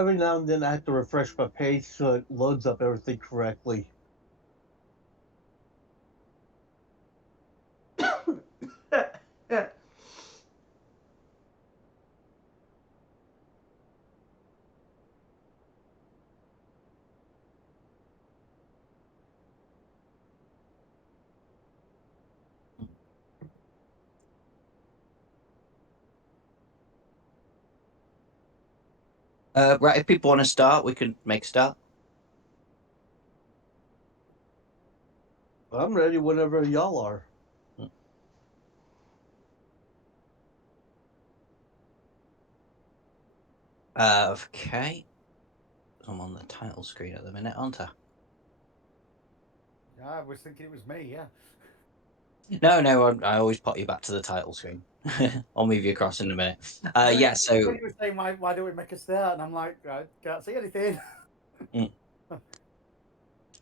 every now and then I have to refresh my page so it loads up everything correctly. Right, if people want to start, we can make a start. I'm ready whenever y'all are. Okay. I'm on the title screen at the minute, aren't I? Yeah, I was thinking it was me, yeah. No, I always put you back to the title screen. I'll move you across in a minute. Yeah, so... When you were saying, why don't we make a start? And I'm like, I can't see anything.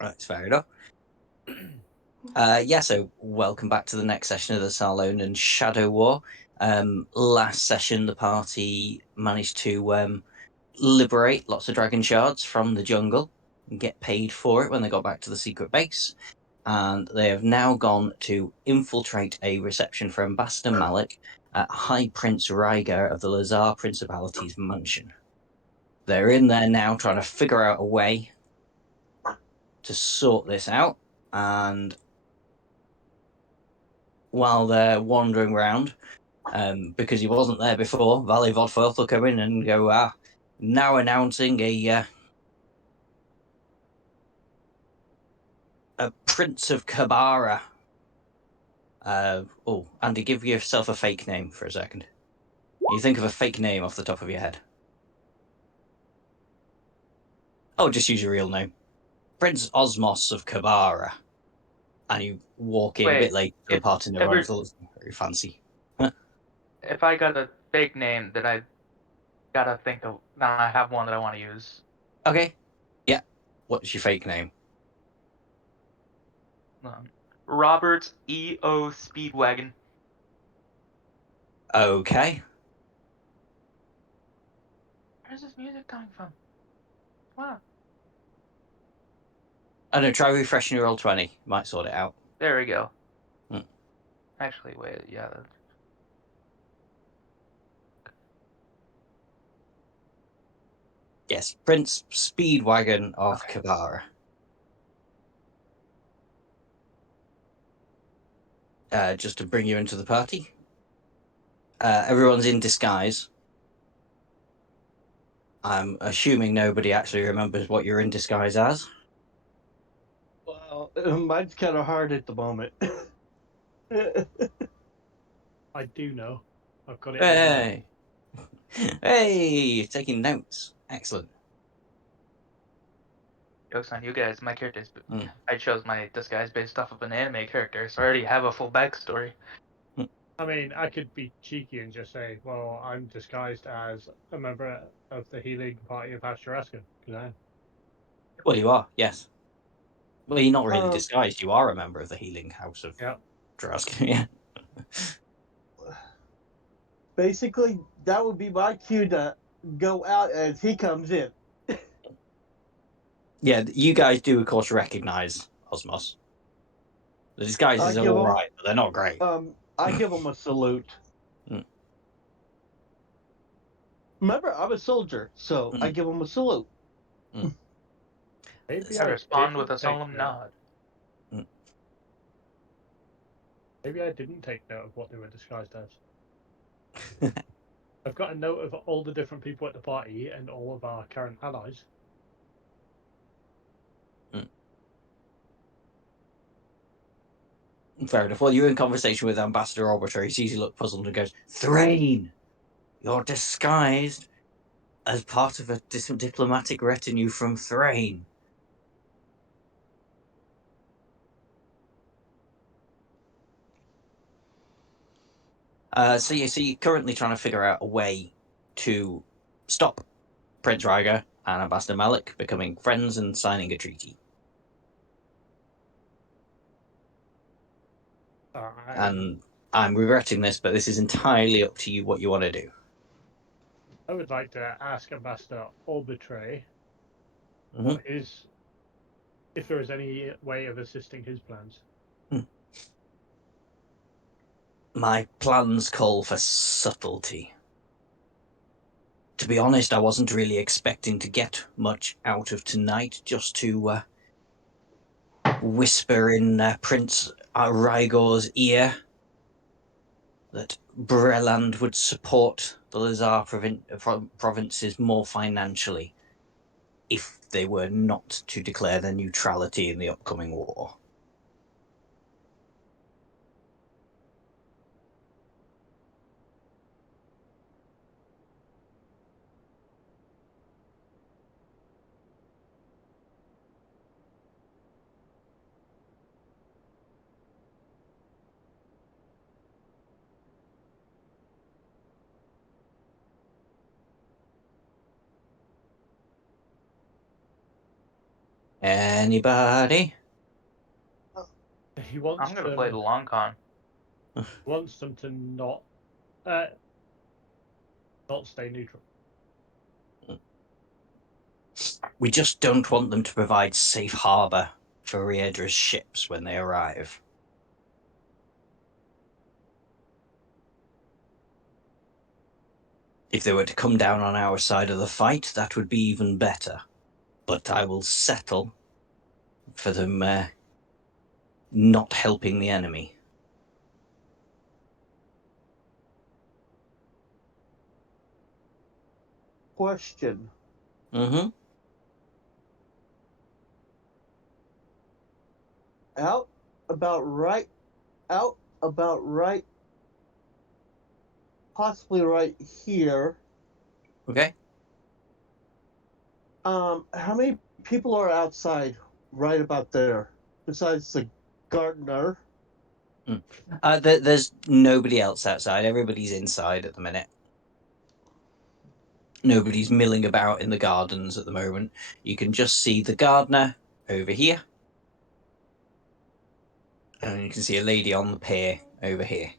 That's fair enough. Yeah, so welcome back to the next session of the Salone and Shadow War. Last session, the party managed to liberate lots of dragon shards from the jungle and get paid for it when they got back to the secret base. And they have now gone to infiltrate a reception for Ambassador Malik at High Prince Ryger of the Lazar Principality's mansion. They're in there now trying to figure out a way to sort this out. And while they're wandering around, because he wasn't there before, Valley Vodforth will come in and go, now announcing a Prince of Kabara. Andy, give yourself a fake name for a second. You think of a fake name off the top of your head. Oh, just use your real name. Prince Osmos of Kabara. And you walk in a bit late to the part in the room, so it's very fancy. If I got a fake name, then I gotta think of. Now I have one that I want to use. Okay. Yeah. What's your fake name? Robert E.O. Speedwagon. Okay. Where's this music coming from? Wow. I don't know, try refreshing your Roll20. Might sort it out. There we go. Actually, wait, yeah. Yes, Prince Speedwagon of Kabara. Just to bring you into the party. Everyone's in disguise. I'm assuming nobody actually remembers what you're in disguise as. Well, mine's kind of hard at the moment. I do know. I've got it. Hey! Hey! You're taking notes. Excellent. Joke's on you guys. My characters. I chose my disguise based off of an anime character, so I already have a full backstory. I mean, I could be cheeky and just say, well, I'm disguised as a member of the healing party of Ashtaraska. Well, you are, yes. Well, you're not really disguised. You are a member of the Healing House of Drask. Yeah. Basically, that would be my cue to go out as he comes in. Yeah, you guys do, of course, recognize Osmos. The disguises are all right, but they're not great. I give him a salute. Remember, I'm a soldier, so I give him a salute. I respond with a solemn nod. Maybe I didn't take note of what they were disguised as. I've got a note of all the different people at the party and all of our current allies. Fair enough. Well, you're in conversation with Ambassador Arbiter. He sees you look puzzled and goes, Thrain, you're disguised as part of a diplomatic retinue from Thrain. So you're currently trying to figure out a way to stop Prince Ryger and Ambassador Malik becoming friends and signing a treaty. And I'm regretting this, but this is entirely up to you what you want to do. I would like to ask Ambassador Arbitrary Mhm. what if there is any way of assisting his plans. My plans call for subtlety. To be honest, I wasn't really expecting to get much out of tonight, just to whisper in Prince Rygor's ear that Breland would support the Lazar provinces more financially if they were not to declare their neutrality in the upcoming war. Anybody? He wants I'm gonna play the long con. wants them to not stay neutral. We just don't want them to provide safe harbour for Riedra's ships when they arrive. If they were to come down on our side of the fight, that would be even better. But I will settle for them not helping the enemy. Question. Mm-hmm. Out about right, possibly right here. Okay. How many people are outside right about there besides the gardener? There's nobody else outside. Everybody's inside at the minute. Nobody's milling about in the gardens at the moment. You can just see the gardener over here. And you can see a lady on the pier over here.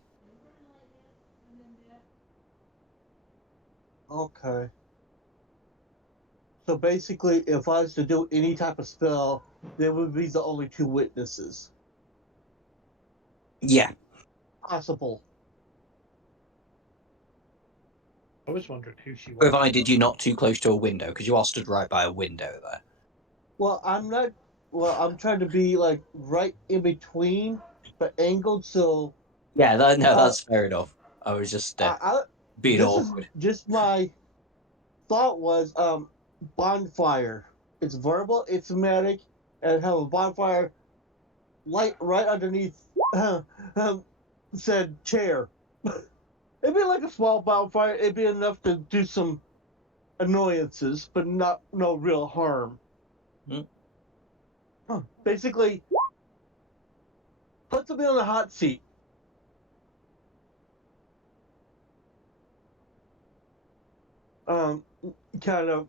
Okay. So basically, if I was to do any type of spell, there would be the only two witnesses Yeah. possible. I was wondering who she was. Provided you're not too close to a window, because you are stood right by a window there. Well, I'm not. Well, I'm trying to be like right in between, but angled so. Yeah, that's fair enough. I was just I being this is awkward. just my thought was bonfire. It's verbal, it's somatic, and have a bonfire light right underneath said chair. It'd be like a small bonfire. It'd be enough to do some annoyances, but not no real harm. Hmm. Basically, put somebody on the hot seat. Um, kind of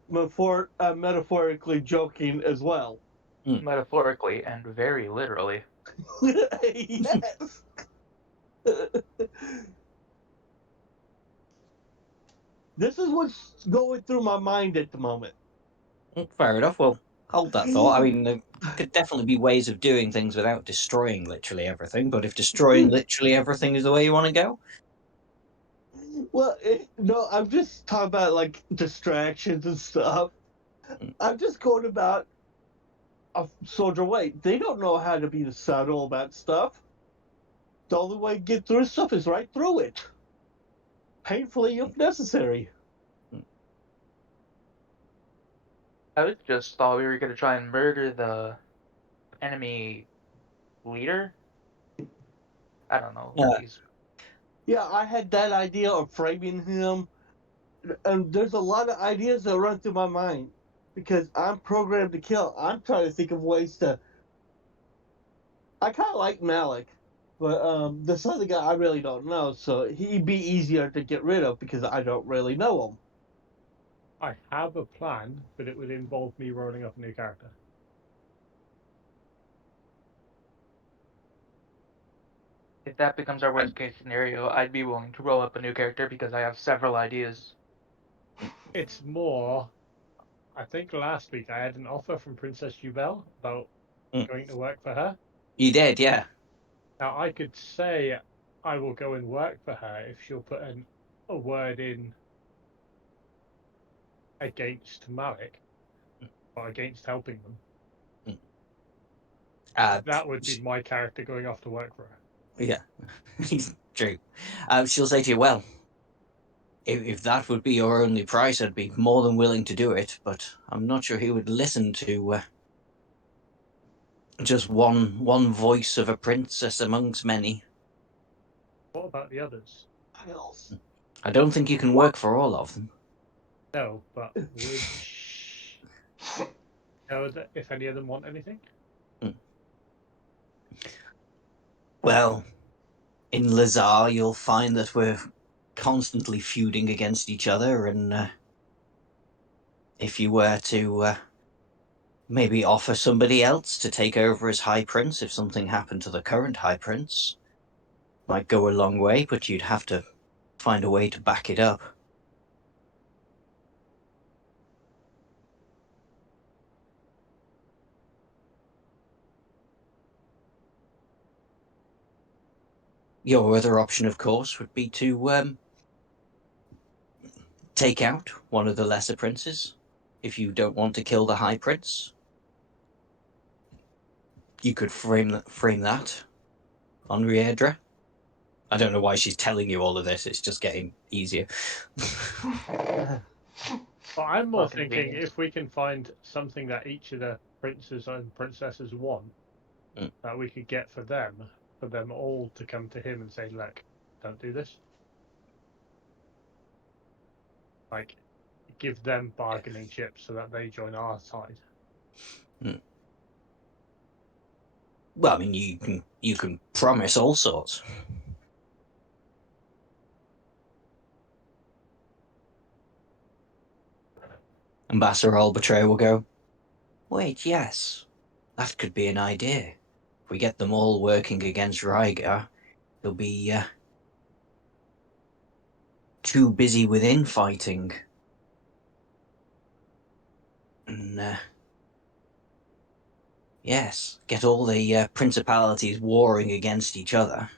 metaphorically joking as well. Metaphorically and very literally. Yes. This is what's going through my mind at the moment. Fair enough. Well, hold that thought. I mean, there could definitely be ways of doing things without destroying literally everything. But if destroying literally everything is the way you want to go, Well, no, I'm just talking about like distractions and stuff. I'm just going about a soldier way. They don't know how to be subtle about stuff. The only way to get through stuff is right through it, painfully if necessary. I just thought we were gonna try and murder the enemy leader. I don't know. He's Yeah, I had that idea of framing him, and there's a lot of ideas that run through my mind because I'm programmed to kill. I'm trying to think of ways to. I kind of like Malik, but this other guy I really don't know, so he'd be easier to get rid of because I don't really know him. I have a plan, but it would involve me rolling up a new character. if that becomes our worst case scenario, I'd be willing to roll up a new character because I have several ideas. It's more. I think last week I had an offer from Princess Jubel about going to work for her. You did, yeah. Now I could say I will go and work for her if she'll put a word in against Malik or against helping them. That would be my character going off to work for her. Yeah, true. She'll say to you, well, if that would be your only price, I'd be more than willing to do it, but I'm not sure he would listen to just one voice of a princess amongst many. What about the others? I don't think you can work for all of them. No, but would she know that if any of them want anything? Well, in Lazar, you'll find that we're constantly feuding against each other, and if you were to maybe offer somebody else to take over as High Prince if something happened to the current High Prince, might go a long way, but you'd have to find a way to back it up. Your other option, of course, would be to take out one of the lesser princes. If you don't want to kill the High Prince, you could frame that on Riedra. I don't know why she's telling you all of this. It's just getting easier. But I'm more thinking convenient. if we can find something that each of the princes and princesses want that we could get for them all to come to him and say, look, don't do this. Like, give them bargaining chips so that they join our side. Well, I mean, you can promise all sorts. Ambassador Albatre will go, wait, yes, that could be an idea. If we get them all working against Rygar, they'll be too busy with infighting. And yes, get all the principalities warring against each other,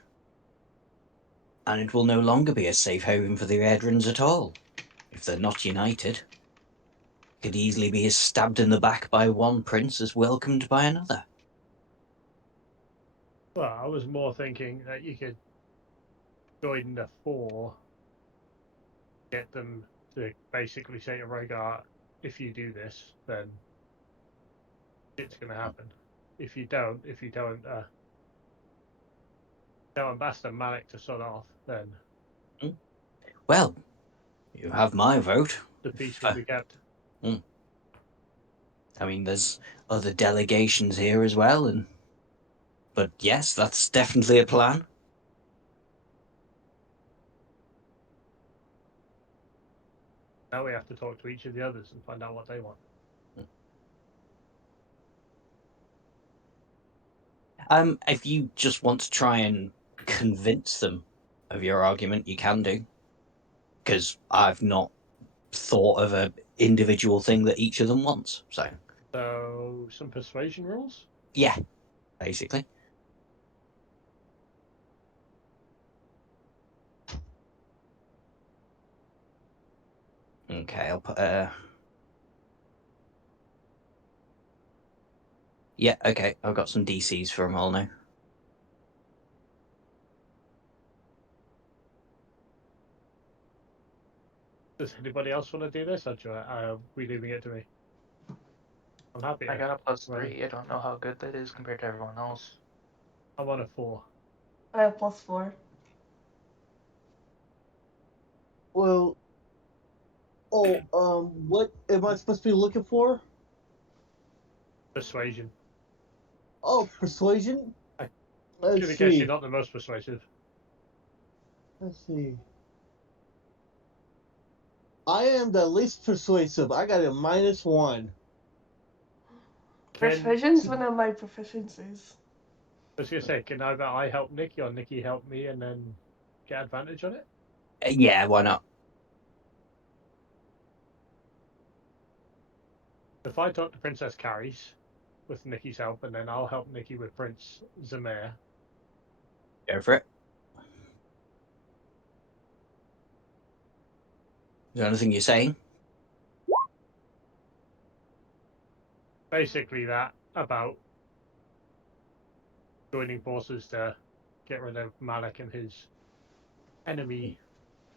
and it will no longer be a safe haven for the Edrins at all. If they're not united, could easily be as stabbed in the back by one prince as welcomed by another. Well, I was more thinking that you could join the four, get them to basically say to Rhaegar, if you do this, then it's going to happen. If you don't tell Ambassador Malik to sod off, then Well, you have my vote. the peace will be kept. I mean, there's other delegations here as well, but yes, that's definitely a plan. Now we have to talk to each of the others and find out what they want. If you just want to try and convince them of your argument, you can do. Because I've not thought of an individual thing that each of them wants. So, some persuasion rules? Yeah, basically. Okay, I'll put yeah, okay, I've got some DCs for them all now. Does anybody else want to do this, or are we leaving it to me? I'm happy. I got a +3. I don't know how good that is compared to everyone else. I'm on a 4. I have +4. Well, what am I supposed to be looking for? Persuasion. Oh, persuasion? I Let's guess see. you're not the most persuasive. Let's see. I am the least persuasive. I got a -1. Persuasion's one of my proficiencies. I was going to say, can either I help Nikki or Nikki help me and then get advantage on it? Yeah, why not? If I talk to Princess Carries with Nikki's help, and then I'll help Nikki with Prince Zamir. Go for it. Is there anything you're saying? Basically, that about joining forces to get rid of Malik and his enemy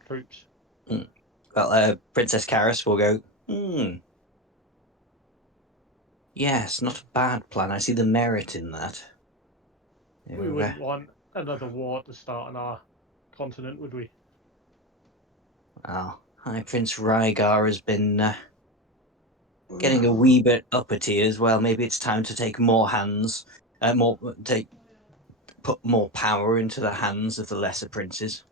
troops. Well, Princess Karis will go, yes, not a bad plan. I see the merit in that. We wouldn't want another war to start on our continent, would we? Well, High Prince Rygar has been getting a wee bit uppity as well. Maybe it's time to take more hands, put more power into the hands of the lesser princes.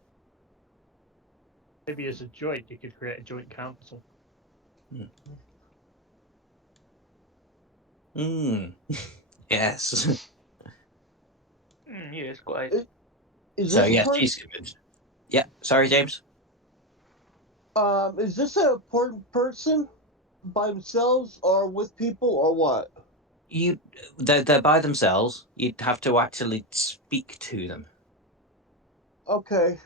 Maybe as a joint, you could create a joint council. Yes. Yes, quite. Is So this yes, person? she's convinced. Yeah. Sorry, James. Is this an important person by themselves or with people or what? They're by themselves. You'd have to actually speak to them. Okay.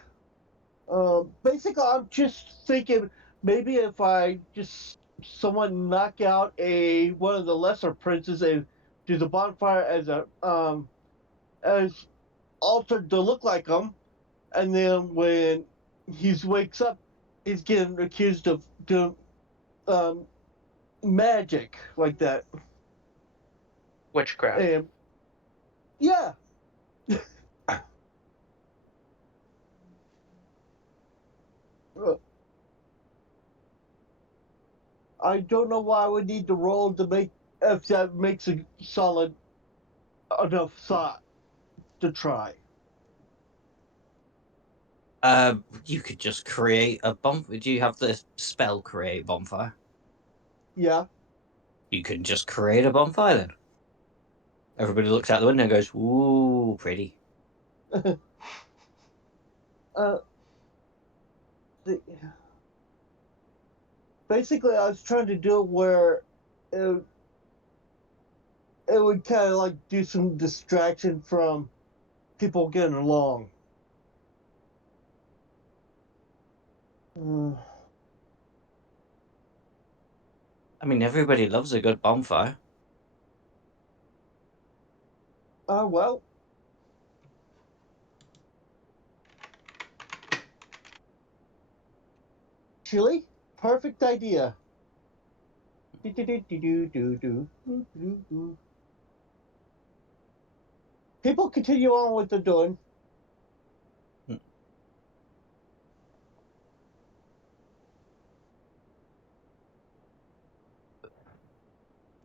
Basically, I'm just thinking maybe if I just someone knock out one of the lesser princes and do the bonfire as altered to look like him, and then when he wakes up, he's getting accused of doing magic like that. Witchcraft. And yeah. I don't know why I would need to roll to make if that makes a solid enough thought to try. You could just create a bonfire. Do you have the spell create bonfire? Yeah. You can just create a bonfire then. Everybody looks out the window and goes, "Ooh, pretty." The, basically, I was trying to do it where it, it would kind of like do some distraction from people getting along. I mean, everybody loves a good bonfire. Well. Chili? Perfect idea. People continue on what they're doing.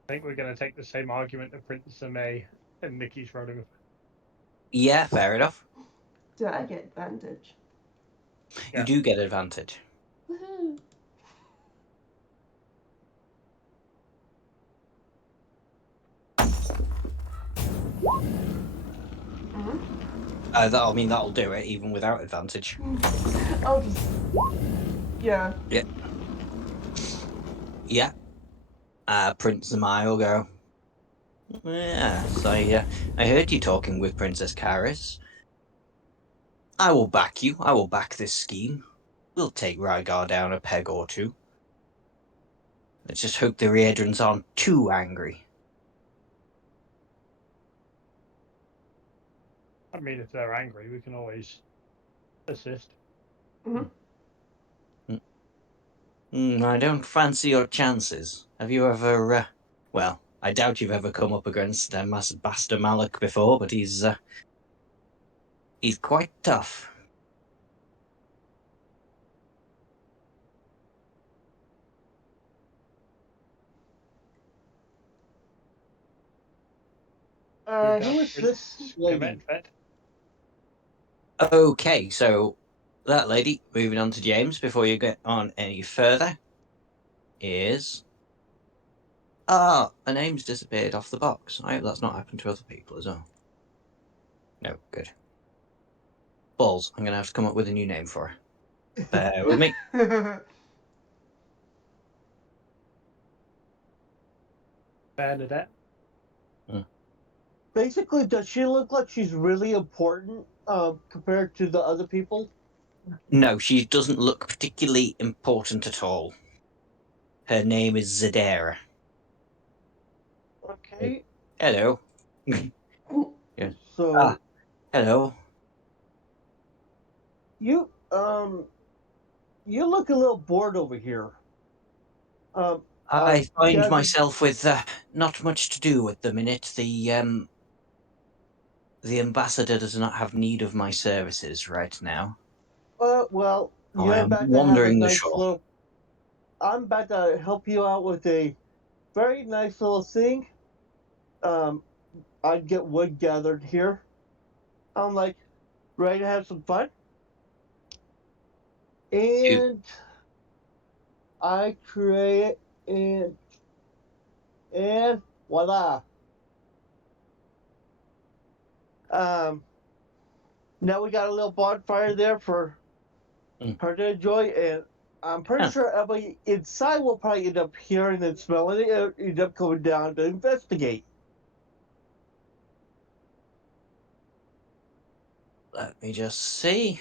I think we're going to take the same argument that Princess May and Nikki's running with. Yeah, fair enough. Do I get advantage? Yeah. You do get advantage. Woohoo! That'll do it even without advantage. I'll just. Yeah. Yeah. Yeah. Prince Zamai will go. Yes, I heard you talking with Princess Karis. I will back you. I will back this scheme. We'll take Rygar down a peg or two. Let's just hope the Riedrans aren't too angry. I mean, if they're angry, we can always assist. I don't fancy your chances. Have you ever, well, I doubt you've ever come up against Master Malik before, but he's quite tough. Who is this lady? Okay, so that lady, moving on to James before you get on any further, is... her name's disappeared off the box. I hope that's not happened to other people as well. No, good. Balls, I'm going to have to come up with a new name for her. Bear with me. Bernadette. Basically, does she look like she's really important compared to the other people? No, she doesn't look particularly important at all. Her name is Zadera. Okay. Hello. Yeah. So Hello. you you look a little bored over here. I find gathered- myself with not much to do at the minute. The ambassador does not have need of my services right now. Well, I you're am about to have a wandering the nice shore. little. I'm about to help you out with a very nice little thing. I'd get wood gathered here. I'm like, ready to have some fun. And I create and voila. Now we got a little bonfire there for her to enjoy, and I'm pretty sure everybody inside will probably end up hearing and smelling it and end up coming down to investigate. Let me just see.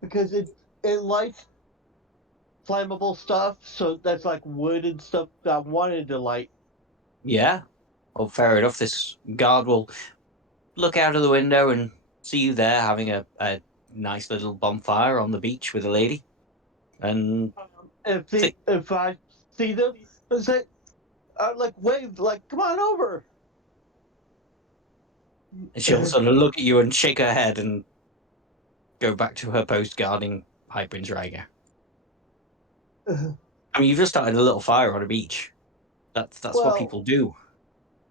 Because it lights flammable stuff, so that's like wood and stuff that I wanted to light. Yeah. Well, fair enough. This guard will look out of the window and see you there having a nice little bonfire on the beach with a lady. And If I see them, I say, like wave, like come on over. she'll sort of look at you and shake her head and go back to her post guarding Hyperin's Riger. I mean, you've just started a little fire on a beach. That's what people do.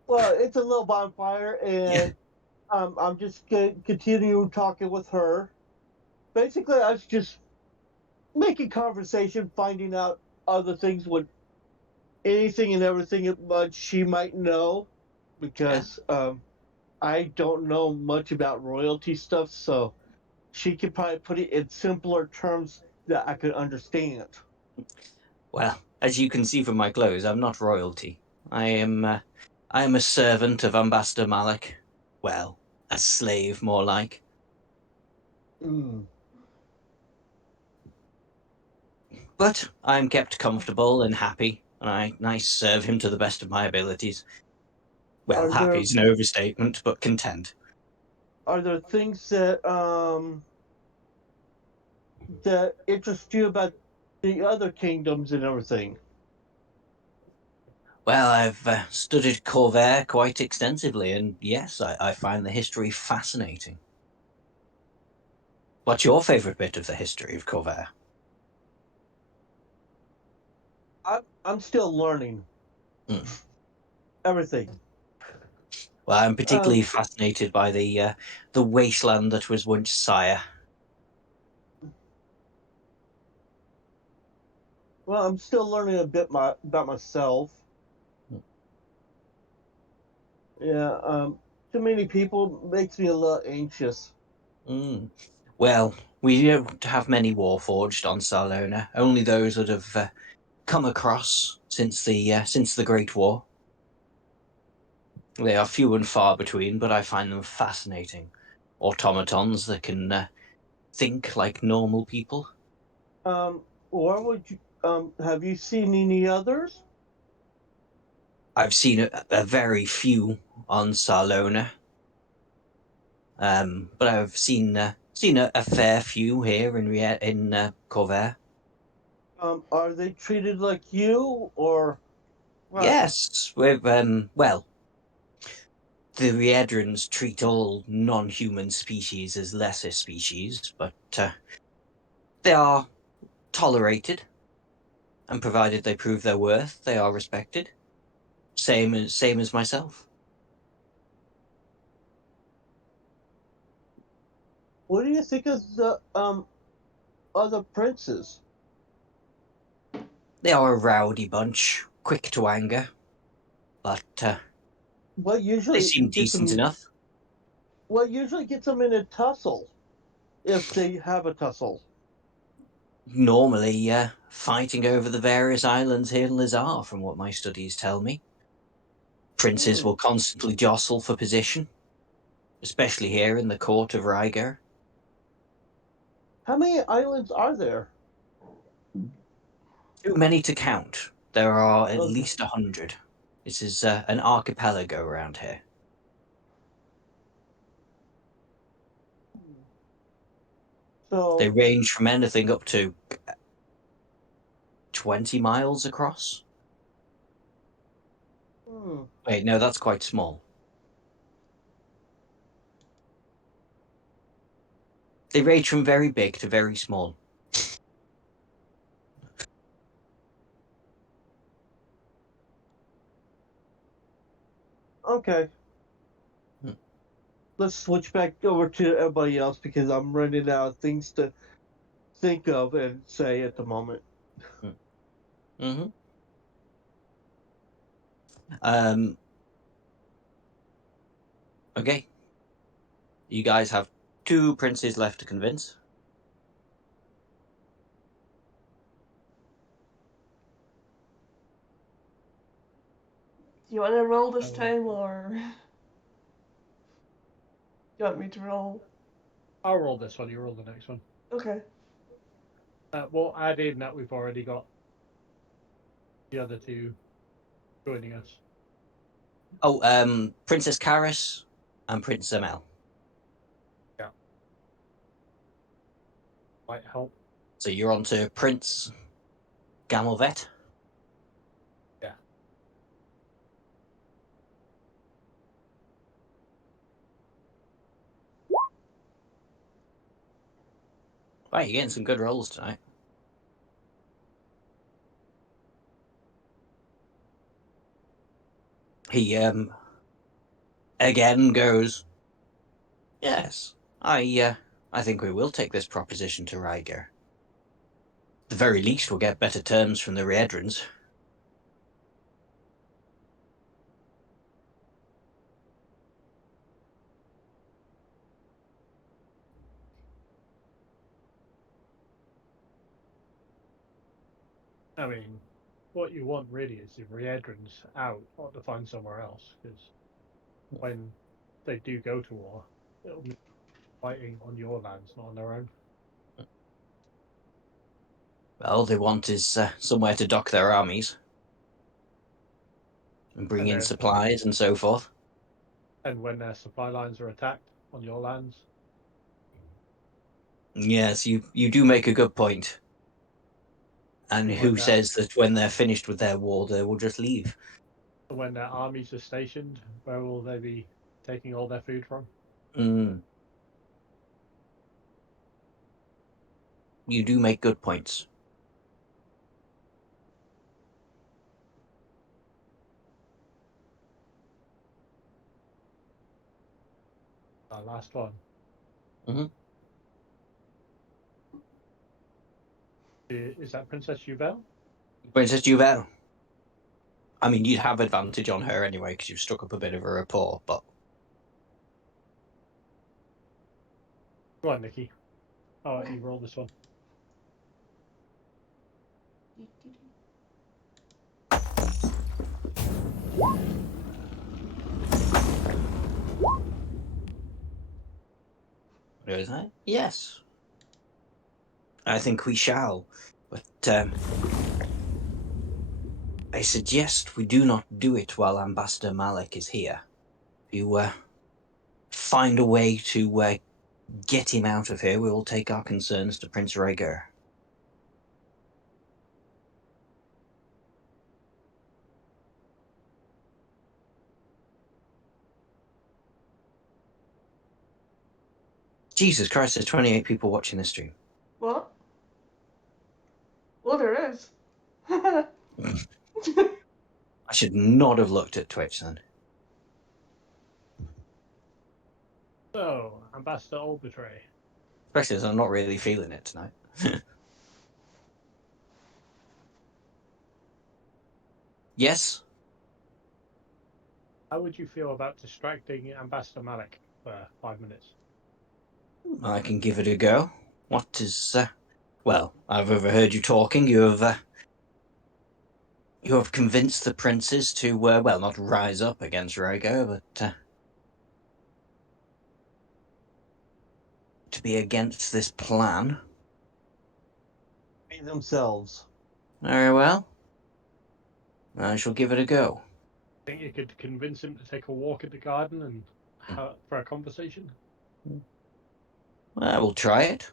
Well, it's a little bonfire, and I'm just gonna continue talking with her. Basically, I was just making conversation, finding out other things, with anything and everything much she might know, because I don't know much about royalty stuff, so she could probably put it in simpler terms that I could understand. Well, as you can see from my clothes, I'm not royalty. I am a servant of Ambassador Malik. Well, a slave, more like. Mm. But I'm kept comfortable and happy, and I serve him to the best of my abilities. Well, Are happy there is an overstatement, but content. are there things that interest you about the other kingdoms and everything? Well, I've studied Corvair quite extensively, and yes, I find the history fascinating. What's your favourite bit of the history of Corvair? I'm still learning everything. Well, I'm particularly fascinated by the wasteland that was once Sire. Well, I'm still learning a bit about myself. Yeah, too many people makes me a little anxious. Well, we don't have many Warforged on Salona. Only those that have come across since the Great War. They are few and far between, but I find them fascinating. Automatons that can think like normal people. Or would you have you seen any others? I've seen a very few on Salona, but I've seen a fair few here in Corvair. Are they treated like you or what? Yes, with well, the Riedrans treat all non-human species as lesser species, but they are tolerated, and provided they prove their worth, they are respected. Same as myself. What do you think of the other princes? They are a rowdy bunch, quick to anger, but What they usually seem gets decent them? enough. What usually gets them in a tussle, if they have a tussle? Normally, fighting over the various islands here in Lazar, from what my studies tell me. Princes will constantly jostle for position, especially here in the court of Ryger. How many islands are there? Too many to count. There are at Okay. least 100. This is an archipelago around here. So They range from anything up to 20 miles across. Wait, no, that's quite small. They range from very big to very small. okay. Hmm. Let's switch back over to everybody else because I'm running out of things to think of and say at the moment. Mm-hmm. Okay. You guys have 2 princes left to convince. Do you want to roll this Oh. time, or do you want me to roll? I'll roll this one. You roll the next one. Okay. We'll add in that we've already got the other 2 joining us. Oh, Princess Karis and Prince Zamel. Might help. So you're on to Prince Gamelvet. Yeah. Right, you're getting some good rolls tonight. He again goes, yes, I think we will take this proposition to Ryger. At the very least, we'll get better terms from the Riedrans. I mean, what you want really is the Riedrans out or to find somewhere else, because when they do go to war, it'll be fighting on your lands, not on their own. All they want is somewhere to dock their armies and bring in supplies and so forth. And when their supply lines are attacked on your lands, Yes, you do make a good point. And When who that- says that when they're finished with their war, they will just leave? when their armies are stationed, where will they be taking all their food from? You do make good points. Last one. Mm-hmm. Is that Princess Juvel? Princess Juvel. I mean, you'd have advantage on her anyway because you've struck up a bit of a rapport, but Go on, Nikki. Oh, you roll this one. is that? Yes. I think we shall. But I suggest we do not do it while Ambassador Malek is here. If you find a way to get him out of here, we will take our concerns to Prince Rhaegar. Jesus Christ, there's 28 people watching this stream. What? Well, there is. I should not have looked at Twitch then. So, Ambassador Albetray. Especially as I'm not really feeling it tonight. Yes? How would you feel about distracting Ambassador Malek for 5 minutes? I can give it a go. What is... well, I've overheard you talking. You have You have convinced the princes to, well, not rise up against Rhaegar, but to be against this plan. Be themselves. Very well. I shall give it a go. Think you could convince him to take a walk in the garden and for a conversation? I will try it.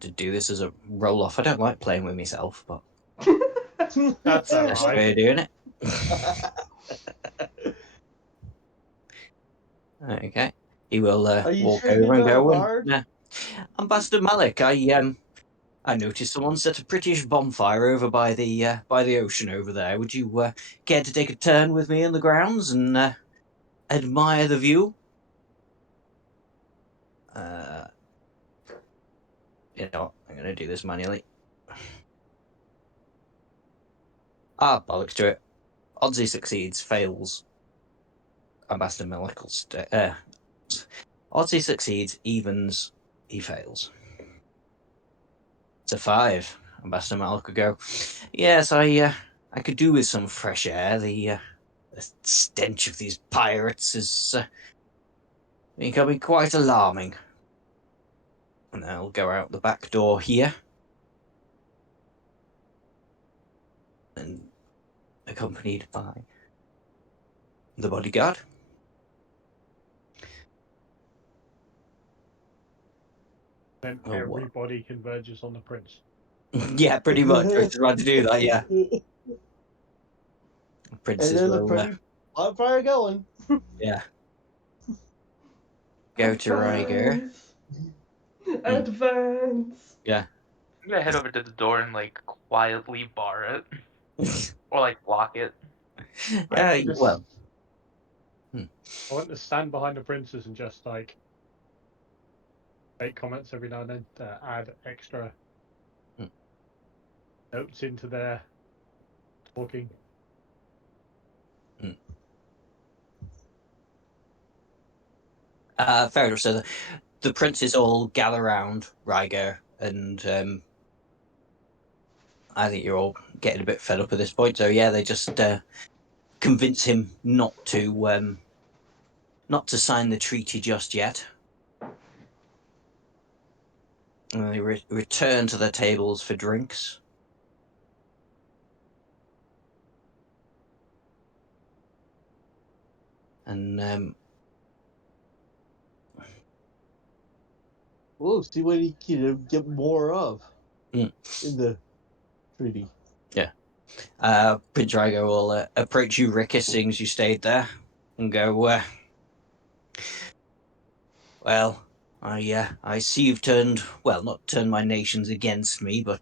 To do this as a roll-off. I don't like playing with myself, but That's all that's the right. way of doing it. Okay. He will Are you walk sure you're over and not a go and bard? Ambassador Malik, I noticed someone set a British bonfire over by the ocean over there. Would you care to take a turn with me in the grounds and admire the view? You know what? I'm going to do this manually. Bollocks to it. Odds he succeeds, fails. Ambassador Malik will stay. Odds he succeeds, evens, he fails. It's a 5. Ambassador Malik could go, yes, I could do with some fresh air. The stench of these pirates is becoming quite alarming. And I'll go out the back door here. And accompanied by the bodyguard. Then Oh, what? everybody converges on the prince. Yeah, pretty much. I was about to do that, yeah. And Princes there's a will, pretty bonfire going. yeah, go to Rhaegar. Advance. Yeah. I'm gonna head over to the door and like quietly bar it or like lock it. Well. I want to stand behind the princes and just like make comments every now and then to add extra notes into their talking. Fair enough. So the princes all gather round Rhaegar, and I think you're all getting a bit fed up at this point. So yeah, they just convince him not to sign the treaty just yet. And they return to their tables for drinks. And We'll see what he can get more of in the treaty. Yeah. Prince Rhaegar will approach you, Rickis, seeing as you stayed there, and go, well, I see you've not turned my nations against me, but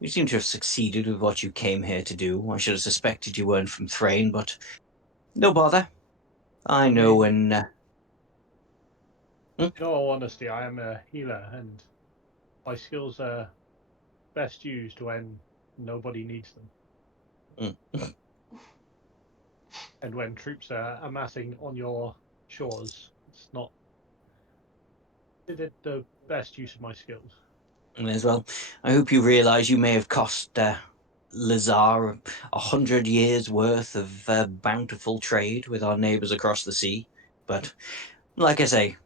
you seem to have succeeded with what you came here to do. I should have suspected you weren't from Thrain, but no bother. I know when... In all honesty, I am a healer, and my skills are best used when nobody needs them. And when troops are amassing on your shores, it's not the best use of my skills. As well, I hope you realise you may have cost Lazar 100 years' worth of bountiful trade with our neighbours across the sea. But, like I say,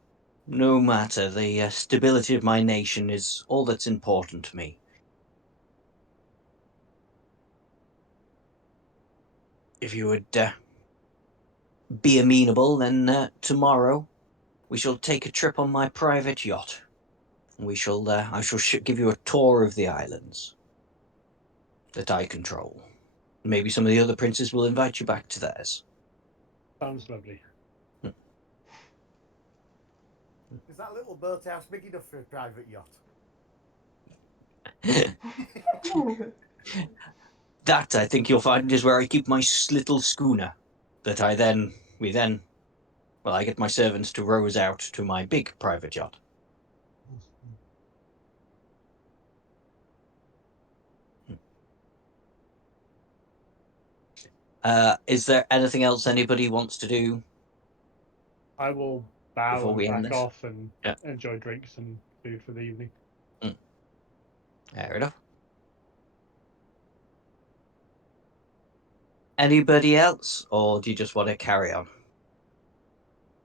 no matter, the stability of my nation is all that's important to me. If you would be amenable, then tomorrow we shall take a trip on my private yacht. I shall give you a tour of the islands that I control. Maybe some of the other princes will invite you back to theirs. Sounds lovely. Is that little boathouse big enough for a private yacht? That, I think you'll find, is where I keep my little schooner. That I get my servants to row us out to my big private yacht. Is there anything else anybody wants to do I will bow before and we end back this? off and Yeah. enjoy drinks and food for the evening. Fair enough. Anybody else, or do you just want to carry on?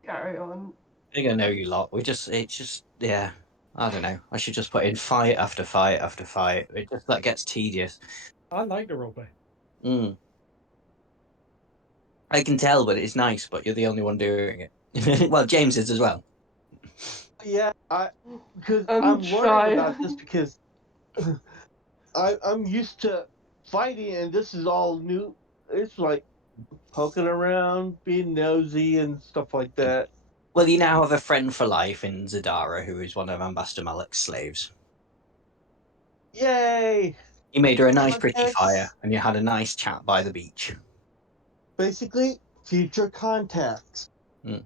Carry on. I think I know you lot. It's just, yeah. I don't know. I should just put in fight after fight after fight. That gets tedious. I like the roleplay. Mm. I can tell, but it's nice. But you're the only one doing it. Well, James is as well. Yeah, because I'm I'm learning trying. about this because I'm used to fighting, and this is all new. It's like poking around, being nosy, and stuff like that. Well, you now have a friend for life in Zadara, who is one of Ambassador Malik's slaves. Yay! You made her a nice, pretty Contacts. fire, and you had a nice chat by the beach. Basically, future contacts. Mm-hmm.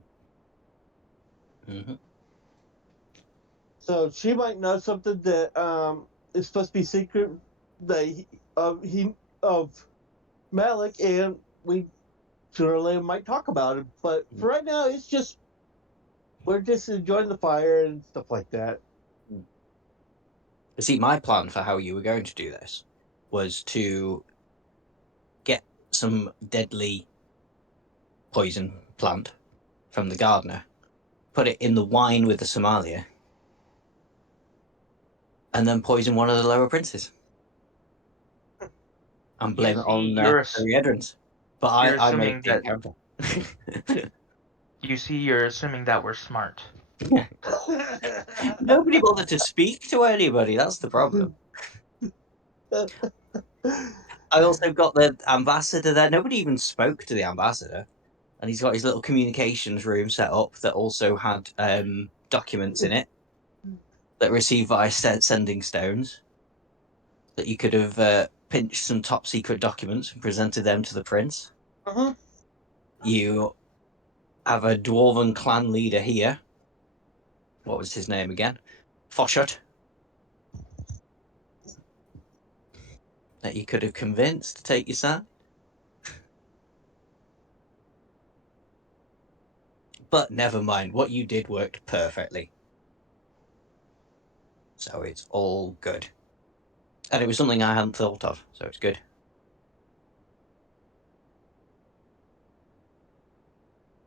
So she might know something that is supposed to be secret that of Malik, and we sooner or later might talk about it. But for right now, it's just we're just enjoying the fire and stuff like that. See, my plan for how you were going to do this was to get some deadly poison plant from the gardener, put it in the wine with the Somalia, and then poison one of the lower princes. And blame it on the Edrins. But I made the encounter. You see, you're assuming that we're smart. Nobody bothered to speak to anybody. That's the problem. I also got the ambassador there. Nobody even spoke to the ambassador. And he's got his little communications room set up that also had documents in it that received via sending stones. That you could have pinched some top secret documents and presented them to the prince. Uh-huh. You have a dwarven clan leader here. What was his name again? Foshut. That you could have convinced to take your side. But never mind, what you did worked perfectly. So it's all good. And it was something I hadn't thought of, so it's good.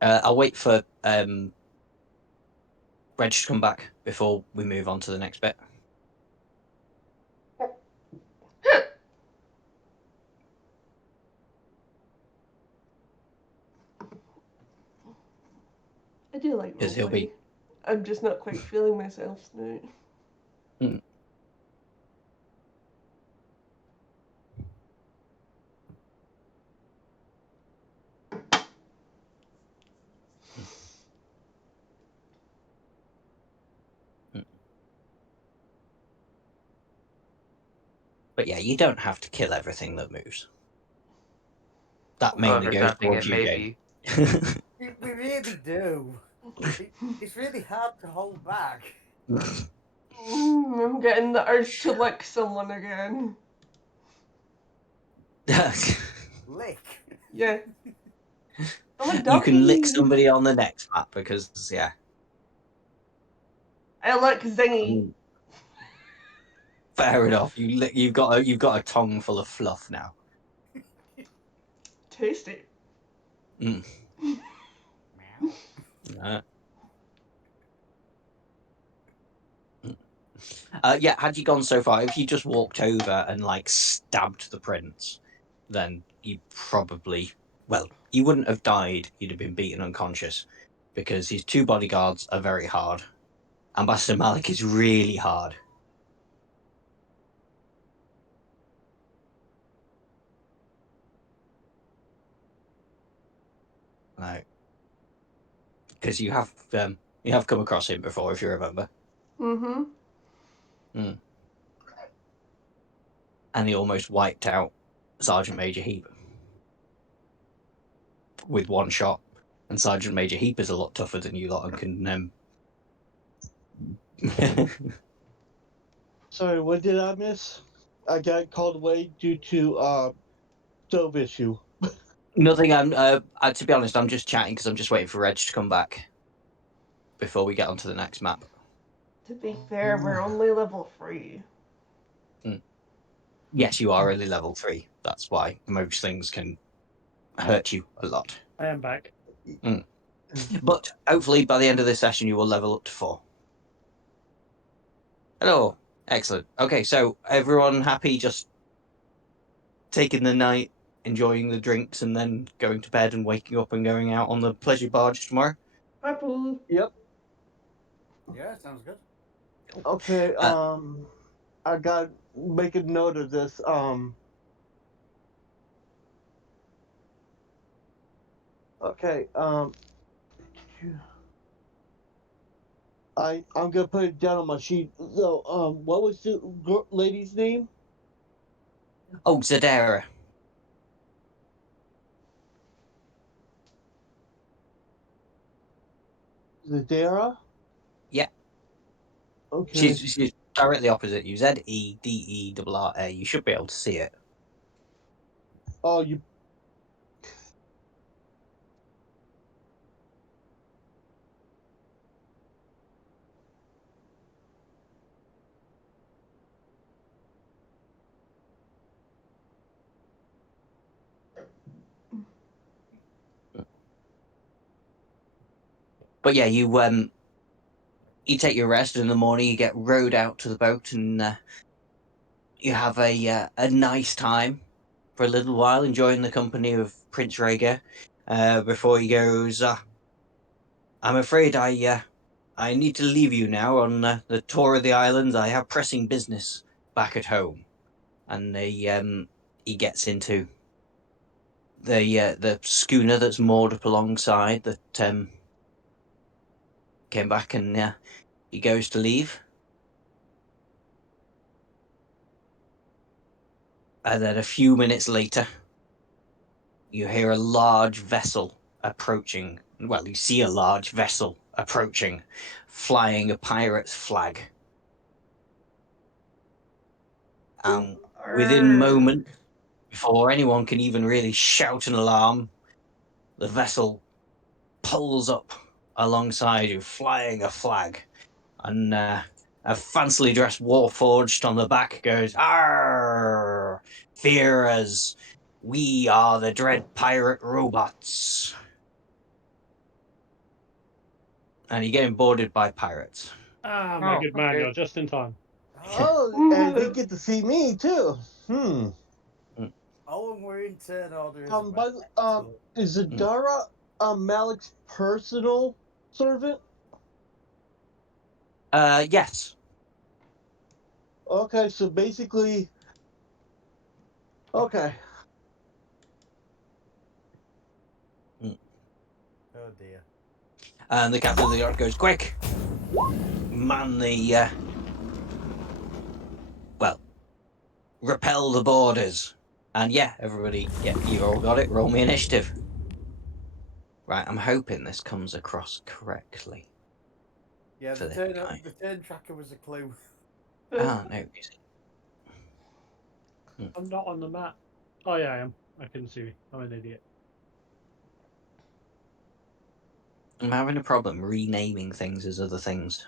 I'll wait for Reg to come back before we move on to the next bit. I do like Because he'll be... roleplay. I'm just not quite feeling myself now. But yeah, you don't have to kill everything that moves. That mainly However goes tempting towards it you, may Jane. be. We really do. It's really hard to hold back. I'm getting the urge to lick someone again. Lick. Yeah. I'm a You doggy. can lick somebody on the next map because, yeah. I lick Zingy. Fair enough. You've got a tongue full of fluff now. Tasty. Mm. Yeah, had you gone so far, if you just walked over and like stabbed the prince, then you probably, well, you wouldn't have died. You'd have been beaten unconscious because his two bodyguards are very hard. Ambassador Malik is really hard. Right. Because you have come across him before, if you remember. Mm-hmm. And he almost wiped out Sergeant Major Heap with one shot. And Sergeant Major Heap is a lot tougher than you lot and can. Sorry, what did I miss? I got called away due to stove issue. Nothing. To be honest, I'm just chatting because I'm just waiting for Reg to come back before we get onto the next map. To be fair, we're only level 3. Yes, you are only level 3. That's why most things can hurt you a lot. I am back. But hopefully by the end of this session, you will level up to 4. Hello. Excellent. Okay, so everyone happy just taking the night, enjoying the drinks, and then going to bed and waking up and going out on the pleasure barge tomorrow? Purple. Yep. Yeah, sounds good. Okay. I got to make a note of this. Okay. I'm gonna put it down on my sheet. So, what was the lady's name? Oh, Zadara. Zadara? Yeah. Okay. She's directly opposite you. Zedera. You should be able to see it. Oh, you. But yeah, you take your rest in the morning. You get rowed out to the boat, and you have a nice time for a little while, enjoying the company of Prince Rhaegar. Before he goes, I'm afraid I need to leave you now on the tour of the islands. I have pressing business back at home, and he gets into the schooner that's moored up alongside that came back, and he goes to leave. And then a few minutes later, you hear a large vessel approaching. Well, you see a large vessel approaching, flying a pirate's flag. And within moments, before anyone can even really shout an alarm, the vessel pulls up alongside you, flying a flag. And a fancily dressed warforged on the back goes, "Arr! Fear us! We are the dread pirate robots." And you're getting boarded by pirates. Ah, my Oh, good man, okay. you're just in time. Oh, and they get to see me too. Oh, and we're in turn order as well. But is Zadara Malik's personal servant? Yes. Okay, so basically, okay. Oh dear. And the captain of the yacht goes, "Quick, man the repel the borders." And yeah, everybody, yeah, you all got it. Roll me initiative. Right, I'm hoping this comes across correctly. Yeah, For the this guy. turn tracker was a clue. Ah, no, is it? I'm not on the map. Oh yeah, I am. I can see me. I'm an idiot. I'm having a problem renaming things as other things.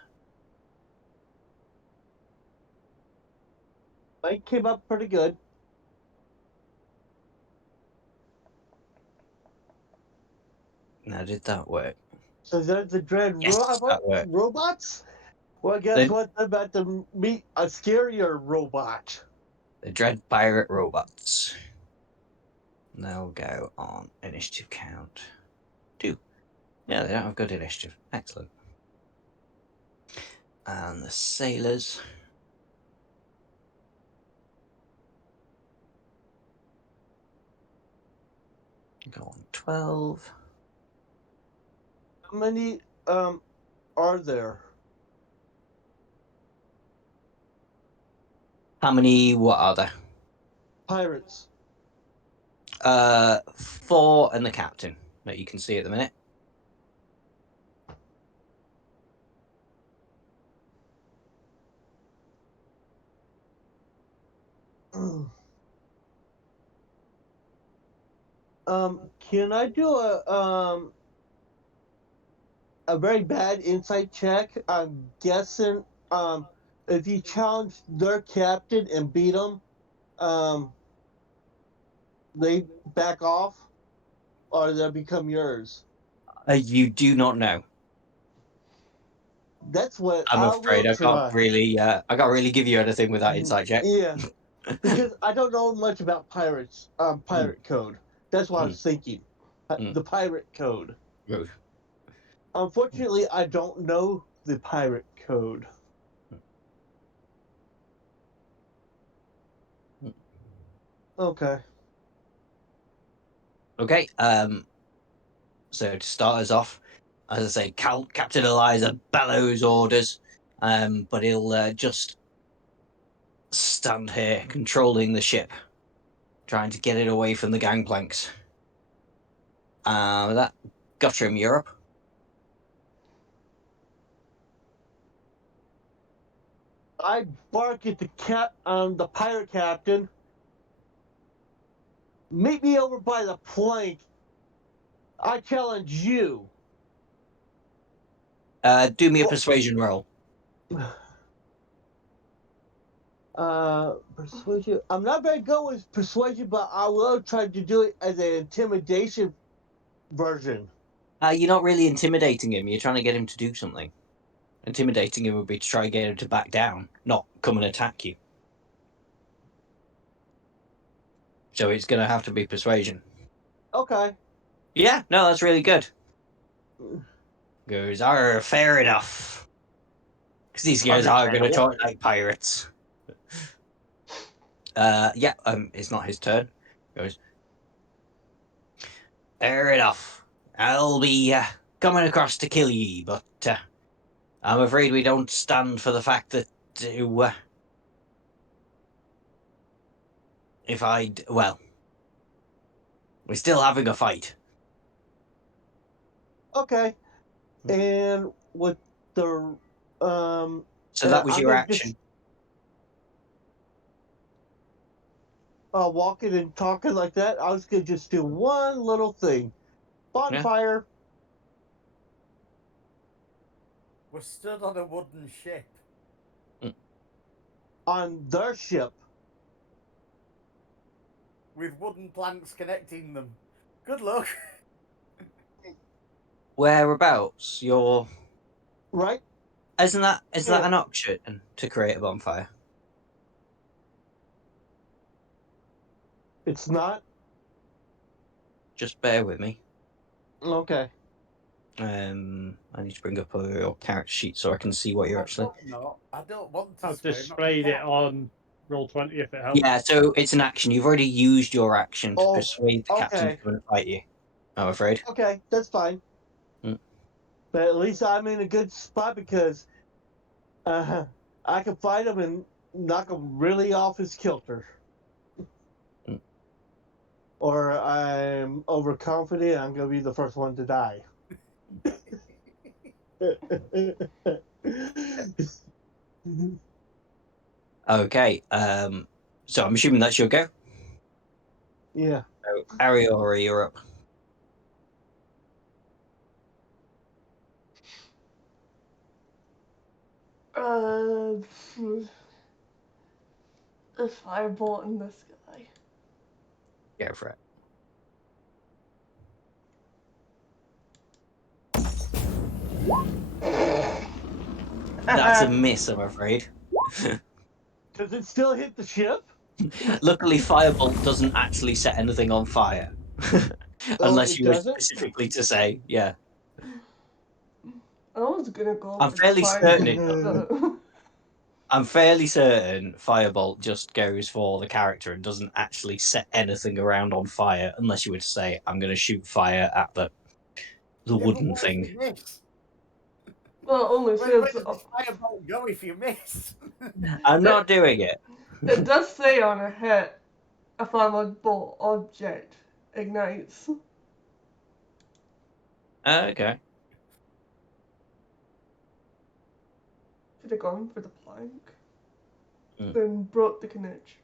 Mine came up pretty good. Now, did that work? So there's the dread Yes, that worked. robots? Well, guess what? I'm about to meet a scarier robot. The dread pirate robots. They'll go on initiative count 2. Yeah, they don't have good initiative. Excellent. And the sailors go on 12. How many are there? How many? What are there? Pirates. 4 and the captain that you can see at the minute. Can I do a very bad insight check? I'm guessing if you challenge their captain and beat them, they back off. or they become yours? You do not know. That's what I'm I afraid will I try. can't really give you anything with that insight check. Yeah, because I don't know much about pirates. Pirate code. That's what I was thinking. The pirate code. Good. Unfortunately, I don't know the pirate code. Okay. Okay. So to start us off, as I say, Captain Eliza bellows orders, but he'll just stand here controlling the ship, trying to get it away from the gangplanks. That Guttrim, Europe. I bark at the pirate captain. Meet me over by the plank. I challenge you. Do me a persuasion roll. Persuasion. I'm not very good with persuasion, but I will try to do it as an intimidation version. You're not really intimidating him. You're trying to get him to do something. Intimidating him would be to try and get him to back down, not come and attack you. So it's going to have to be persuasion. Okay. Yeah, no, that's really good. Goes, fair enough. Because these guys are going to talk like pirates. It's not his turn. Goes, fair enough. I'll be coming across to kill ye, but I'm afraid we don't stand for the fact that we're still having a fight. Okay. And with the So that was I'm your gonna action. walking and talking like that. I was gonna just do one little thing. Bonfire. We're stood on a wooden ship. On their ship. With wooden planks connecting them. Good luck. Whereabouts? You're Right? Isn't that Yeah. an option to create a bonfire? It's not? Just bear with me. Okay. I need to bring up your character sheet so I can see what you're actually. No, I don't want to I've swim. displayed it on Roll20 if it helps. Yeah, so it's an action. You've already used your action to Oh, persuade the captain okay. to come and fight you. I'm afraid. Okay, that's fine. But at least I'm in a good spot because I can fight him and knock him really off his kilter. Or I'm overconfident, I'm going to be the first one to die. Okay. So I'm assuming that's your go. Yeah. So Ariora, you're up. A firebolt in this guy. Go for it. That's a miss, I'm afraid. Does it still hit the ship? Luckily, Firebolt doesn't actually set anything on fire. Unless it you were doesn't? specifically to say, yeah. I was gonna go I'm for fairly the certain firebolt, but I'm fairly certain Firebolt just goes for the character and doesn't actually set anything around on fire unless you were to say, I'm going to shoot fire at the wooden thing. well, only Where says does the firebolt go if you miss? I'm not doing it. it does say on a hit, a firebolt object ignites. Okay. Should have gone for the plank, Mm. then broke the connection.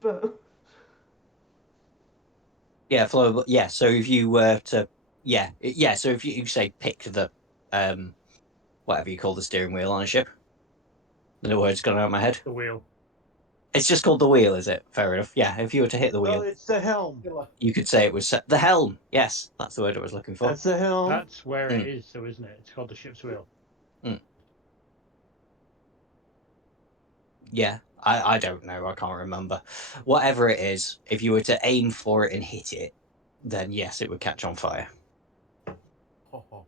But Yeah, flow. Yeah, so if you were to, so if you say pick the, whatever you call the steering wheel on a ship, the word's gone out of my head. The wheel. It's just called the wheel, is it? Fair enough. Yeah, if you were to hit the No, wheel, it's the helm. you could say it was the helm. Yes, that's the word I was looking for. That's the helm. That's where it Mm. is, though, isn't it? It's called the ship's wheel. Yeah, I don't know. I can't remember. Whatever it is, if you were to aim for it and hit it, then yes, it would catch on fire. Ho, ho.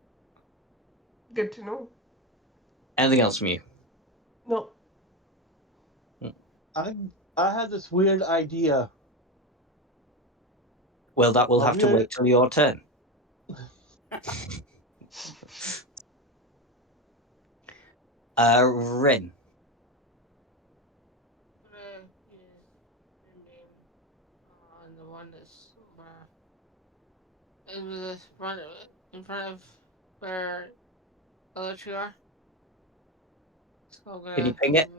Good to know. Anything else from you? No. I had this weird idea. Well, that will A have to weird- wait till your turn. Rin. On the one that's in the front, in front of where the other two are. So I'm gonna, Can you ping it?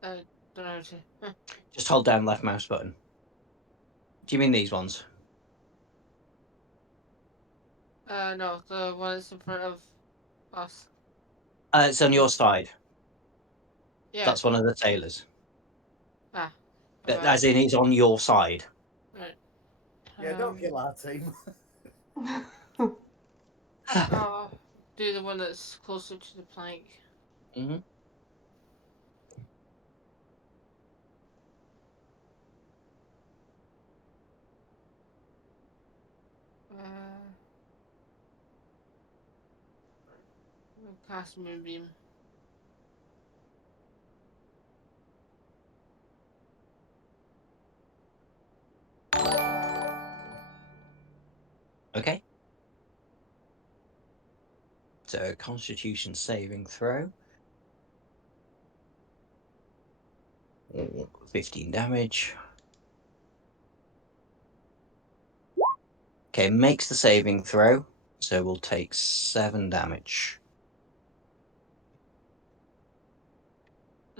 I don't know how to. Just hold down left mouse button. Do you mean these ones? No, the one that's in front of us. It's on your side. Yeah. That's one of the sailors. Ah. As in, it's on your side. Right. Yeah, don't kill our team. I'll do the one that's closer to the plank. Mm-hmm. Cast Moonbeam. Okay. So, Constitution saving throw. 15 damage. Okay, makes the saving throw, so we'll take 7 damage.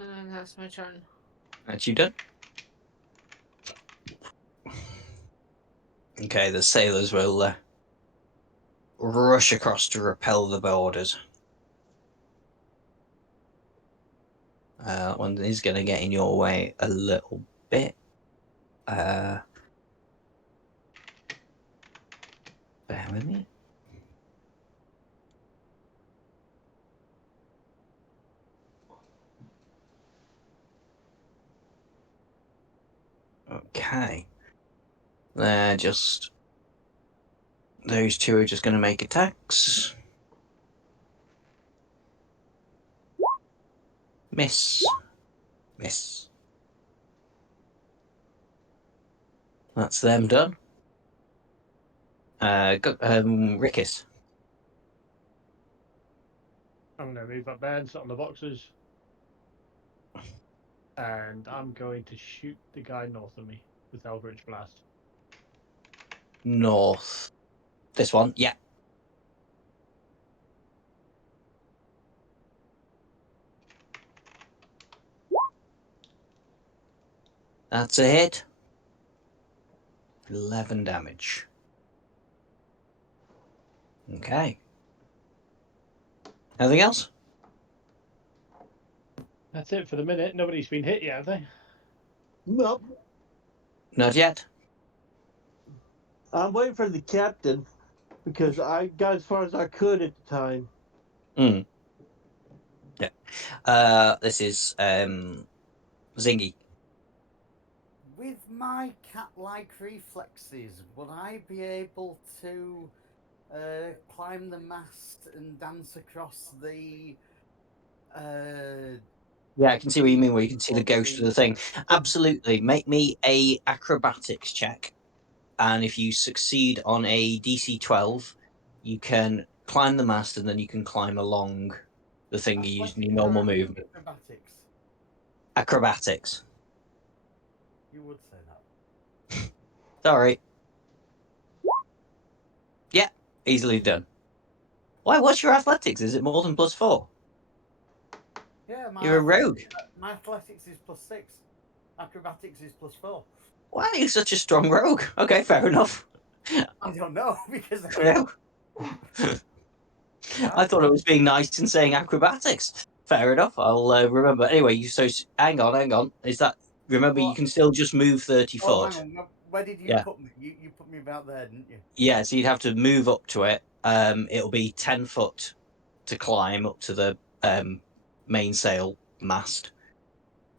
And that's my turn. That's you done. Okay, the sailors will rush across to repel the boarders. One is going to get in your way a little bit. Bear with me. Okay. They're just... Those two are just going to make attacks. Miss. Miss. That's them done. Rickis. I'm going to move up there and sit on the boxes. And I'm going to shoot the guy north of me with Eldritch Blast. North. This one, yeah. That's a hit. 11 damage. Okay. Anything else? That's it for the minute. Nobody's been hit yet, have they? Nope. Not yet. I'm waiting for the captain because I got as far as I could at the time. Yeah. This is Zingy. With my cat-like reflexes, would I be able to climb the mast and dance across the? Yeah, I can see what you mean. Where you can see the ghost of the thing. Absolutely. Make me a acrobatics check, and if you succeed on a DC 12, you can climb the mast, and then you can climb along the thing using your normal movement. Acrobatics. Acrobatics. You would say that. Sorry. Yeah, easily done. Why? What's your athletics? Is it more than +4? Yeah, You're a rogue. My athletics is +6. Acrobatics is +4. Why are you such a strong rogue? Okay, fair enough. I don't know because I thought it was being nice and saying acrobatics. Fair enough. I'll remember. Anyway, hang on. Is that remember? You What? can still just move 30 Oh, foot. hang on. Where did you Yeah. put me? You put me about there, didn't you? Yeah, so you'd have to move up to it. It'll be 10 foot to climb up to the mainsail mast.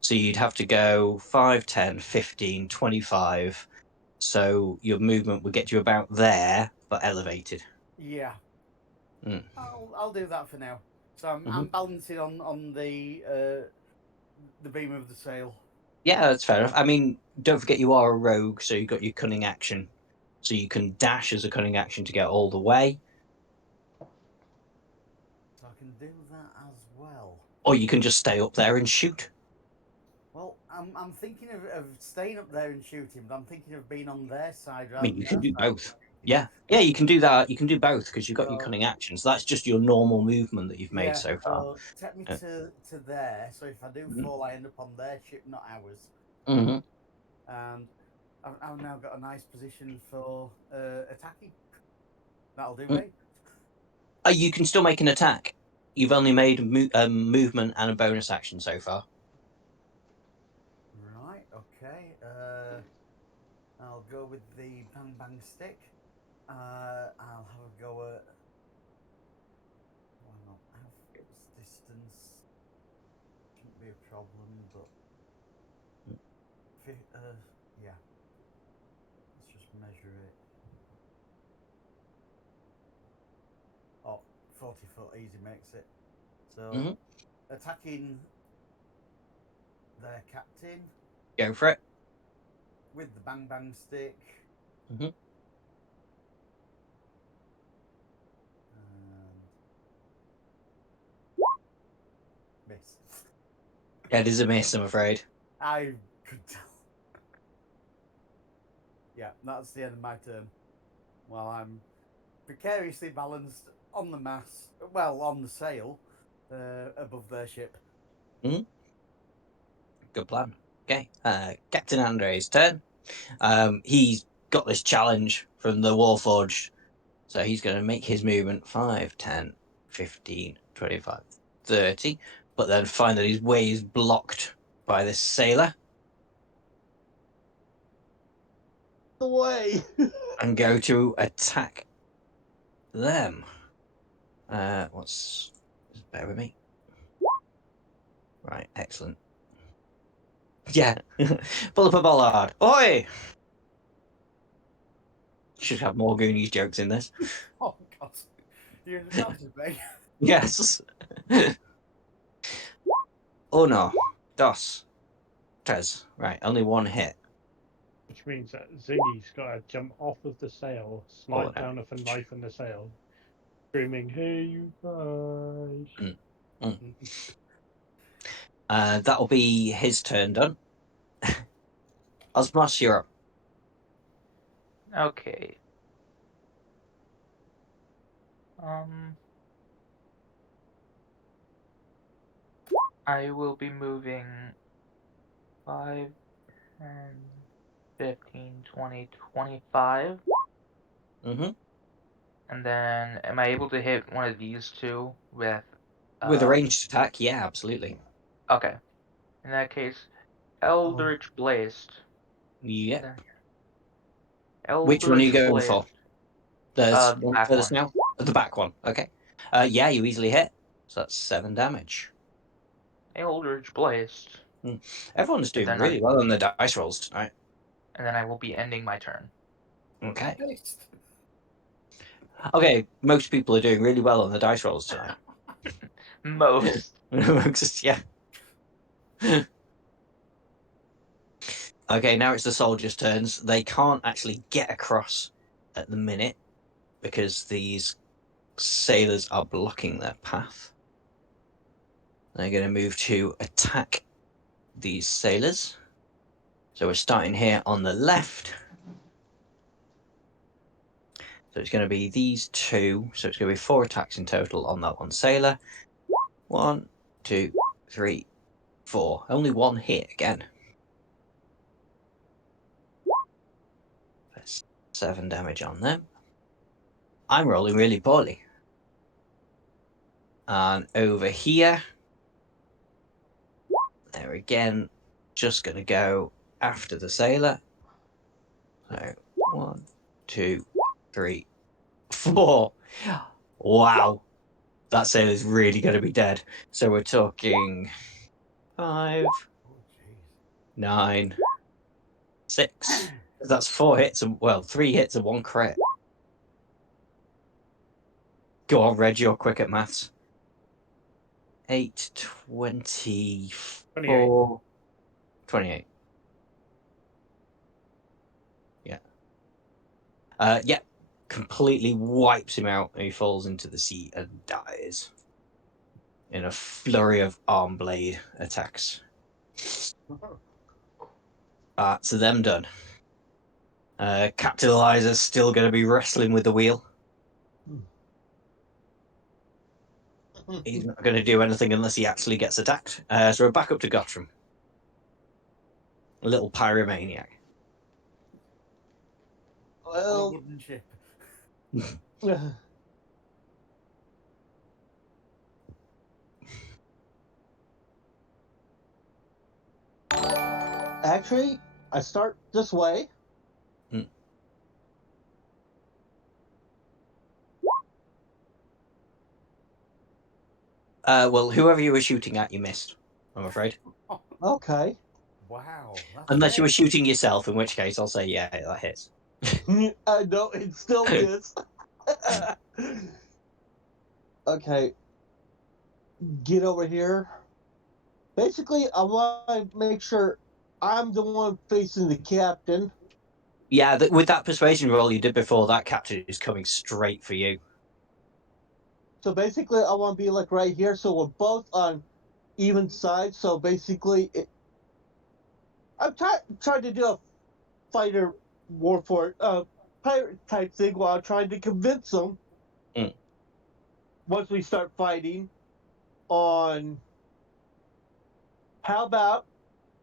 So you'd have to go 5, 10, 15, 25. So your movement would get you about there, but elevated. Yeah. Mm. I'll do that for now. So I'm balancing on the beam of the sail. Yeah, that's fair enough. I mean, don't forget you are a rogue, so you've got your cunning action. So you can dash as a cunning action to get all the way, So I can do that as well. or you can just stay up there and shoot. Well, I'm thinking of staying up there and shooting, but I'm thinking of being on their side I rather mean, you than can their do side. both. Yeah, you can do that. You can do both because you've got your So, cunning actions. That's just your normal movement that you've made yeah, so far. so take me Uh, to there. So if I do Mhm. fall, I end up on their ship, not ours. Mhm. And I've now got a nice position for attacking. That'll do Mm. me. You can still make an attack. You've only made movement and a bonus action so far. Right, okay. I'll go with the bang bang stick. I'll have a go at. Why not? Have distance. Shouldn't be a problem, but. Yeah. Let's just measure it. Oh, 40 foot easy makes it. So, attacking their captain Go for it. with the bang bang stick. Mhm. And miss. Yeah, it is a miss, I'm afraid. I could tell. Yeah, that's the end of my turn. While I'm precariously balanced on the mast, well, on the sail, above their ship. Mhm. Good plan. Okay, Captain Andre's turn. He's got this challenge from the Warforged, so he's going to make his movement 5, 10, 15, 25, 30, but then find that his way is blocked by this sailor Away. and go to attack them. Just bear with me. Right, excellent. Yeah, pull up a bollard. Oi! Should have more Goonies jokes in this. Oh, God. You're in advantage, mate. Yes. Uno, dos, tres. Right, only one hit. Which means that Zingy's got to jump off of the sail, slide no. down with a knife in the sail, screaming, "Hey, you guys!" That'll be his turn done. Osmos, you're up. Okay. I will be moving 5, 10, 15, 20, 25. Mm-hmm. And then, am I able to hit one of these two with? With a ranged attack, yeah, absolutely. Okay. In that case, Eldritch Blast. Yeah. Eldritch Which one are you going Blast. for? There's The one back further one. now. The back one. Okay. Yeah, you easily hit. So that's 7 damage. Eldritch Blast. Everyone's And doing then really well on the dice rolls tonight. and then I will be ending my turn. Okay. Nice. Okay, most people are doing really well on the dice rolls tonight. Most. Just, yeah. Okay, now it's the soldiers' turns. They can't actually get across at the minute because these sailors are blocking their path. They're going to move to attack these sailors. So we're starting here on the left. So it's going to be these two. So it's going to be 4 attacks in total on that one sailor. 1, 2, 3, 4. Only one hit again. That's 7 damage on them. I'm rolling really poorly. And over here, They're again just going to go after the sailor. So 1, 2, 3, 4. Wow, that sailor's really going to be dead. So we're talking 5, Oh, jeez. 9, 6. That's 4 hits and 3 hits and 1 crit. Go on, Reg, you're quick at maths. 8, 24, 28. Yeah, completely wipes him out, and he falls into the sea and dies in a flurry of arm blade attacks. So them done. Captain Eliza's still going to be wrestling with the wheel. He's not going to do anything unless he actually gets attacked. So we're back up to Gottram. A little pyromaniac. Or a Well, wooden chip. actually, I start this way. Well, whoever you were shooting at, you missed, I'm afraid. Okay. Wow. That's Unless you were great. shooting yourself, in which case I'll say, yeah, that hits. I know it still is. Okay. Get over here. Basically, I want to make sure I'm the one facing the captain. Yeah, with that persuasion roll you did before, that captain is coming straight for you. So basically, I want to be like right here, so we're both on even sides. So basically, I'm trying to do a fighter warfare pirate type thing while trying to convince them. Once we start fighting, on how about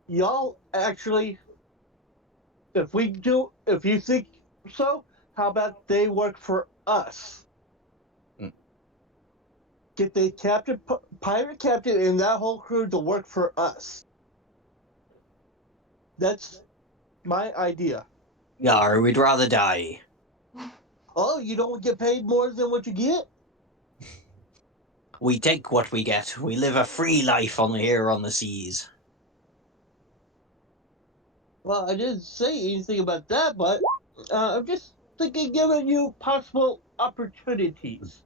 y'all actually, if you think so, how about they work for us? Get the pirate captain, and that whole crew to work for us. That's my idea. Yeah, we'd rather die. Oh, you don't get paid more than what you get? We take what we get. We live a free life here on the seas. Well, I didn't say anything about that, but I'm just thinking, giving you possible opportunities.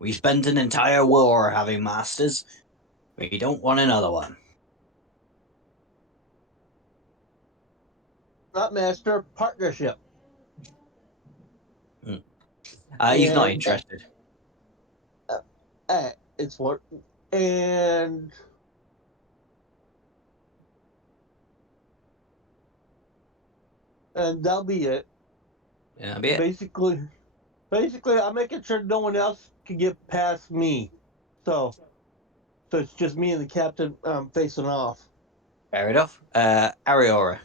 We spent an entire war having masters. We don't want another one. Not master, partnership. He's not interested. It's what, and that'll be it. Yeah, that'll be it. Basically, I'm making sure no one else can get past me. So it's just me and the captain facing off. Fair enough. Ariora.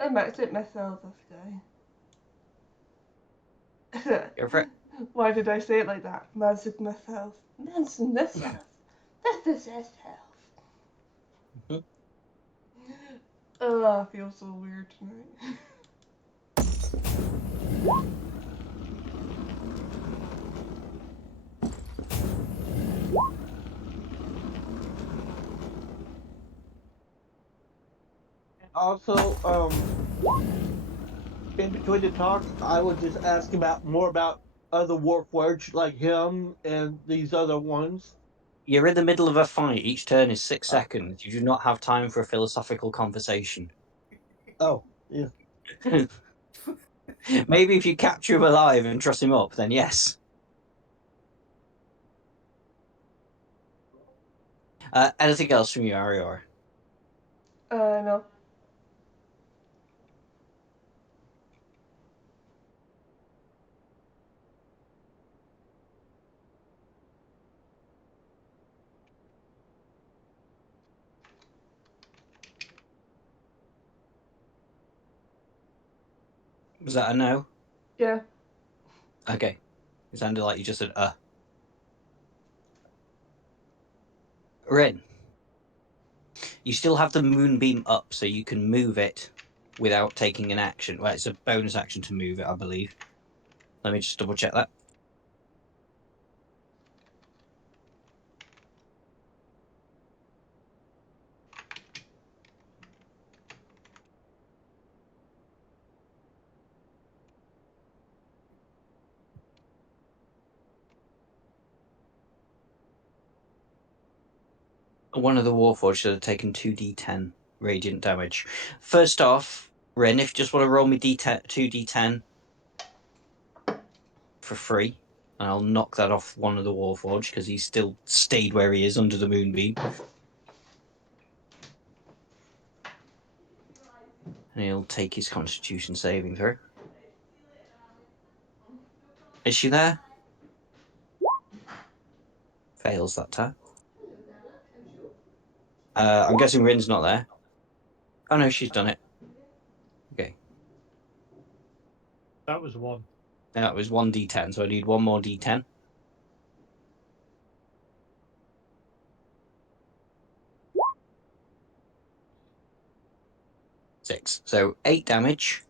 I maxed it myself, this guy. Go for it. Why did I say it like that? Maxed myself. Maxed myself. This is myself. Oh, I feel so weird tonight. Also, in between the talks, I would just ask about more about other Warforged like him and these other ones. You're in the middle of a fight. Each turn is 6 seconds. You do not have time for a philosophical conversation. Oh, yeah. Maybe if you capture him alive and truss him up, then yes. Anything else from you, Ariora? No. Was that a no? Yeah. Okay. It sounded like you just said, Rin, you still have the moonbeam up, so you can move it without taking an action. Well, it's a bonus action to move it, I believe. Let me just double check that. One of the Warforged should have taken 2d10 radiant damage. First off, Rin, if you just want to roll me 2d10 for free, and I'll knock that off one of the Warforged because he's still stayed where he is under the moonbeam. And he'll take his Constitution saving throw. Is she there? Fails that time. I'm guessing Rin's not there. Oh no, she's done it. Okay. That was one. That was 1d10, so I need one more d10. 6. So 8 damage.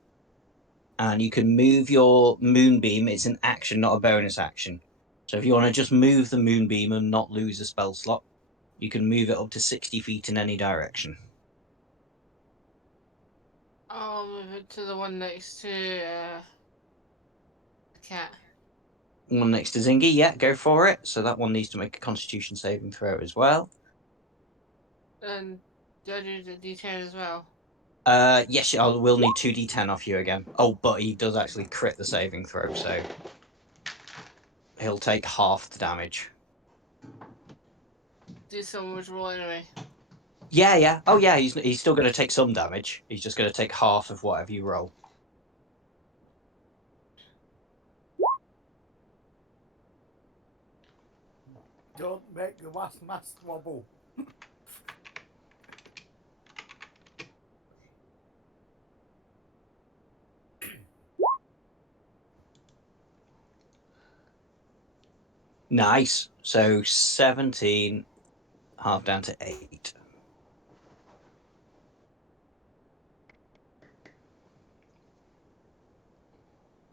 And you can move your moonbeam. It's an action, not a bonus action. So if you want to just move the moonbeam and not lose a spell slot, you can move it up to 60 feet in any direction. I'll move it to the one next to the cat. One next to Zingy, yeah, go for it. So that one needs to make a Constitution saving throw as well. And do I do the D10 as well? Yes, I will need 2d10 off you again. Oh, but he does actually crit the saving throw, so he'll take half the damage. Do some with roll anyway. Yeah. Oh, yeah, he's still going to take some damage. He's just going to take half of whatever you roll. Don't make the last mast wobble. Nice. So 17, half down to 8.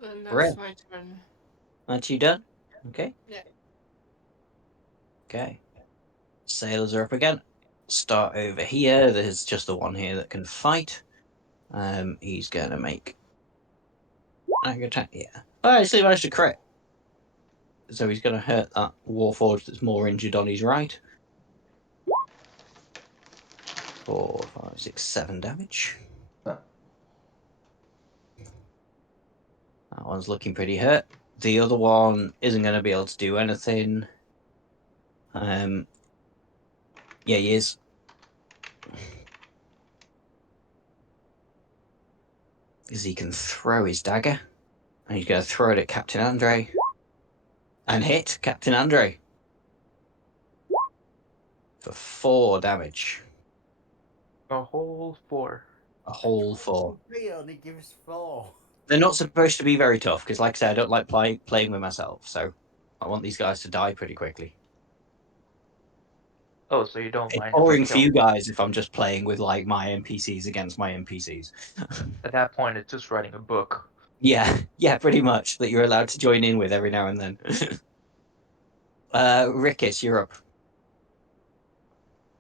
Then Brilliant. that's my turn. Aren't you done? Okay. Yeah. Okay. Sailors are up again. Start over here. There's just the one here that can fight. He's going to make an attack. Yeah. Oh, actually he managed to crit. So he's going to hurt that Warforged that's more injured on his right. 4, 5, 6, 7 damage. That one's looking pretty hurt. The other one isn't going to be able to do anything. Yeah, he is. Because he can throw his dagger. And he's going to throw it at Captain Andre. And hit Captain Andre. For 4 damage. A whole 4. A whole 4. He only gives 4. They're not supposed to be very tough, because like I said, I don't like playing with myself, so I want these guys to die pretty quickly. Oh, so you don't It's mind if I boring for kill? you guys if I'm just playing with like my NPCs against my NPCs. At that point, it's just writing a book. Yeah, pretty much, that you're allowed to join in with every now and then. Rickis, you're up.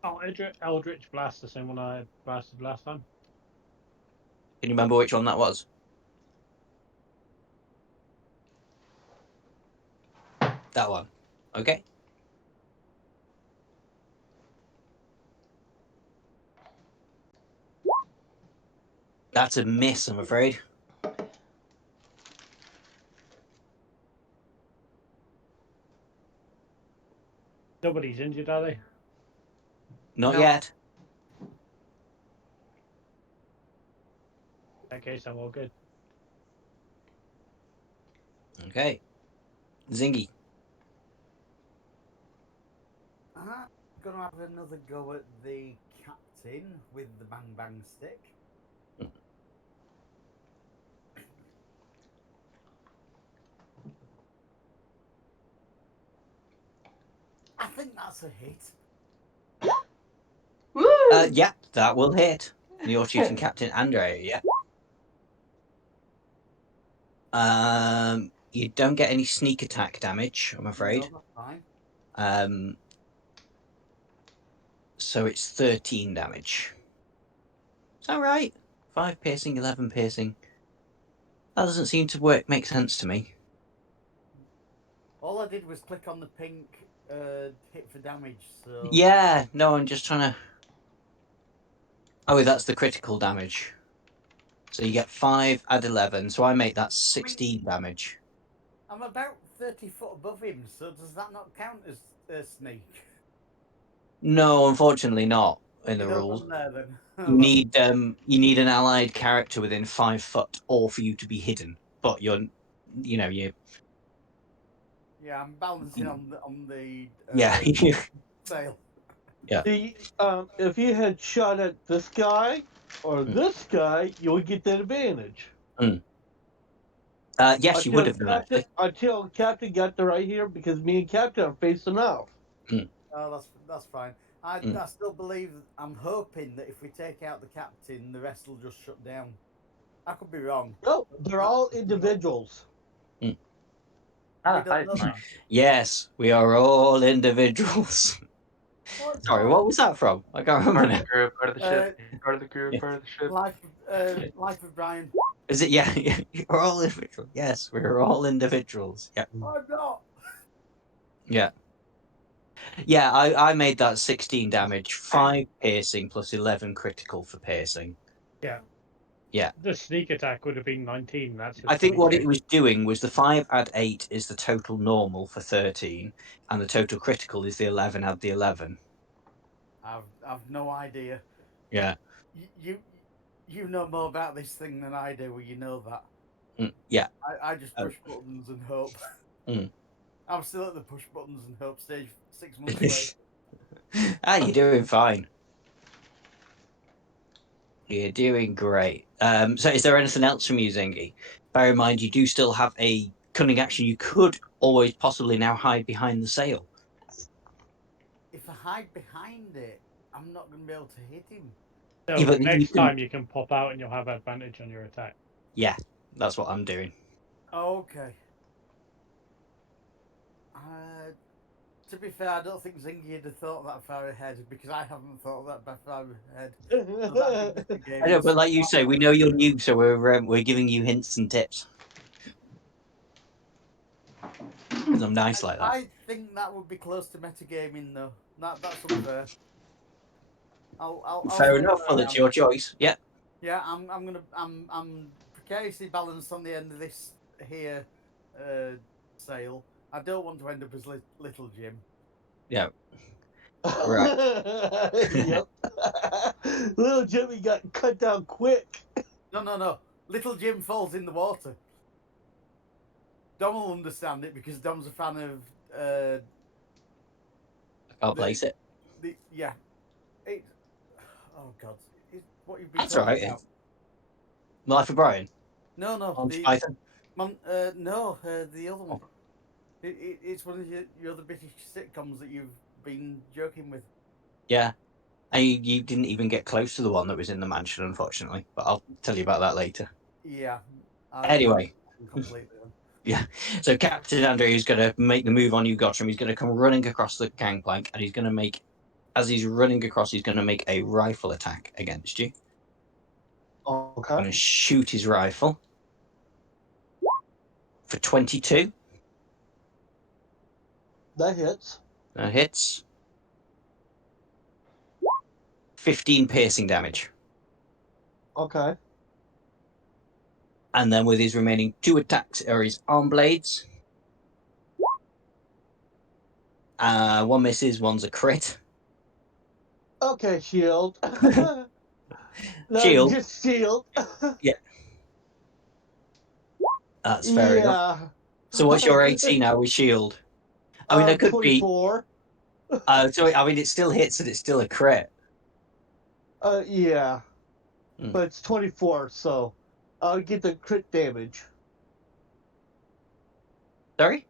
Oh, Eldritch Blast, the same one I blasted last time. Can you remember which one that was? That one. Okay. That's a miss, I'm afraid. Nobody's injured, are they? Not No. yet. In that case, I'm all good. Okay. Zingy. Gonna have another go at the captain with the bang bang stick. think that's a hit. Woo! Yeah, that will hit. You're shooting Captain Andre, yeah. You don't get any sneak attack damage, I'm afraid. No, that's fine. So it's 13 damage. Is that right? 5 piercing, 11 piercing. That doesn't seem to make sense to me. All I did was click on the pink hit for damage, so... Yeah, no, I'm just trying to... Oh, that's the critical damage. So you get 5, add 11, so I make that 16 damage. I'm about 30 foot above him, so does that not count as a sneak? No, unfortunately not in the You don't rules. run there, then. You need an allied character within 5 foot, or for you to be hidden. But you. Yeah, I'm balancing on the Yeah. sail. Yeah. If you had shot at this guy or Mm. this guy, you would get that advantage. Yes, you would have done actually. Until Captain got the right here, because me and Captain are facing off. Oh, that's fine. I still believe. I'm hoping that if we take out the captain, the rest will just shut down. I could be wrong. No, they're all individuals. We Ah, don't know fine. that. Yes, we are all individuals. What's Sorry, that? what was that from? I can't remember Part of now. the crew, part of the ship, part of the crew, Yeah. part of the ship. Life of Brian. Is it? Yeah, you're all individuals. Yes, we're all individuals. Yeah. I'm not. Yeah. Yeah, I made that 16 damage, 5 piercing plus 11 critical for piercing. Yeah. Yeah. The sneak attack would have been 19. That's a I think what it 22. was doing was the 5 add 8 is the total normal for 13, and the total critical is the 11 add the 11. I've no idea. Yeah. You know more about this thing than I do. You know that. Yeah. I just push buttons and hope. I'm still at the push buttons and hope stage 6 months later. You're doing fine. You're doing great. So is there anything else from you, Zingy? Bear in mind, you do still have a cunning action. You could always possibly now hide behind the sail. If I hide behind it, I'm not going to be able to hit him. So Yeah, but next you can- time you can pop out and you'll have advantage on your attack. Yeah, that's what I'm doing. Okay. To be fair, I don't think Zingy would have thought that far ahead because I haven't thought that far ahead. So that'd be the game. I know, but like you say, we know you're new, so we're giving you hints and tips. Because I'm nice like that. I think that would be close to metagaming, though. That's unfair. I'll Fair stay enough. where Well, I it's am. your choice. Yeah. Yeah, I'm precariously balanced on the end of this here sail. I don't want to end up as little Jim. Yeah. Right. Yep. Little Jimmy got cut down quick. No. Little Jim falls in the water. Dom will understand it because Dom's a fan of. I can't place it. Yeah. Oh God. What you've been That's all talking right. about. Life of Brian. No. Monty Python. No, the other one. It's one of your other British sitcoms that you've been joking with. Yeah. And you didn't even get close to the one that was in the mansion, unfortunately. But I'll tell you about that later. Yeah. Anyway. Completely. Yeah. So Captain Andrew is going to make the move on you, Gottram. He's going to come running across the gangplank, and he's going to make, as he's running across, he's going to make a rifle attack against you. Okay. Going to shoot his rifle for 22. That hits. That hits. 15 piercing damage. Okay. And then with his remaining 2 attacks are his arm blades. One misses, one's a crit. Okay, shield. No, Shield. just shield. Yeah. That's fair enough. Yeah. So what's your AC now with shield? I mean, there could 24. be. So I mean, it still hits and it's still a crit. Yeah. Hmm. But it's 24, so I'll get the crit damage. Sorry?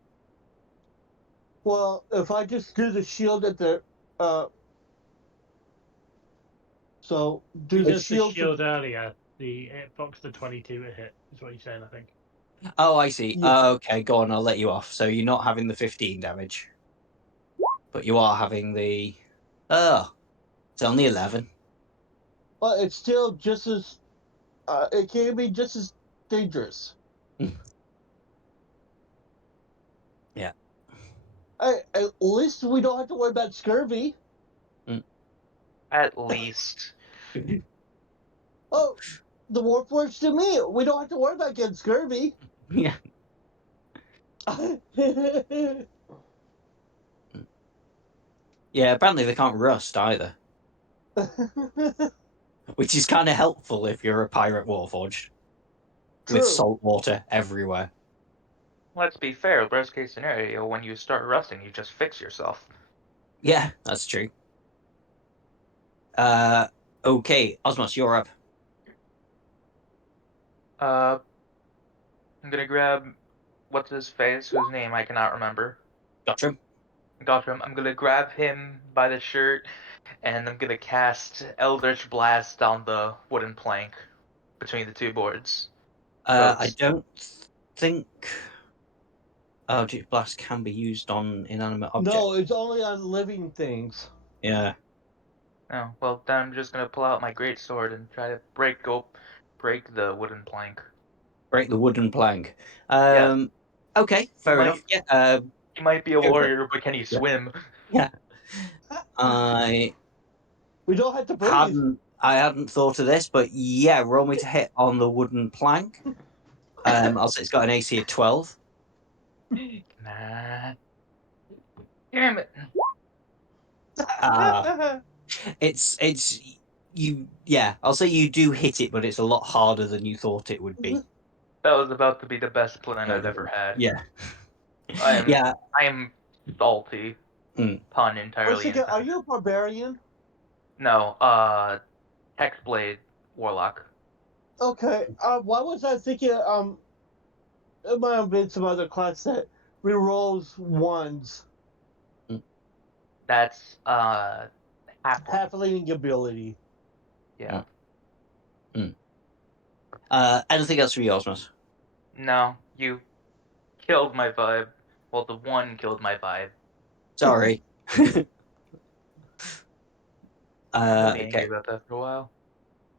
Well, if I just do the shield at the so do Who the does the shield. shield earlier? It blocks the 22 to hit, is what you're saying, I think. Oh, I see. Yeah. Okay, go on. I'll let you off. So you're not having the 15 damage, but you are having the. Oh, it's only 11. But it's still just as it can be just as dangerous. Yeah. At least we don't have to worry about scurvy. At least. Oh, the Warforged to me, we don't have to worry about getting scurvy. Yeah. Yeah. Apparently they can't rust either, which is kind of helpful if you're a pirate warforged with True. salt water everywhere. Let's be fair, worst case scenario, when you start rusting, you just fix yourself. Yeah, that's true. Okay, Osmos, you're up. I'm gonna grab what's his face, whose name I cannot remember. Gotcha. Gotham. I'm gonna grab him by the shirt, and I'm gonna cast Eldritch Blast on the wooden plank between the two boards. I don't think Eldritch Blast can be used on inanimate objects. No, it's only on living things. Yeah. Oh, well, then I'm just gonna pull out my great sword and try to break the wooden plank. Break the wooden plank. Yes. Okay, fair might- enough. Yeah. He might be a Go for it. warrior, but can he Yeah. swim? Yeah. I We don't have to breathe. hadn't thought of this, but yeah, roll me to hit on the wooden plank. I'll say it's got an AC of 12. Nah. Damn it. It's you. Yeah, I'll say you do hit it, but it's a lot harder than you thought it would be. That was about to be the best plan I've ever had. Yeah. I am salty. Mm. Pun I was entirely thinking, are intended. you a barbarian? No, Hexblade Warlock. Okay. Why was I thinking? It might have been some other class that rerolls ones. That's halfling. Halfling ability. Yeah. Anything else for you, Osmos? No, you killed my vibe. Well, the one killed my vibe. Sorry. I'll be angry Okay. about that for a while.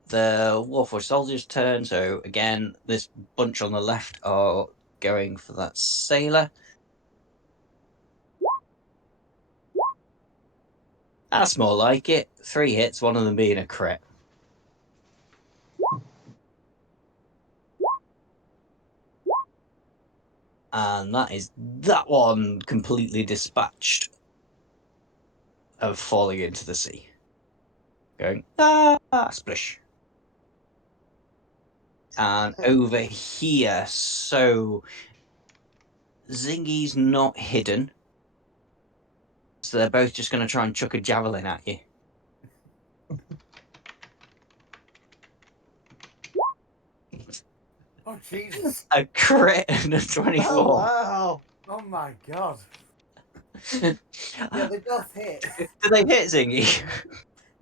The Warforged soldiers' turn. So again, this bunch on the left are going for that sailor. That's more like it. 3 hits, one of them being a crit. And that is that one completely dispatched of falling into the sea. Going, splish. And over here, so Zingy's not hidden. So they're both just going to try and chuck a javelin at you. Oh, Jesus. A crit and a 24. Oh, wow. Oh, my God. Do Yeah, they both hit. they hit Zingy?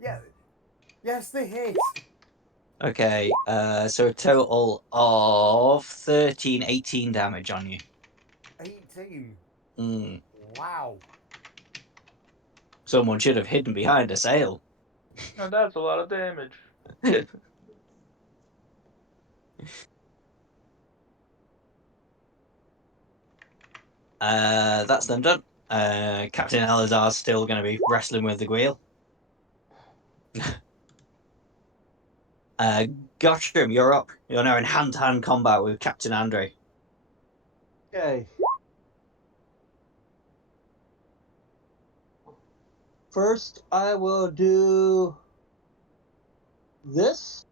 Yeah. Yes, they hit. Okay, so a total of 13, 18 damage on you. 18. Mm. Wow. Someone should have hidden behind a sail. No, that's a lot of damage. That's them done. Captain Elazar's still going to be wrestling with the wheel. Gottram, you're up. You're now in hand-to-hand combat with Captain Andre. Okay. First, I will do this.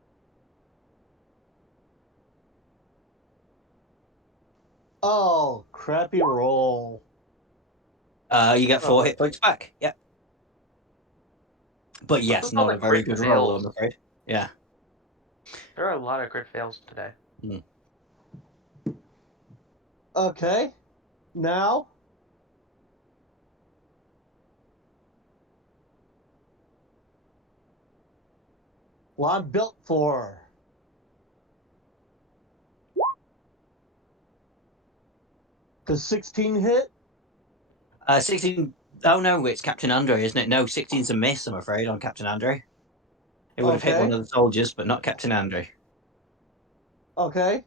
Oh, crappy roll. You get 4 hit points back. Yep. But yes, What's with all not the a very crit good roll, fails? I'm afraid. Yeah. There are a lot of crit fails today. Okay. Now, Well, I'm built for. Does 16 hit? 16. Oh no, it's Captain Andre, isn't it? No, 16's a miss, I'm afraid, on Captain Andre. It would have hit one Okay. of the soldiers, but not Captain Andre. Okay.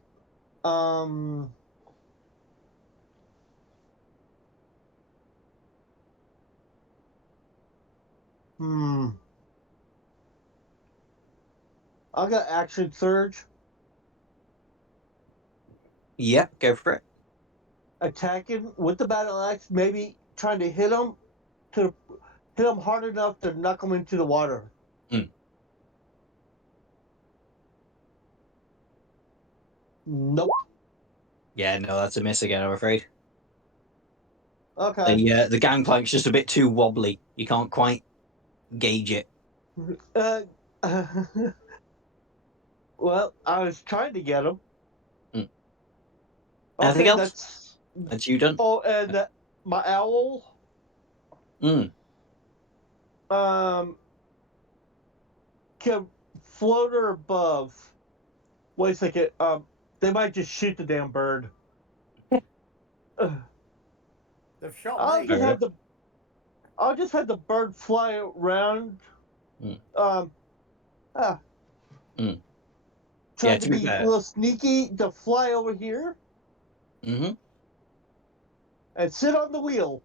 Hmm. I got action surge. Yeah, go for it. Attacking with the battle axe, maybe trying to hit him hard enough to knock him into the water. Nope. Yeah, no, that's a miss again, I'm afraid. Okay. The gangplank's just a bit too wobbly. You can't quite gauge it. Uh, well, I was trying to get him. Anything Okay, else? That's you done? Oh, and my owl. Can float or above. Wait a second. They might just shoot the damn bird. They've shot I'll me. just have the bird fly around. Try Yeah, to to be be a fair. little sneaky to fly over here Mm-hmm. and sit on the wheel.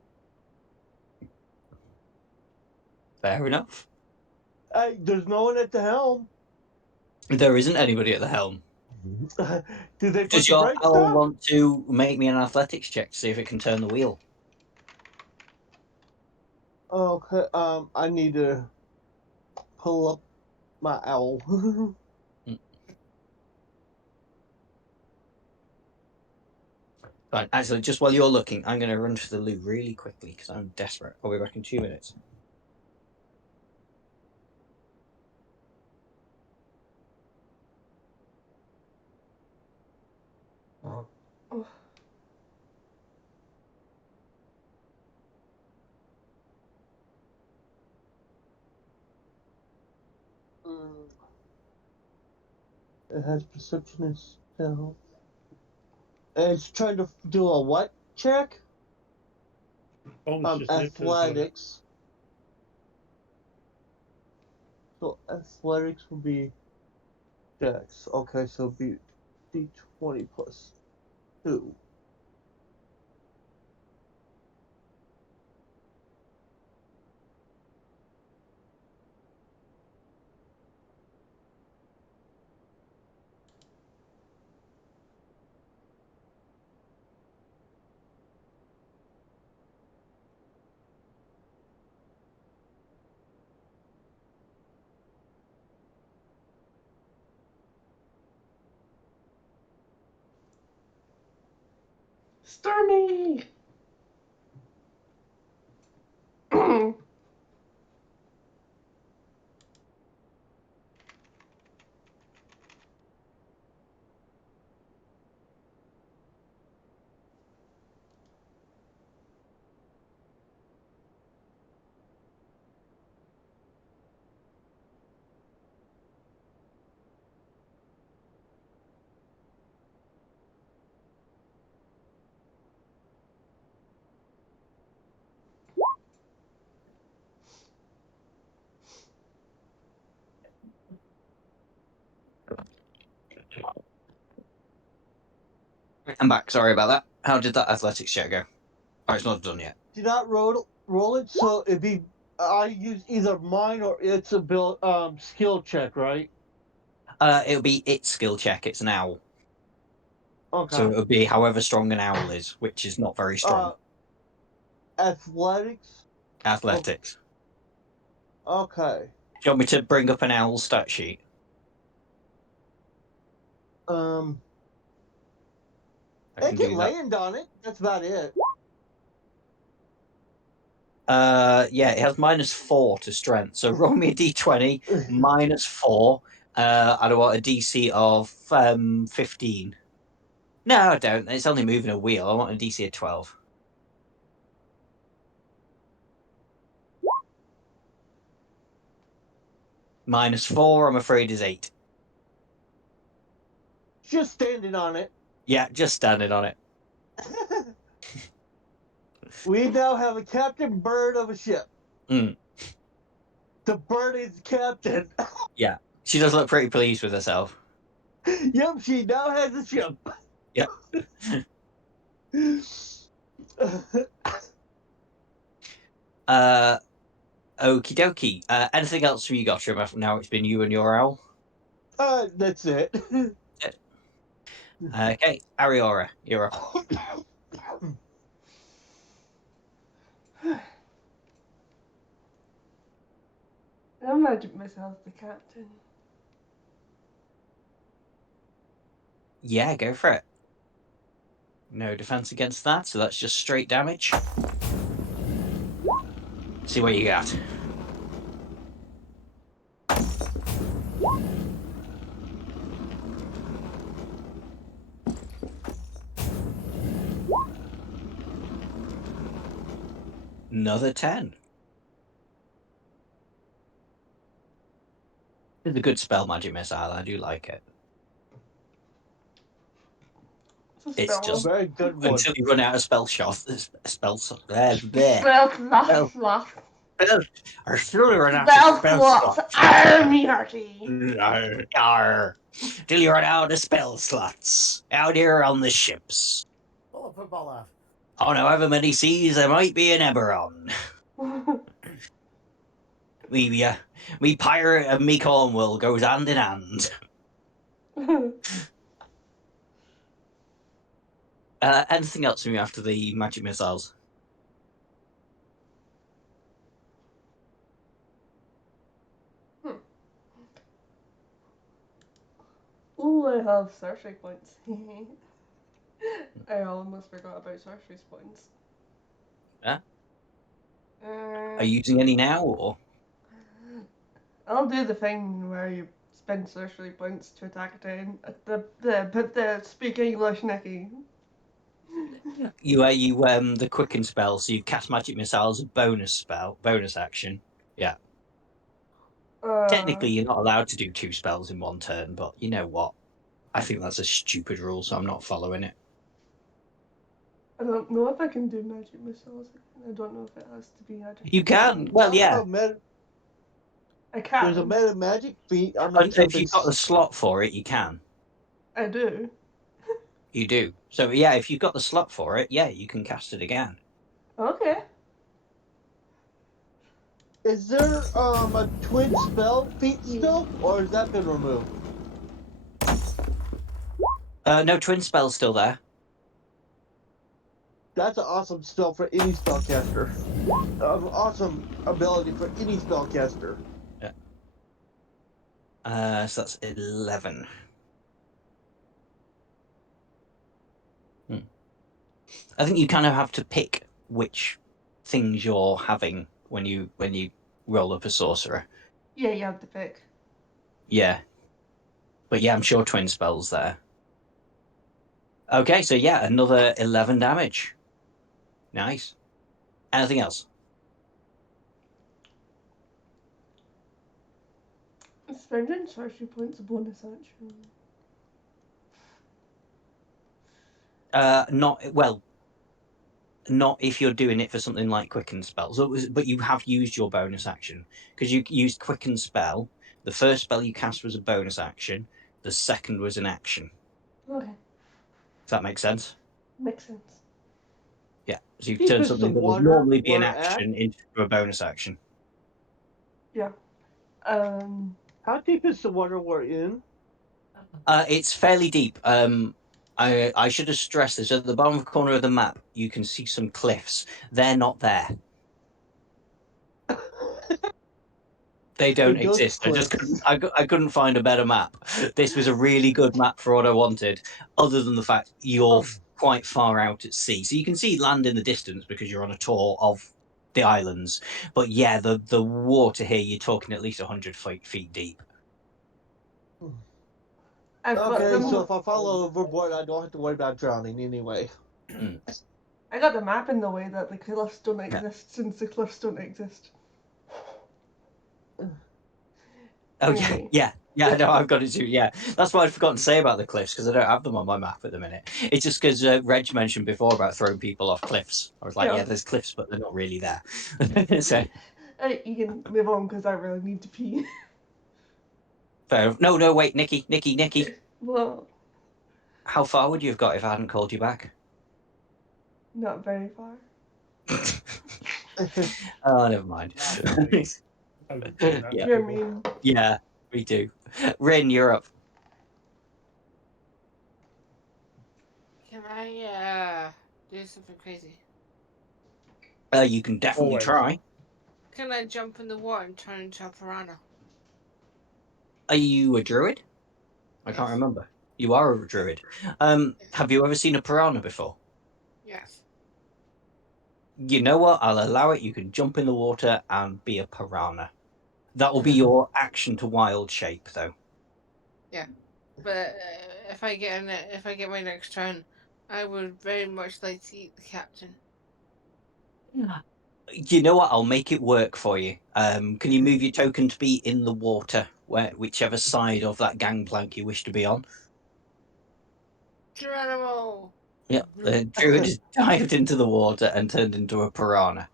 Fair enough. There's no one at the helm. There isn't anybody at the helm. Do they put Does the your brakes owl down? want to make me an athletics check to see if it can turn the wheel? Okay. I need to pull up my owl. Fine. Actually, just while you're looking, I'm going to run to the loo really quickly because I'm desperate. I'll be back in 2 minutes. It has perception and stealth. And it's trying to do a what check? Bombs just nipped us, Athletics. So athletics will be dex. Okay, so it'll be d20 plus 2. Stir me! I'm back. Sorry about that. How did that athletics check go? Oh, it's not done yet. Do not roll it, so it'd be I use either mine or its skill check, right? It'll be its skill check. It's an owl. Okay. So it'll be however strong an owl is, which is not very strong. Athletics. Athletics. Okay. Do you want me to bring up an owl stat sheet? It I can can do that. land on it. That's about it. Yeah, it has -4 to strength. So roll me a d20 -4. I don't want a DC of 15. No, I don't. It's only moving a wheel. I want a DC of 12. -4, I'm afraid, is 8. Just standing on it. Yeah, just standing on it. We now have a captain bird of a ship. Mm. The bird is captain. Yeah, she does look pretty pleased with herself. Yep, she now has a ship. Yep. Okie dokie. Anything else from you, Gottram? Now it's been you and your owl. That's it. Okay, Ariora, you're up. I imagine myself the captain. Yeah, go for it. No defense against that, so that's just straight damage. See what you got. Another 10. It's a good spell, Magic Missile. I do like it. It's a It's spell. just Very good one. until you run out of spell shot. Spell Spell Oh. slots. I still run out Spell of spell slots. slots. Army hearty. Till you run out of spell slots. Out here on the ships. Pull up a bollard. On however many seas there might be an Eberron. Me pirate and me Cornwall goes hand in hand. Anything else from you after the magic missiles? Oh, I have sorcery points. I almost forgot about sorcery points. Yeah. Are you using any now, or? I'll do the thing where you spend sorcery points to attack the speak English, Nicky. You the quicken spell, so you cast magic missiles, bonus action. Yeah. Technically, you're not allowed to do 2 spells in one turn, but you know what? I think that's a stupid rule, so I'm not following it. I don't know if I can do magic missiles. I don't know if it has to be magic. You can. Well, yeah. I can. There's a meta magic feat. I'm not sure If you've got the slot for it, you can. I do. You do. So yeah, if you've got the slot for it, yeah, you can cast it again. Okay. Is there a twin spell feat still, or has that been removed? No, twin spell's still there. That's an awesome spell for any spellcaster. Awesome ability for any spellcaster. Yeah. So that's 11. I think you kind of have to pick which things you're having when you roll up a sorcerer. Yeah, you have to pick. Yeah. But yeah, I'm sure twin spell's there. Okay, so yeah, another 11 damage. Nice. Anything else? Spending sorcery points a bonus action. Not if you're doing it for something like quicken spells, but you have used your bonus action because you used quicken spell. The first spell you cast was a bonus action. The second was an action. Okay. Does that make sense? Makes sense. Yeah. So you've turned something that would normally be an action into a bonus action. Yeah. How deep is the water we're in? It's fairly deep. I should have stressed this. At the bottom corner of the map, you can see some cliffs. They're not there. They don't exist. I couldn't find a better map. This was a really good map for what I wanted, other than the fact you're quite far out at sea. So you can see land in the distance because you're on a tour of the islands. But yeah, the water here, you're talking at least 100 feet deep. Okay, so if I follow overboard, I don't have to worry about drowning anyway. I got the map in the way that the cliffs don't exist since the cliffs don't exist. Oh yeah, Right. yeah. No, I've got it too. Yeah, that's what I'd forgotten to say about the cliffs because I don't have them on my map at the minute. It's just because Reg mentioned before about throwing people off cliffs. I was like, Yeah. yeah, there's cliffs, but they're not really there. So You can move on because I really need to pee. fair enough. No, wait, Nikki. Well, How far would you have got if I hadn't called you back? not very far. Oh, never mind. I would do that. Yeah. You're mean. Yeah, me too. Rin, you're up. Can I do something crazy? You can definitely Always. try. Can I jump in the water and turn into a piranha? Are you a druid? I can't Yes. remember. You are a druid. Have you ever seen a piranha before? Yes. You know what? I'll allow it. You can jump in the water and be a piranha. That will be your action to wild shape, though. But if I get my next turn, I would very much like to eat the captain. You know what? I'll make it work for you. Can you move your token to be in the water, whichever side of that gangplank you wish to be on? Geronimo! Yeah, the druid has dived into the water and turned into a piranha.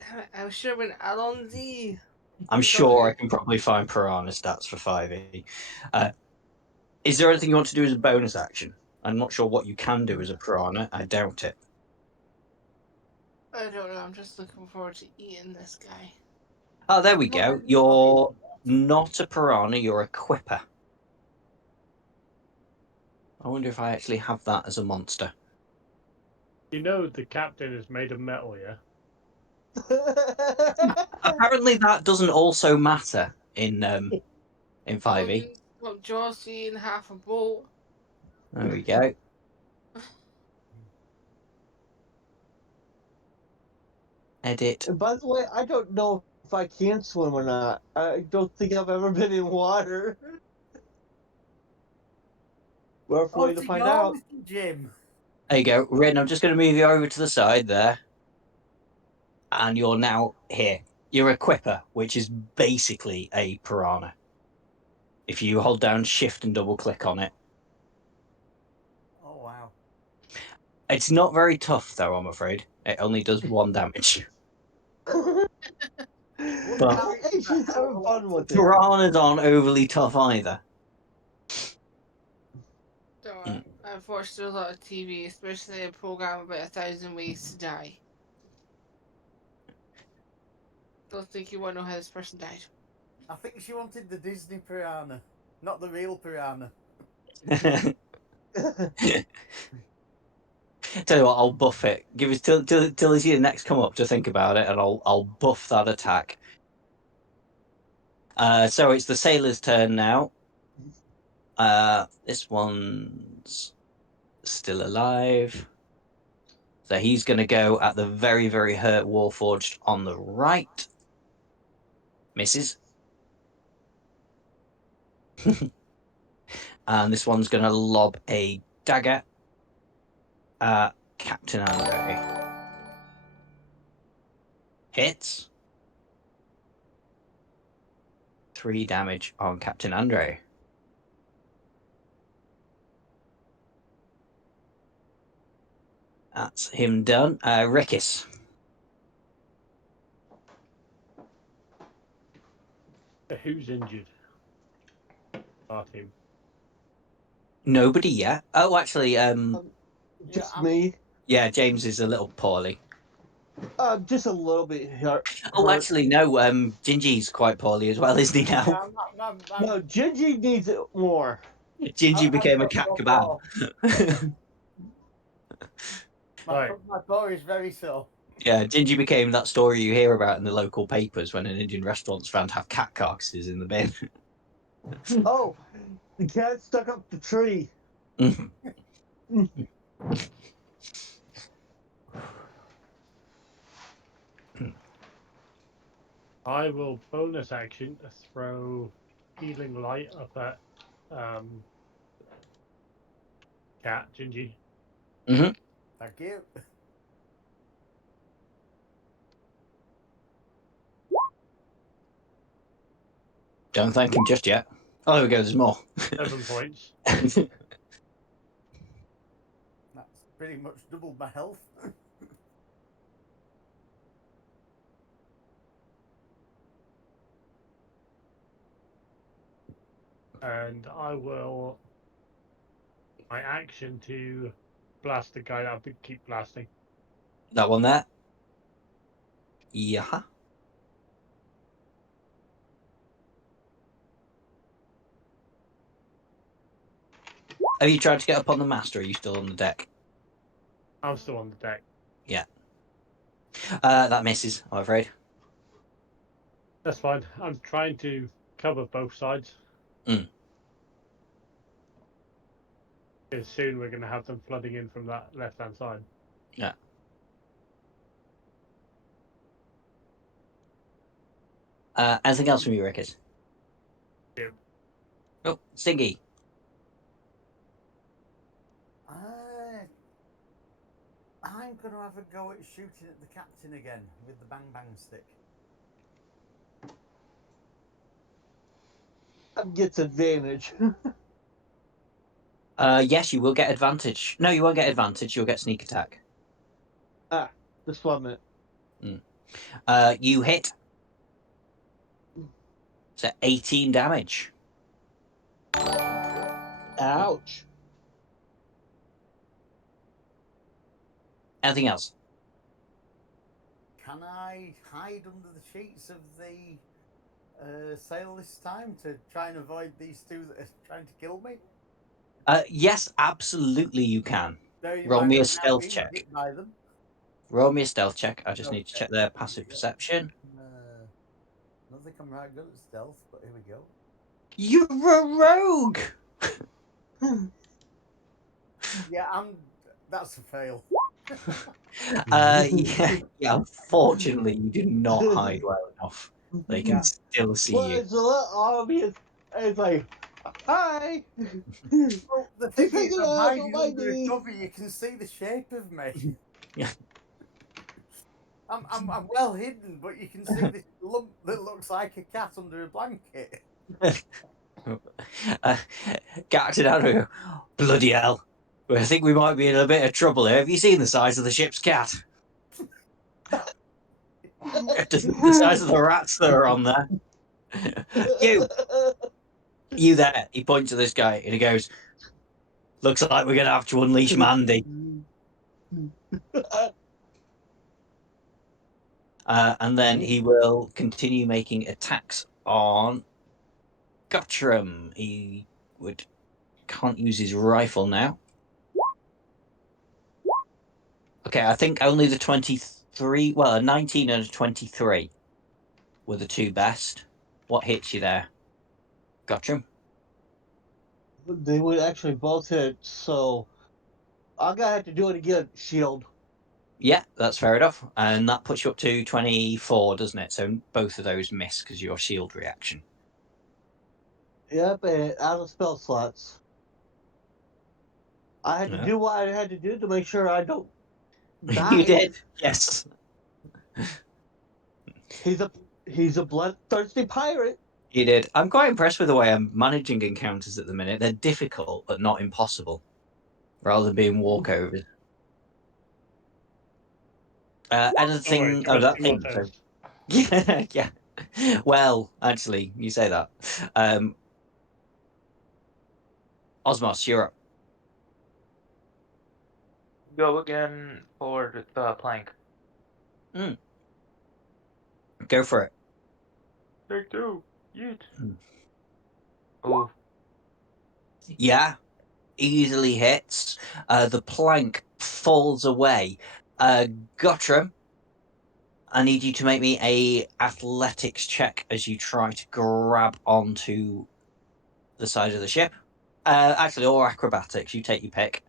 Damn it, I should have went Alonzi. I'm sure I can probably find piranha stats for 5e. Is there anything you want to do as a bonus action? I'm not sure what you can do as a piranha. I doubt it. I don't know. I'm just looking forward to eating this guy. Oh, there we go. You're not a piranha, you're a quipper. I wonder if I actually have that as a monster. You know the captain is made of metal, yeah? Apparently that doesn't also matter in 5e. Got Jossie and half a boat. There we go. Edit. And by the way, I don't know if I can swim or not. I don't think I've ever been in water. We're going to find out. Jim. There you go. Rin, I'm just going to move you over to the side there. And you're now here. You're a quipper, which is basically a piranha. If you hold down shift and double click on it. Oh wow. It's not very tough though, I'm afraid. It only does 1 damage. Hey, she's having fun with it. Piranhas aren't overly tough either. So, I've watched a lot of TV, especially a program about 1,000 Ways to Die. Don't think you want to know how this person died. I think she wanted the Disney piranha, not the real piranha. Tell you what, I'll buff it. Give us till you see the next come up to think about it, and I'll buff that attack. So it's the sailor's turn now. This one's still alive. So he's going to go at the very, very hurt Warforged on the right. Misses. And this one's going to lob a dagger at Captain Andre. Hits. 3 damage on Captain Andre. That's him done. Rickus. Who's injured? Our team. Nobody yet. Oh, actually, Just Yeah, me. yeah, James is a little poorly. Just a little bit hurt. Oh, actually, no. Gingy's quite poorly as well, isn't he now? No, Gingy needs it more. Gingy became a cat kebab. Right. My paw is very sore. Yeah, Gingy became that story you hear about in the local papers when an Indian restaurant's found to have cat carcasses in the bin. Oh, the cat stuck up the tree. I will bonus action to throw healing light up at Cat Gingy. Mm-hmm. Thank you. Don't thank him just yet. Oh, there we go. There's more. 7 points. That's pretty much double my health. And I will my action to blast the guy that I've been keep blasting. That one there. Yeah. Have you tried to get up on the mast, or are you still on the deck? I'm still on the deck. Yeah. That misses, I'm afraid. That's fine. I'm trying to cover both sides. Mm. Because soon we're going to have them flooding in from that left-hand side. Yeah. Anything else from you, Rickers? Yeah. Oh, Stingy. I'm going to have a go at shooting at the captain again with the bang bang stick. Gets advantage. Yes, you will get advantage. No, you won't get advantage. You'll get sneak attack. That's what I meant. You hit. So 18 damage. Ouch. Anything else? Can I hide under the sheets of the sail this time to try and avoid these two that are trying to kill me? Yes, absolutely you can. Bearing in Roll mind me a I'm now stealth being check. hit by them. Roll me a stealth check. I just need to Okay. check their passive perception. I don't think I'm right good at stealth, but here we go. You're a rogue! Yeah, that's a fail. Yeah, unfortunately, you do not hide well enough. They can Yeah. still see Well, you. it's a lot obvious. It's like, hi. Well, the thing Just take is, it I'm out, don't hiding mind under a me. cover. You can see the shape of me. Yeah. I'm well hidden, but you can see this lump that looks like a cat under a blanket. Captain Andrew, bloody hell. I think we might be in a bit of trouble here. Have you seen the size of the ship's cat? The size of the rats that are on there. You there. He points to this guy and he goes, looks like we're going to have to unleash Mandy. And then he will continue making attacks on Guttram. He can't use his rifle now. Okay, I think only the 23, well, a 19 and a 23 were the two best. What hits you there, Guttram? They would actually both hit, so I'm gonna have to do it again. Shield. Yeah, that's fair enough. And that puts you up to 24, doesn't it? So both of those miss because of your shield reaction. Yep, and out of spell slots. I had to Yeah. do what I had to do to make sure I don't die. You did, yes. He's a bloodthirsty pirate. You did. I'm quite impressed with the way I'm managing encounters at the minute. They're difficult, but not impossible, rather than being walkovers. Anything? Don't worry, That trust me, thing. Cortez. Yeah, yeah. Well, actually, you say that. Osmos, you're up. Go again for the plank. Go for it. Take two. Yeet. Hmm. Ooh. Yeah, easily hits. The plank falls away. Guttram, I need you to make me a athletics check as you try to grab onto the side of the ship. Actually, or acrobatics. You take your pick.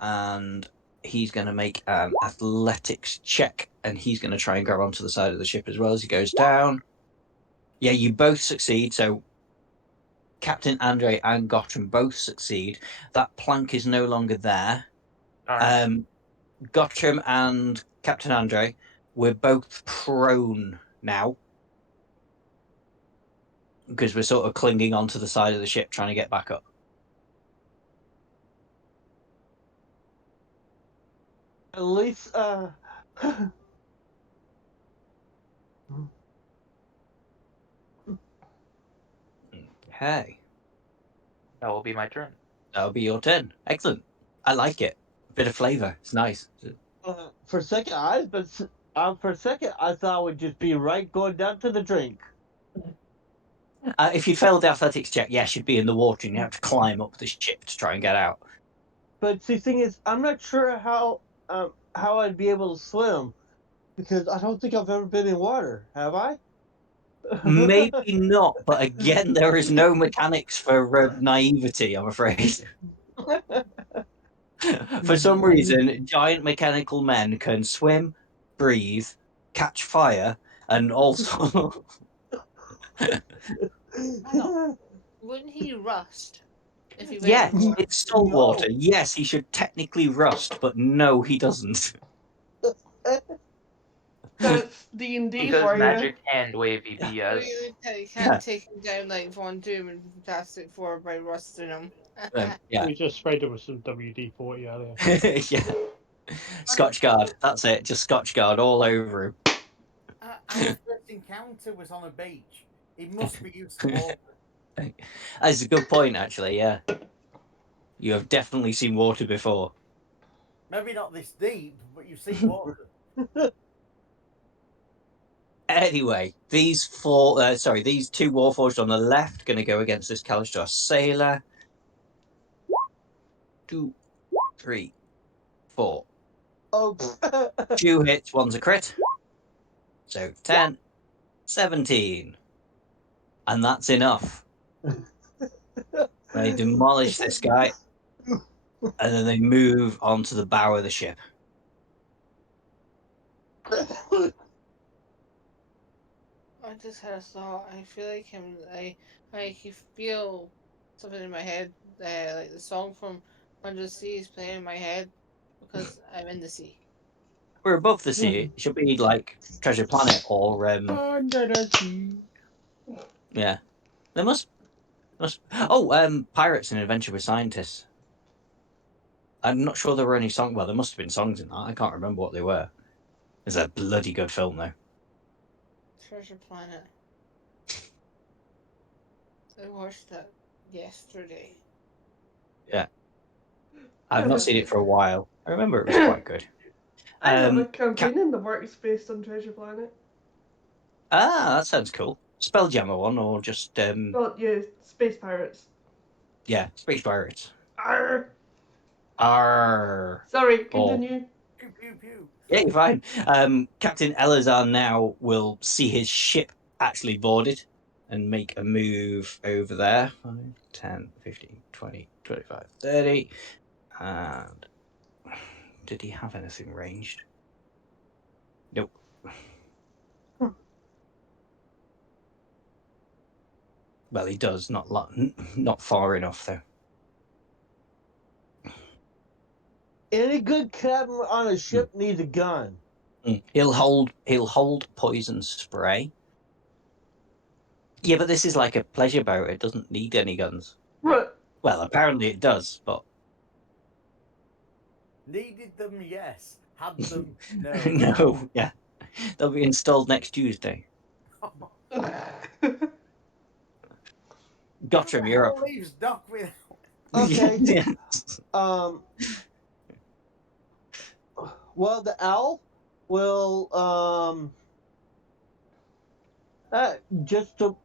And he's going to make an athletics check, and he's going to try and grab onto the side of the ship as well as he goes down. Yeah, you both succeed. So Captain Andre and Gottram both succeed. That plank is no longer there. All right. Gottram and Captain Andre, we're both prone now. because we're sort of clinging onto the side of the ship trying to get back up. At least, Okay, That will be my turn. that'll be your turn. Excellent. I like it. Bit of flavor. It's nice. for a second, for a second, I thought it would just be right going down to the drink. If you failed the athletics check, yes, you'd be in the water and you have to climb up the ship to try and get out. But see, the thing is, I'm not sure how I'd be able to swim because I don't think I've ever been in water. Have I? Maybe not, but again, there is no mechanics for naivety, I'm afraid. For some reason, giant mechanical men can swim, breathe, catch fire, and also. Wouldn't he rust if he went Yes, in the water? it's salt No. water. Yes, he should technically rust, but no, he doesn't. That's D&D Because for you. magic hand wavy So BS. you can't Yeah. take him down like Von Doom and Fantastic Four by rusting him. Yeah, We just sprayed him with some WD-40 earlier. yeah. Scotch guard. That's it. Just Scotch guard all over him. Our first encounter was on a beach. He must be used to water. That's a good point, actually. Yeah, you have definitely seen water before. Maybe not this deep, but you've seen water. Anyway, these two Warforged on the left going to go against this Kalistrar Sailor. 2, 3, 4. Oh. 2 hits, one's a crit. So 10, 17. And that's enough. They demolish this guy. And then they move onto the bow of the ship. I just had a thought. I feel like I can feel something in my head. Like the song from Under the Sea is playing in my head because I'm in the sea. We're above the sea. It should be like Treasure Planet or Under the sea. yeah. There must. Oh, Pirates and Adventure with Scientists. I'm not sure there were any songs. Well, there must have been songs in that. I can't remember what they were. It's a bloody good film, though. Treasure Planet. I watched that yesterday. Yeah. I've not seen it for a while. I remember it was quite good. I have a campaign in the works based on Treasure Planet. That sounds cool. Spelljammer one or just Well, yeah, Space Pirates. yeah, Space Pirates. Arr! Arr. Sorry, continue. Pew, pew, pew. Yeah, you're fine. Captain Elazar now will see his ship actually boarded and make a move over there. 5, 10, 15, 20, 25, 30. And did he have anything ranged? Nope. Well, he does, not far enough though. Any good captain on a ship needs a gun. He'll hold poison spray. Yeah, but this is like a pleasure boat. It doesn't need any guns. Right. Well, apparently it does, but Needed them, yes. Had them, no. no. Yeah, they'll be installed next Tuesday. Gotcha, Who the you're hell up. leaves Doc without? Okay. Yeah. Well, the owl will just to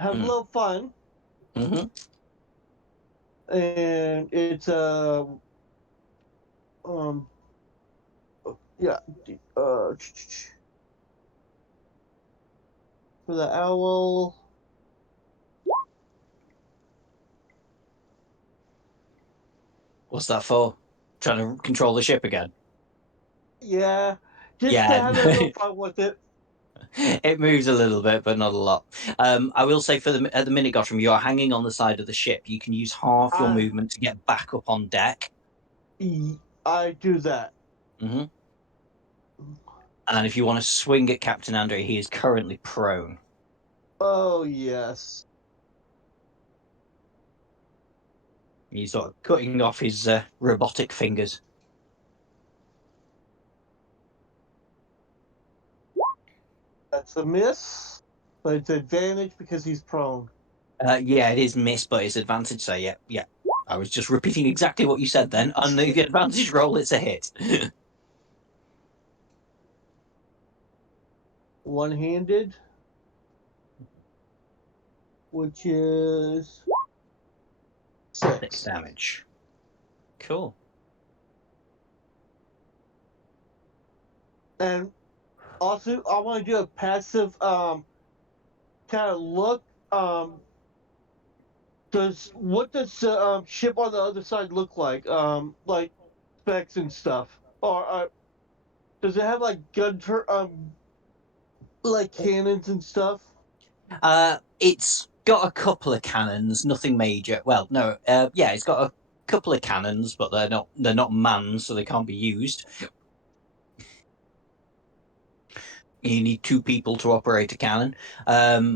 have a little fun, Mm-hmm. and it's yeah, for the owl. What's that for? Trying to control the ship again? Yeah, just Yeah. to have a little fun with it. It moves a little bit, but not a lot. I will say at the minute, Gotham, you are hanging on the side of the ship. You can use half your movement to get back up on deck. I do that. Mm-hmm. And if you want to swing at Captain Andre, he is currently prone. Oh yes. He's sort of cutting off his robotic fingers. That's a miss, but it's advantage because he's prone. Yeah, it is miss, but it's advantage. So yeah. I was just repeating exactly what you said then. On the advantage roll, it's a hit. One-handed, which is 6 6. damage. Cool. And also, I want to do a passive kind of look. What does the ship on the other side look like? Like specs and stuff, or does it have like like cannons and stuff? It's got a couple of cannons, nothing major. Well, no, yeah, it's got a couple of cannons, but they're not manned, so they can't be used. You need 2 people to operate a cannon. Yeah,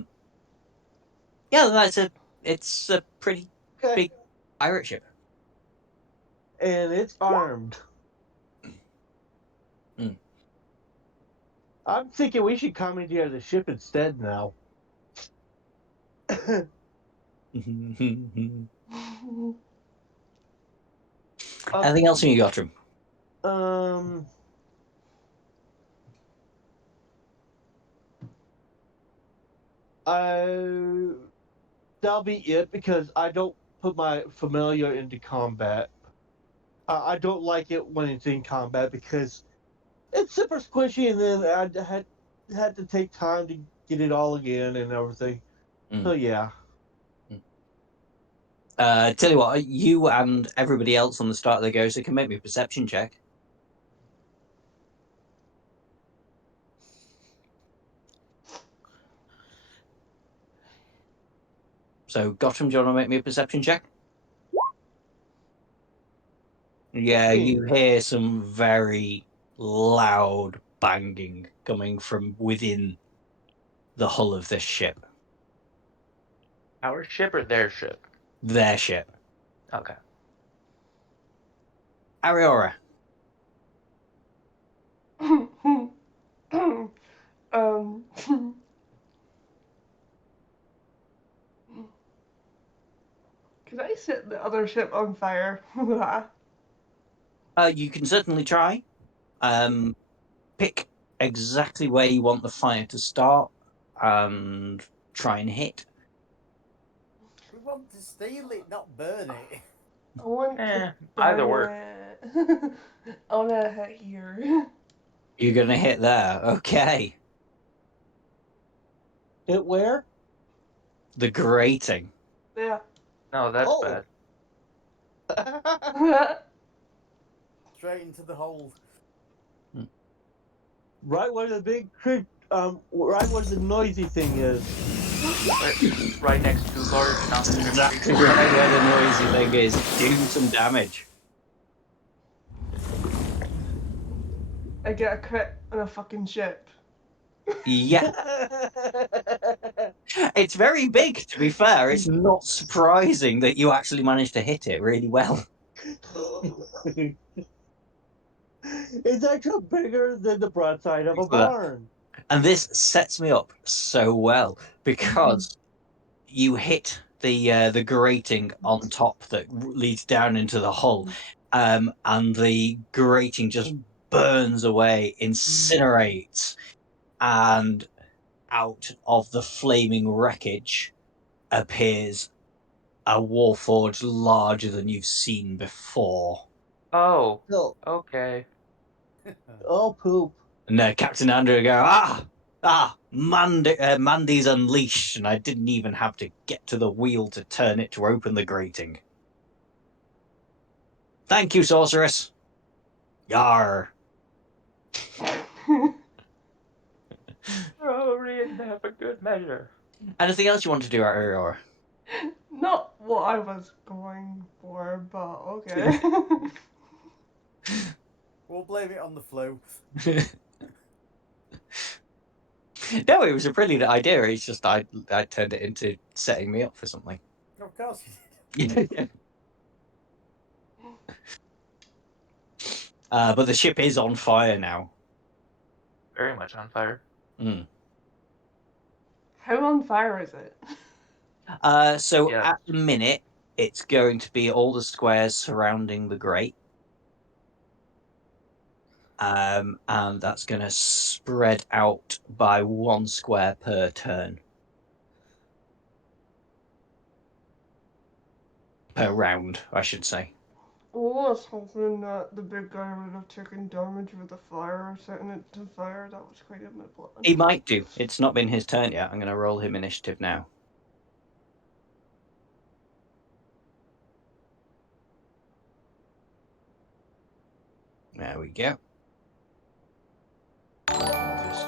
it's a pretty big pirate ship. And it's armed. Mm. I'm thinking we should commandeer the ship instead now. Anything else in your Gottrum? That'll be it because I don't put my familiar into combat. I don't like it when it's in combat because it's super squishy, and then I had to take time to get it all again and everything. So yeah. Tell you what, you and everybody else on the start of the go, so can make me a perception check. So, Gotham, do you want to make me a perception check? Yeah, you hear some very loud banging coming from within the hull of this ship. Our ship or their ship? Their ship. Okay. Ariora. Could I set the other ship on fire? You can certainly try. Pick exactly where you want the fire to start and try and hit. We want to steal it, not burn it. I want to either burn work. it. I want to hit here. You're going to hit there. Okay. Hit where? The grating. Yeah. No, that's Oh. bad. Straight into the hole. Right where the big right where the noisy thing is. Right next to large nondescript Exactly creatures. right where the noisy thing is. Do some damage. I get a crit on a fucking ship. Yeah. It's very big, to be fair. It's not surprising that you actually managed to hit it really well. It's actually bigger than the broadside of a barn. And this sets me up so well because you hit the grating on top that leads down into the hull, and the grating just burns away, incinerates, and out of the flaming wreckage appears a warforged larger than you've seen before. Oh, No. okay. Oh, poop. And Captain Andrew will go, Mandy's unleashed, and I didn't even have to get to the wheel to turn it to open the grating. Thank you, sorceress. Yar. Robbery and have a good measure. Anything else you want to do, Ariora? Not what I was going for, but okay. We'll blame it on the flu. No, it was a brilliant idea. It's just I turned it into setting me up for something. Of course you did. But the ship is on fire now. Very much on fire. Mm. How on fire is it? So Yeah. at the minute, it's going to be all the squares surrounding the grate. And that's going to spread out by 1 square per turn. Per round, I should say. I was hoping that the big guy would have taken damage with the fire or setting it to fire. That was quite a my plan. He might do. It's not been his turn yet. I'm going to roll him initiative now. There we go. I'll just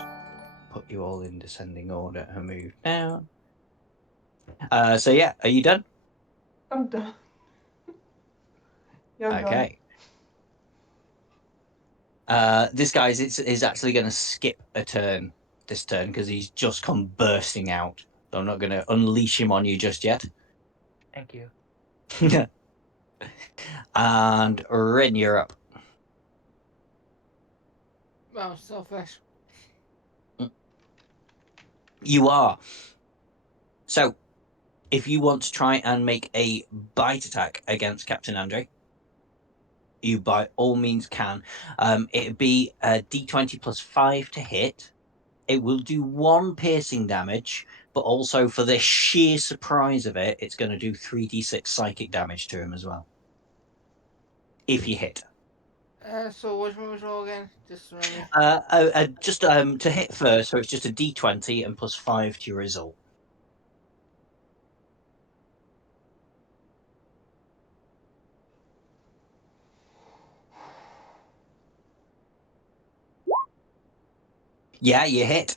put you all in descending order and move down. So yeah, are you done? I'm done. Yeah, I'm done. Okay. This guy is actually going to skip a turn this turn because he's just come bursting out. So I'm not going to unleash him on you just yet. Thank you. And Rin, you're up. Wow, selfish. You are. So, if you want to try and make a bite attack against Captain Andre, you by all means can. It'd be a d20 plus 5 to hit. It will do 1 piercing damage, but also for the sheer surprise of it, it's going to do 3d6 psychic damage to him as well. If you hit. So which one was roll again? Just remind me. Just to hit first, so it's just a d20 and plus 5 to your result. Yeah, you hit.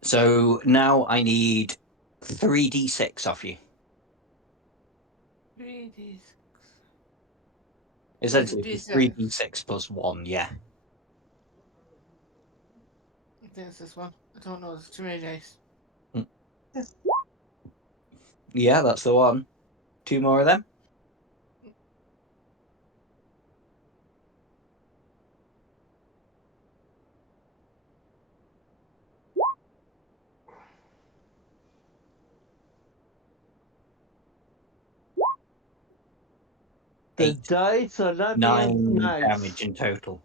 So now I need 3d6 off you. 3d6. Essentially, D6. 3d6 plus 1, yeah. I think it's this one. I don't know. There's too many dice. Yeah, that's the one. 2 more of them. The 8, dice are not being 9 nice. damage in total.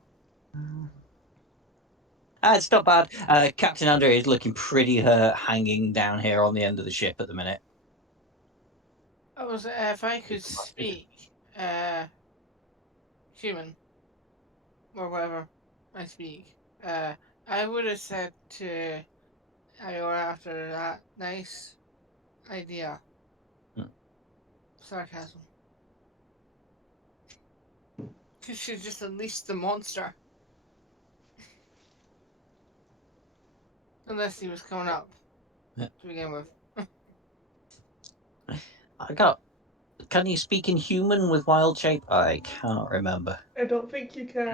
It's not bad. Captain Andre is looking pretty hurt, hanging down here on the end of the ship at the minute. I was if I could speak human or whatever I speak, I would have said to Iora after that nice idea. Sarcasm. Cause she just unleashed the monster. Unless he was coming up to begin with. Can you speak in human with wild shape? I can't remember. I don't think you can.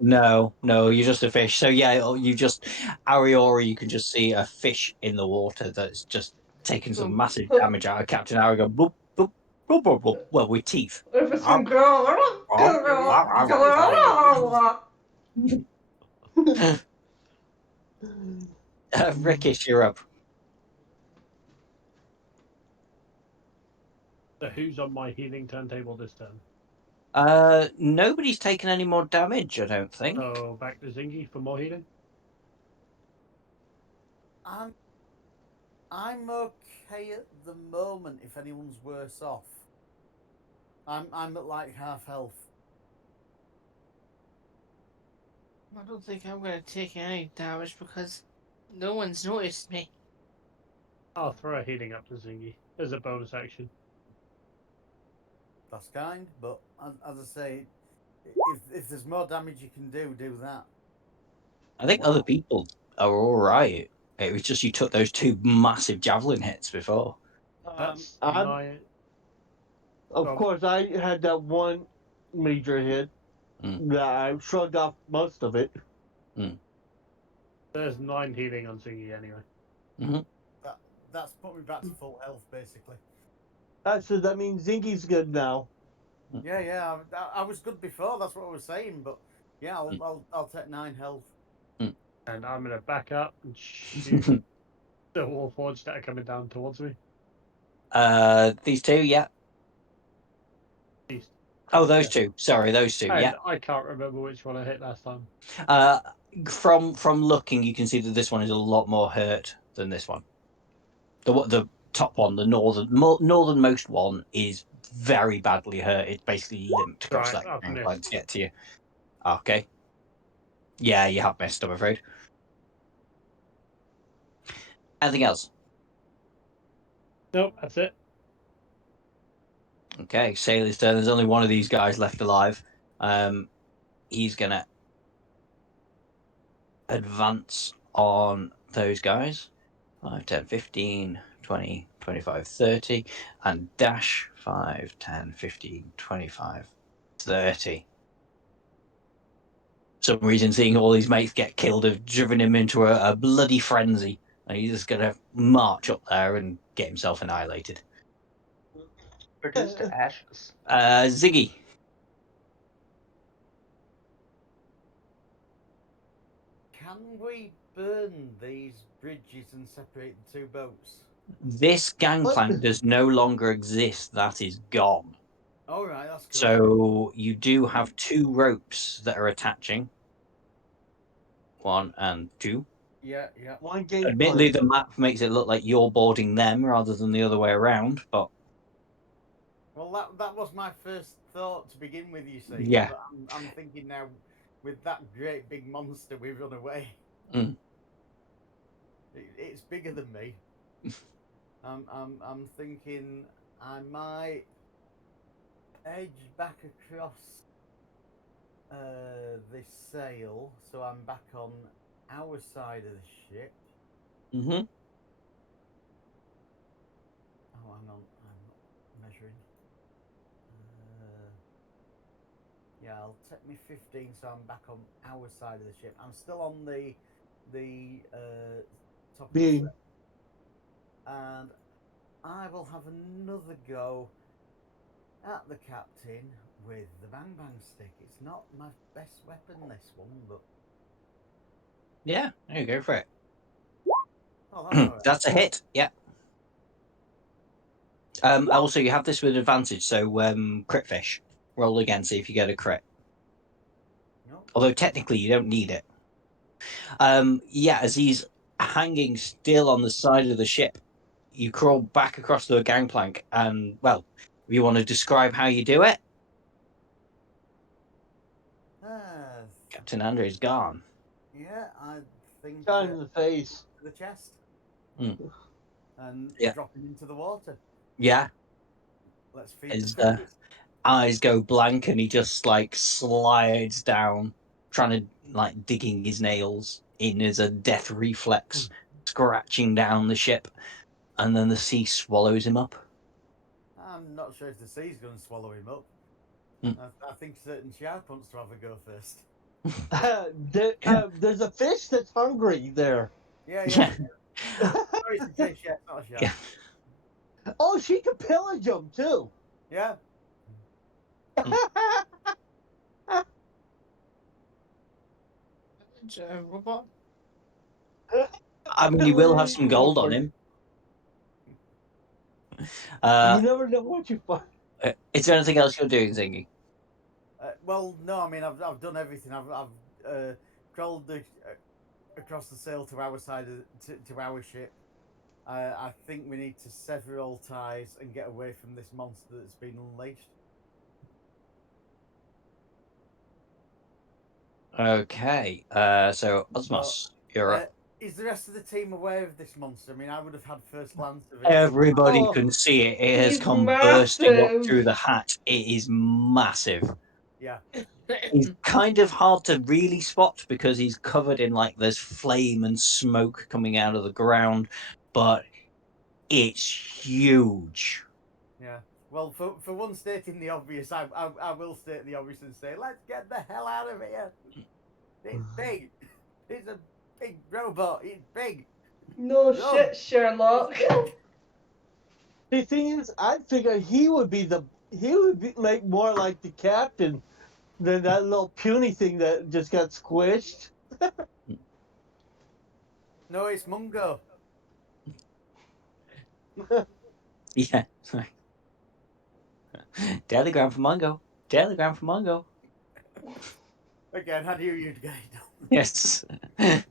No. No, you're just a fish. So yeah, you just Ariora, you can just see a fish in the water that's just taking some massive damage out of Captain Ari go boop, boop, boop, boop, boop. Well, with teeth. If it's a girl, Rickish, you're up. So who's on my healing turntable this turn? Nobody's taken any more damage, I don't think. So back to Zingy for more healing. I'm okay at the moment. If anyone's worse off, I'm at like half health. I don't think I'm gonna take any damage because no one's noticed me. I'll throw a healing up to Zingy as a bonus action. That's kind, but as I say, if there's more damage you can do that. I think other people are all right. It was just you took those 2 massive javelin hits before. That's Of Well- course, I had that one major hit that I shrugged off most of it. There's 9 healing on Zingy anyway. That's put me back to full health, basically. So that means Zingy's good now. Yeah. I was good before. That's what I was saying. But yeah, I'll take 9 health. And I'm gonna back up and shoot the Warforged that are coming down towards me. These two, yeah. These- Oh, those Yeah. two. Sorry, those two. And Yeah. I can't remember which one I hit last time. From looking, you can see that this one is a lot more hurt than this one. The top one, the northernmost one, is very badly hurt. It's basically limped across Right, that I've gangplank missed. to get to you. Okay. Yeah, you have missed, I'm afraid. Anything else? Nope, that's it. Okay, Sailor's turn. There's only one of these guys left alive. He's gonna advance on those guys. 5, 10, 15, 20, 25, 30, and dash 5, 10, 15, 25, 30. For some reason, seeing all these mates get killed have driven him into a bloody frenzy, and he's just gonna march up there and get himself annihilated. Reduced to ashes. Ziggy. Can we burn these bridges and separate the 2 boats? This gangplank does no longer exist. That is gone. All right, that's cool. So you do have 2 ropes that are attaching. 1 and 2. Yeah. One game Admittedly, plan. the map makes it look like you're boarding them rather than the other way around, but Well, that was my first thought to begin with, you see. yeah. But I'm thinking now, with that great big monster we run away. Mm. It's bigger than me. I'm thinking I might edge back across this sail, so I'm back on our side of the ship. Mm-hmm. Oh, hang on, I'm not measuring. Yeah, I'll take me 15, so I'm back on our side of the ship. I'm still on the top of the Being ship, and I will have another go at the captain with the bang bang stick. It's not my best weapon, this one, but Yeah, there you go for it. oh, that's all right. That's a hit. Yeah. Also, you have this with advantage, so crit fish. Roll again, see if you get a crit. No, Although technically you don't need it. Yeah, as he's hanging still on the side of the ship, you crawl back across the gangplank, and well, if you want to describe how you do it, ah, Captain Andrew's gone. yeah, I think shot in the face. the chest Mm. and Yeah. dropping into the water. Yeah, Let's feed his the fishes. eyes go blank, and he just like slides down, trying to like digging his nails in as a death reflex, scratching down the ship, and then the sea swallows him up. I'm not sure if the sea's going to swallow him up. Mm. I think certain shark wants to have a go first. There's a fish that's hungry there. Yeah. Yeah. Sorry, it's a fish, yeah, it's not a shark. Yeah. Oh, she can pillage them too. Yeah. Robot. I mean, you will have some gold on him. You never know what you find. Is there anything else you're doing, Zingy? Well, no, I mean, I've done everything. I've crawled across the sail to our side to our ship. I think we need to sever all ties and get away from this monster that's been unleashed. Okay. So Osmos, you're up. Is the rest of the team aware of this monster? I mean, I would have had first glance of it. Everybody Oh, can see it. It has he's come bursting up massive. through the hatch. It is massive. Yeah. He's kind of hard to really spot because he's covered in like there's flame and smoke coming out of the ground, but it's huge. Yeah. Well, for one stating the obvious, I will state the obvious and say, let's get the hell out of here. It's big. It's a big robot. It's big. No Run. shit, Sherlock. The thing is, I figure he would make more like the captain than that little puny thing that just got squished. No, it's Mungo. Yeah. Telegram from Mungo. Telegram from Mungo. Again, I knew you'd get it done. Yes. I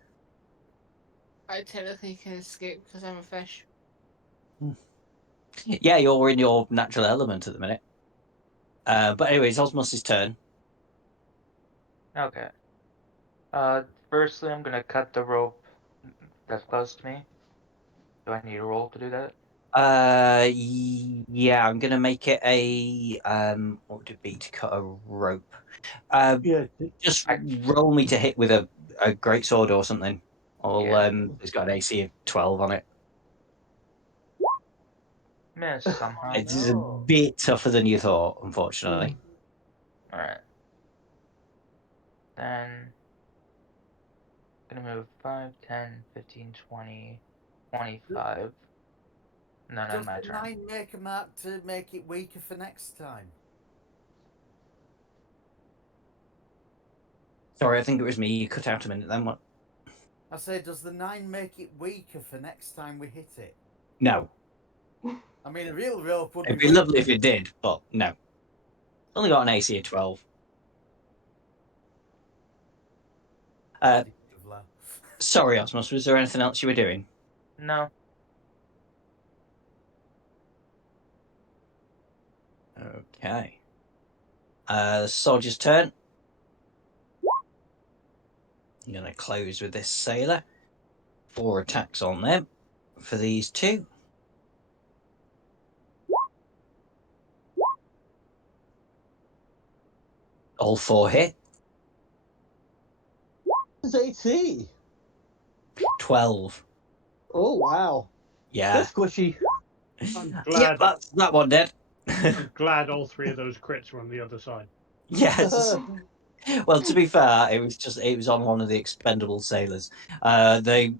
technically can escape because I'm a fish. Yeah, you're in your natural element at the minute. But anyways, Osmos's turn. Okay. Firstly, I'm gonna cut the rope that's close to me. Do I need a roll to do that? Yeah, I'm gonna make it a what would it be to cut a rope? Yeah. Just roll me to hit with a great sword or something. Or Yeah. it's got an AC of 12 on it. Miss somehow. It's a No. bit tougher than you thought, unfortunately. Alright. Then gonna move 5, 10, 15, 20, 25. And then Does on my the turn. 9 make a mark to make it weaker for next time? Sorry, I think it was me. You cut out a minute then. What? I say, does the 9 make it weaker for next time we hit it? No. I mean, a real rope would It'd be be lovely if it did, but no. Only got an AC of 12. Sorry, Osmos, was there anything else you were doing? No. Okay. Soldier's turn. I'm going to close with this sailor. 4 attacks on them for these 2. All 4 hit. His AC. 12. Oh wow. Yeah. That's squishy. I'm Yep, glad. that one dead. I'm glad all 3 of those crits were on the other side. Yes. Well, to be fair, it was on one of the expendable sailors. They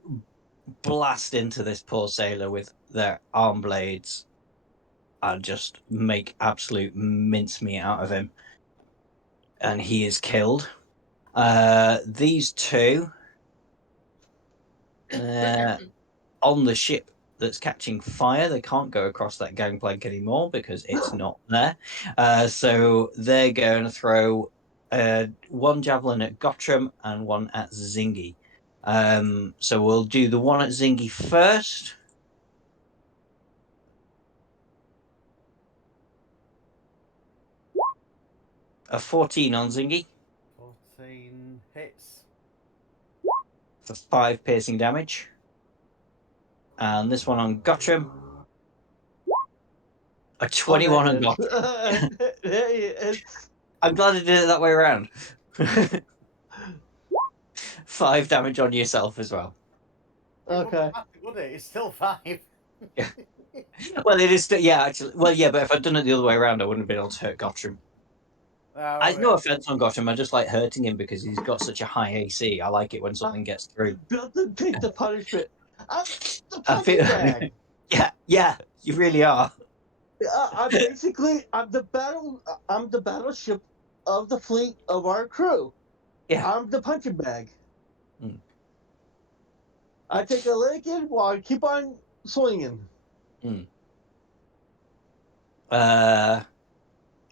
blast into this poor sailor with their arm blades and just make absolute mincemeat out of him. And he is killed. These 2 on the ship that's catching fire, they can't go across that gangplank anymore because it's not there. So they're going to throw 1 javelin at Gottram and 1 at Zingy. So we'll do the one at Zingy first. A 14 on Zingy 14 hits. for 5 piercing damage. And this one on Gottram. A 21 on Gottram. I'm glad I did it that way around. 5 damage on yourself as well. Okay. Would it? It's still 5. Yeah. Well, it is still, yeah, actually. Well, yeah, but if I'd done it the other way around, I wouldn't have been able to hurt Gottram. I no offense on Gottram, I just like hurting him because he's got such a high AC. I like it when something gets through. Built to take the punishment. I'm the I feel, punching bag. yeah, you really are. I'm the battleship of the fleet of our crew. Yeah. I'm the punching bag. Mm. I take a licking while I keep on swinging.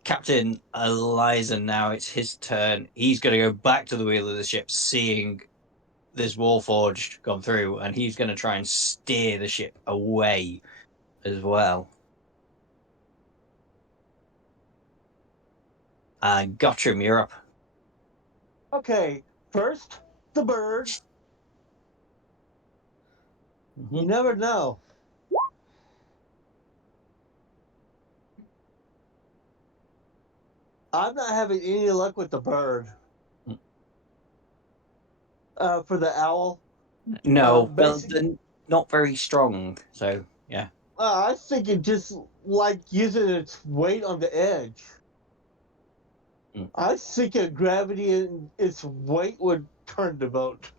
Captain Eliza, now it's his turn. He's going to go back to the wheel of the ship, seeing this Warforged gone through, and he's going to try and steer the ship away as well. Gottram, you're up. Okay, first the bird. Mm-hmm. You never know. I'm not having any luck with the bird. For the owl. No, well, they're not very strong, so yeah. I think it just like using its weight on the edge. I think gravity and its weight would turn the boat.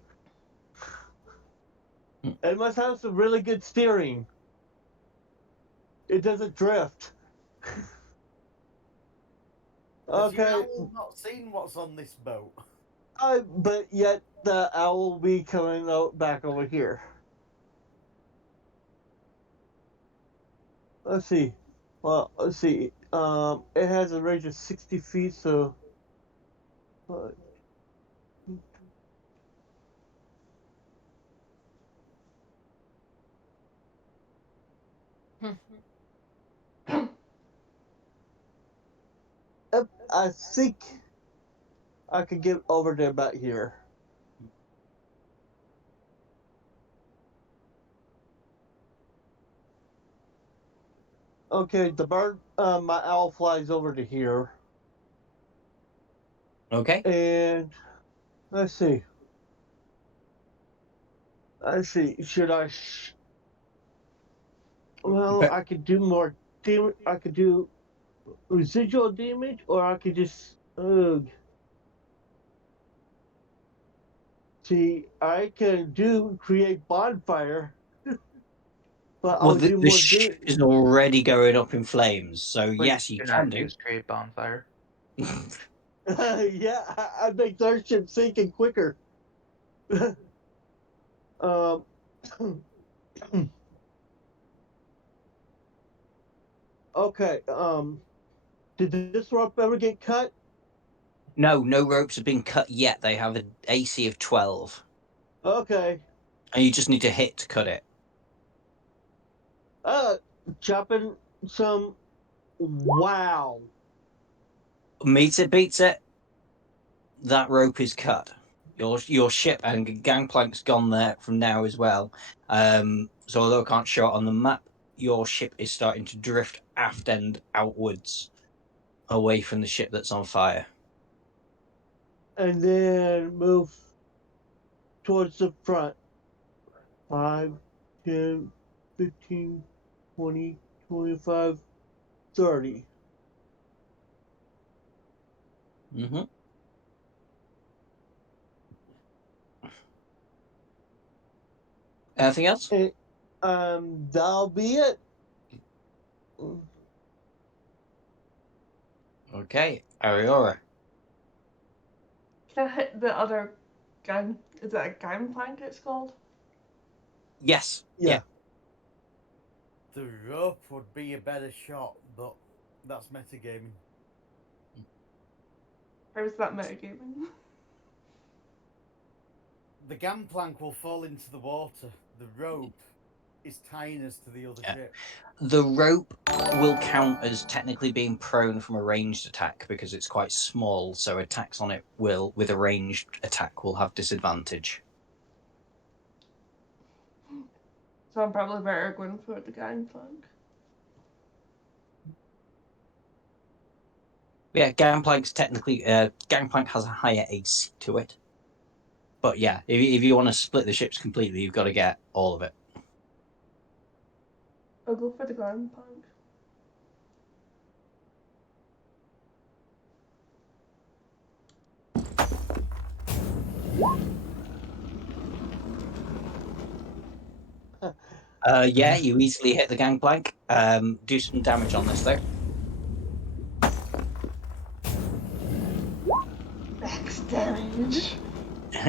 It must have some really good steering. It doesn't drift. Has your Okay, owl not seen what's on this boat? but yet the owl will be coming back over here. Let's see. Well, let's see. It has a range of 60 feet, so. I think I could get over there about here. Okay, the bird, my owl flies over to here. Okay. And let's see. Should I? Well, But- I could do more damage. I could do residual damage, or I could just. Ugh. See, I can create bonfire, but Well, I'll do the more ship damage. is already going up in flames, so Please yes, you do can not do. use create bonfire. Yeah, I make their ship sinking quicker. um, okay. Did this rope ever get cut? No, no ropes have been cut yet. They have an AC of 12, Okay. and you just need to hit to cut it. Chopping some. Wow. Meets it, beats it. That rope is cut. Your ship and gangplank's gone there from now as well. So although I can't show it on the map, your ship is starting to drift aft end outwards, away from the ship that's on fire. And then move towards the front. 5, 10, 15, 20, 25, 30. Mm-hmm. Anything else? And, that'll be it. Okay, Ariora. Can I hit the other gun? Is it a gangplank it's called? Yes. Yeah. The rope would be a better shot, but that's metagaming. How's that metagaming? The gangplank will fall into the water. The rope is tying us to the other Yeah. ship. The rope will count as technically being prone from a ranged attack because it's quite small, so attacks on it will, with a ranged attack, will have disadvantage. So I'm probably better going for the gangplank. Yeah, Gangplank's technically Gangplank has a higher AC to it. But yeah, if you want to split the ships completely, you've got to get all of it. I'll go for the gangplank. Yeah, you easily hit the Gangplank. Do some damage on this though. Max damage.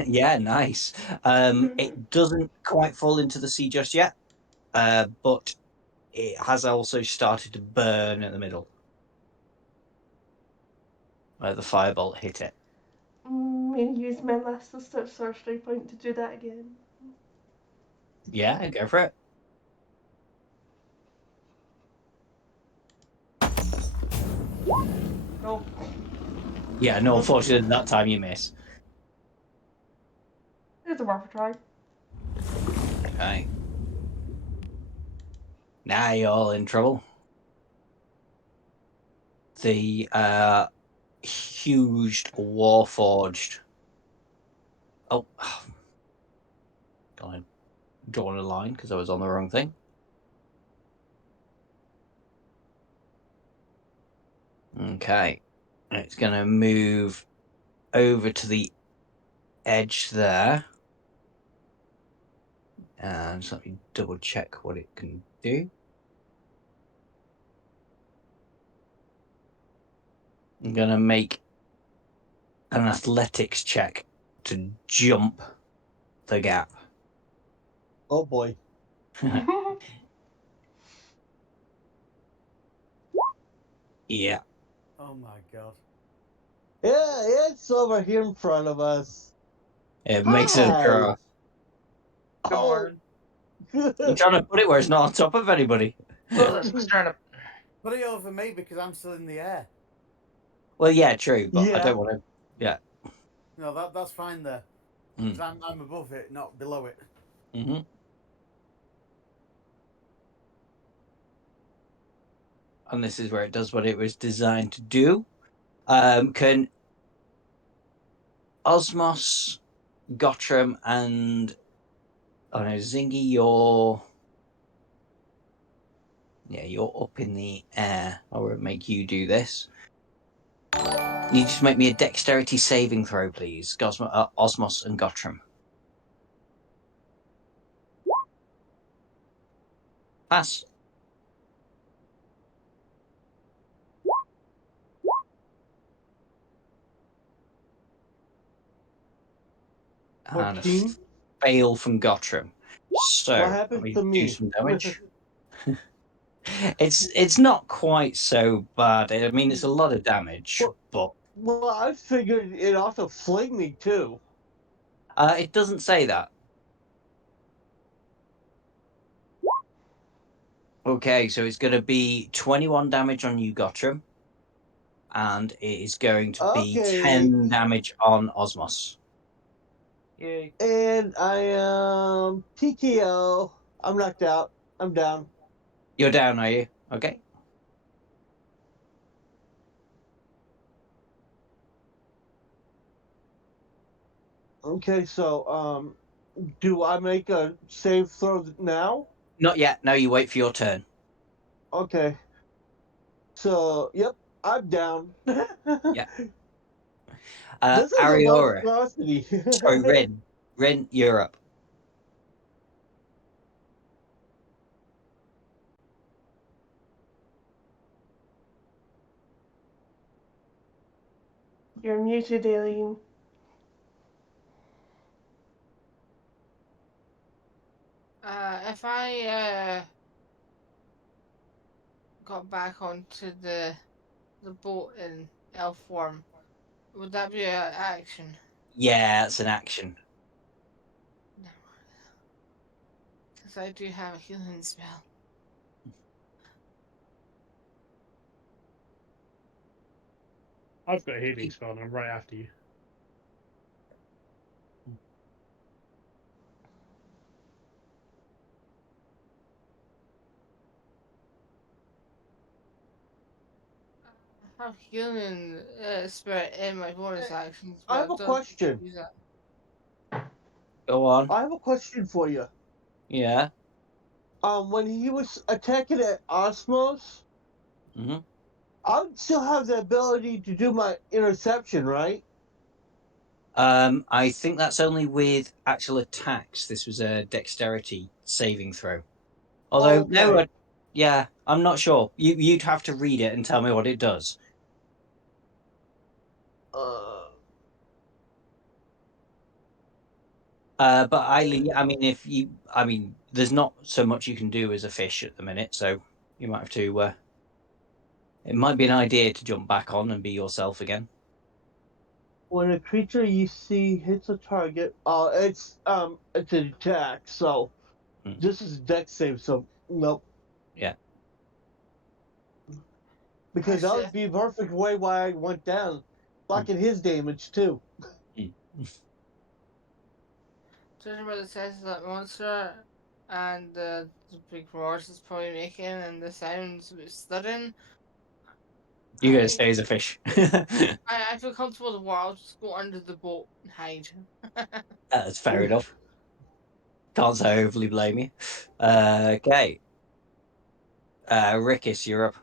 Yeah, nice. It doesn't quite fall into the sea just yet, but it has also started to burn in the middle where the firebolt hit it. I'm gonna use my last sorcery point to do that again. Yeah, go for it. No. Yeah, no, unfortunately, that time you miss. It's worth a try. Okay. Now you're all in trouble. The huge warforged. Oh, I'm drawing a line because I was on the wrong thing. Okay, it's going to move over to the edge there. So let me double check what it can do. I'm going to make an athletics check to jump the gap. Oh boy. Yeah. Oh my god. Yeah, it's over here in front of us. It makes it a Hi. draw. Good Oh. morning. I'm trying to put it where it's not on top of anybody. Let's trying to. Put it over me because I'm still in the air. Well, yeah, true, but I Yeah. don't want to. Yeah. No, that's fine there. Mm. Because I'm above it, not below it. Mm-hmm. And this is where it does what it was designed to do. Can Osmos, Gottram, and Zingy, you're up in the air. I will make you do this. You just make me a dexterity saving throw, please. Osmos and Gottram. Pass. And a 14. fail from Gottram. So What let happened me to do me? some damage. It's not quite so bad. I mean, it's a lot of damage, but Well, I figured it also flamed me too. it doesn't say that. Okay, so it's going to be 21 damage on you, Gottram, and it is going to be Okay. 10 damage on Osmos. Yay. And I am TKO. I'm knocked out. I'm down. You're down, are you? Okay. Okay, so do I make a save throw now? Not yet. No, you wait for your turn. Okay. So, yep, I'm down. Yeah. This is a Ariora. monstrosity. Sorry, Rin. Rin, you're up. You're muted, Aileen. If I got back onto the boat in elf form, would that be an action? Yeah, it's an action. No. Because I do have a healing spell. I've got a healing spell and I'm right after you. I have healing spirit in my bonus actions, but I have a don't question. use that. Go on. I have a question for you. Yeah. When he was attacking at Osmos, Mm-hmm. I would still have the ability to do my interception, right? I think that's only with actual attacks. This was a dexterity saving throw. Although, no, Okay. yeah, I'm not sure. You'd have to read it and tell me what it does. Uh, But I mean, there's not so much you can do as a fish at the minute, so you might have to. It might be an idea to jump back on and be yourself again. when a creature you see hits a target, it's an attack. So this is dex save. So nope. Yeah. Because that would be a perfect way why I went down, blocking his damage too. Mm. Judging by the size of that monster and the big roars it's probably making and the sounds it's stuttering, You're going to I, stay as a fish. I feel comfortable with the water. I'll just go under the boat and hide. That's fair enough. Can't say I overly blame you. Okay. Rickis, you're up.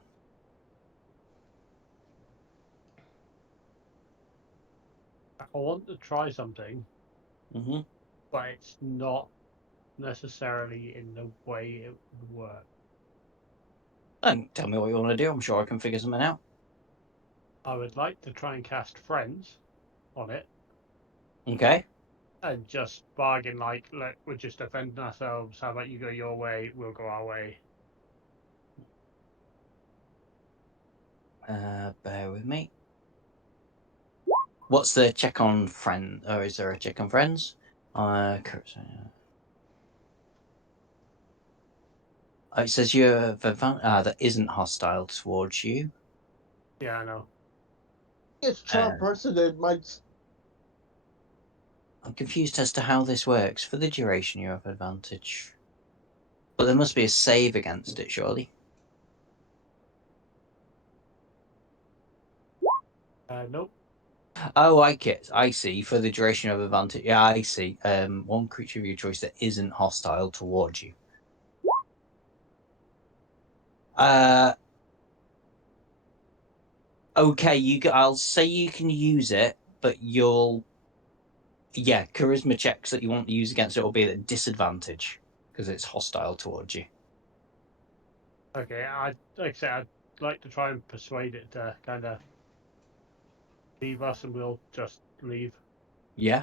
I want to try something, Mm-hmm. but it's not necessarily in the way it would work. Then tell me what you want to do. I'm sure I can figure something out. I would like to try and cast friends on it Okay. and just bargain like, look, we're just defending ourselves. How about you go your way, we'll go our way. Bear with me. What's the check on friend? Or is there a check on friends? It says you have that isn't hostile towards you. Yeah, I know. It's charm person that might. I'm confused as to how this works. For the duration, you have advantage. But there must be a save against it, surely. Nope. Oh, I see. For the duration of advantage. Yeah, I see. One creature of your choice that isn't hostile towards you. Okay, I'll say you can use it, but charisma checks that you want to use against it will be at a disadvantage because it's hostile towards you. Okay, like I said, I'd like to try and persuade it to kind of leave us, and we'll just leave. Yeah.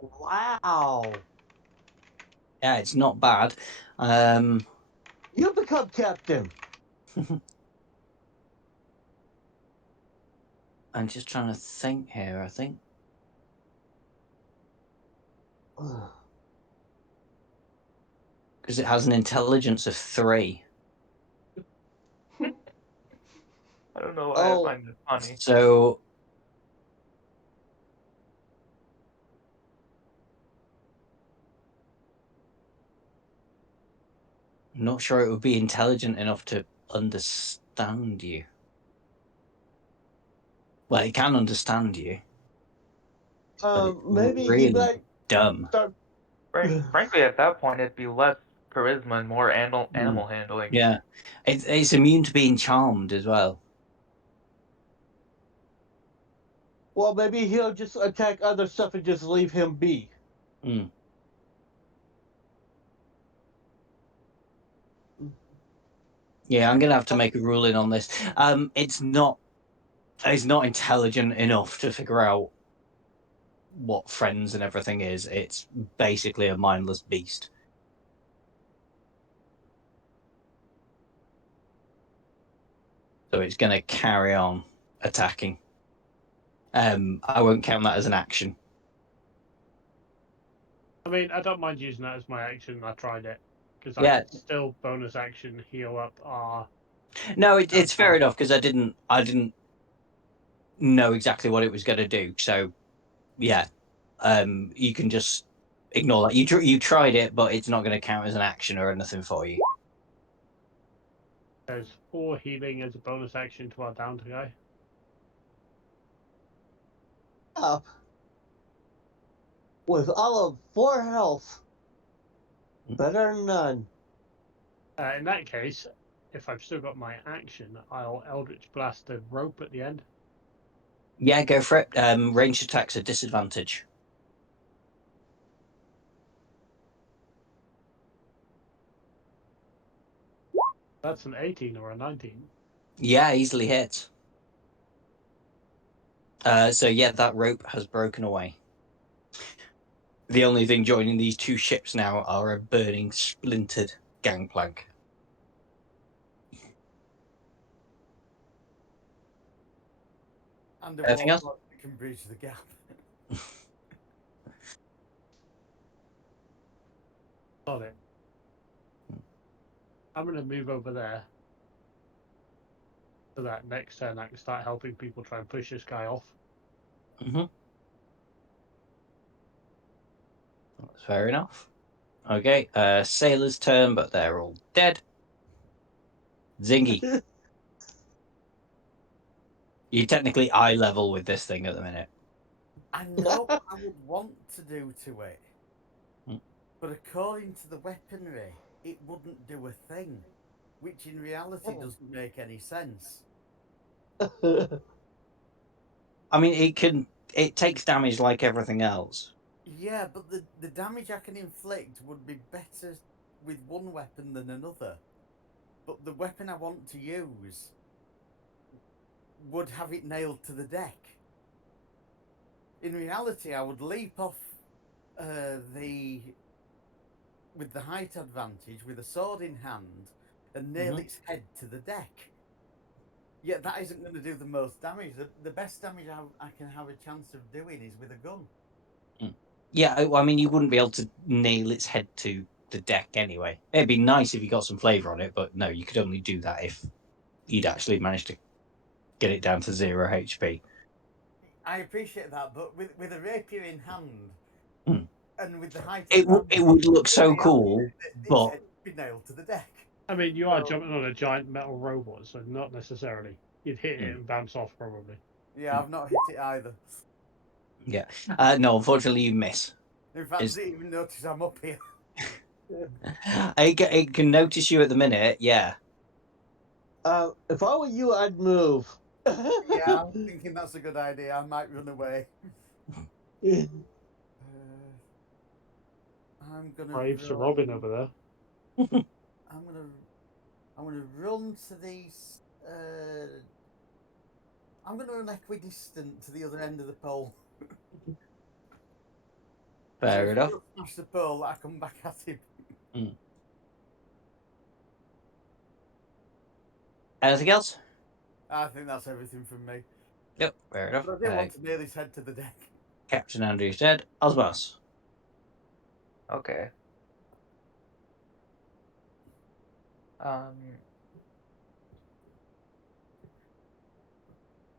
Wow. Yeah, it's not bad. You become captain. I'm just trying to think here, I think. Because it has an intelligence of 3. I don't know why I Oh. find it funny. So I'm not sure it would be intelligent enough to understand you. Well, it can understand you. But it's Maybe he really might dumb. start. Frankly, at that point, it'd be less charisma and more animal handling. Yeah. It's immune to being charmed as well. Well, maybe he'll just attack other stuff and just leave him be. Mm. Yeah, I'm gonna have to make a ruling on this. It's not intelligent enough to figure out what friends and everything is. It's basically a mindless beast. So it's gonna carry on attacking. I won't count that as an action. I mean, I don't mind using that as my action. I tried it because Yeah. I could still bonus action heal up our. No, it's fair enough because I didn't know exactly what it was going to do. So yeah, you can just ignore that. You tried it, but it's not going to count as an action or anything for you. There's 4 healing as a bonus action to our downed guy. Up with all of 4 health. Better than none. In that case, if I've still got my action, I'll Eldritch Blast the rope at the end. Yeah, go for it. Ranged attacks at disadvantage. That's an 18 or a 19. Yeah, easily hit. So yeah, that rope has broken away. The only thing joining these 2 ships now are a burning, splintered gangplank. And a Anything else? warlock that can bridge the gap. Got it. I'm going to move over there so that next turn I can start helping people try and push this guy off. Mm-hmm. That's fair enough. Okay, Sailor's turn, but they're all dead. Zingy. You're technically eye level with this thing at the minute. I know what I would want to do to it, but according to the weaponry, it wouldn't do a thing, which in reality doesn't make any sense. I mean, it takes damage like everything else. Yeah, but the damage I can inflict would be better with one weapon than another. But the weapon I want to use would have it nailed to the deck. In reality, I would leap off with the height advantage with a sword in hand and nail its head to the deck. Yet that isn't going to do the most damage. The best damage I can have a chance of doing is with a gun. Yeah, I mean, you wouldn't be able to nail its head to the deck anyway. It'd be nice if you got some flavour on it, but no, you could only do that if you'd actually managed to get it down to 0 HP. I appreciate that, but with a rapier in hand and with the height It would look so cool, but it'd be nailed to the deck. I mean, you are jumping on a giant metal robot, so not necessarily. You'd hit it and bounce off, probably. Yeah, I've not hit it either. Yeah. No, unfortunately, you miss. In fact, I didn't even notice I'm up here. It can notice you at the minute, yeah. If I were you, I'd move. Yeah, I'm thinking that's a good idea. I might run away. I'm gonna. Braves are Robin over there. I'm gonna run to these. I'm gonna run equidistant to the other end of the pole. Fair enough. Smash the pole, I come back at him. Anything else? I think that's everything from me. Yep, fair enough. But I do want to nail his head to the deck. Captain Andrew's dead. Osmos. Okay.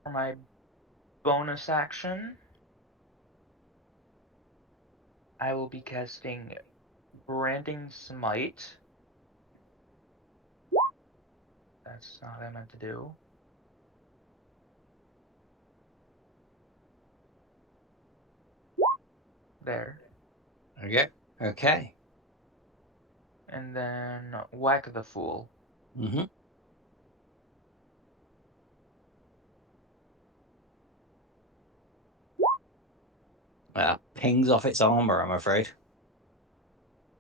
For my bonus action, I will be casting Branding Smite. That's not what I meant to do. There. Okay. And then Whack the Fool. Well, pings off its armor, I'm afraid.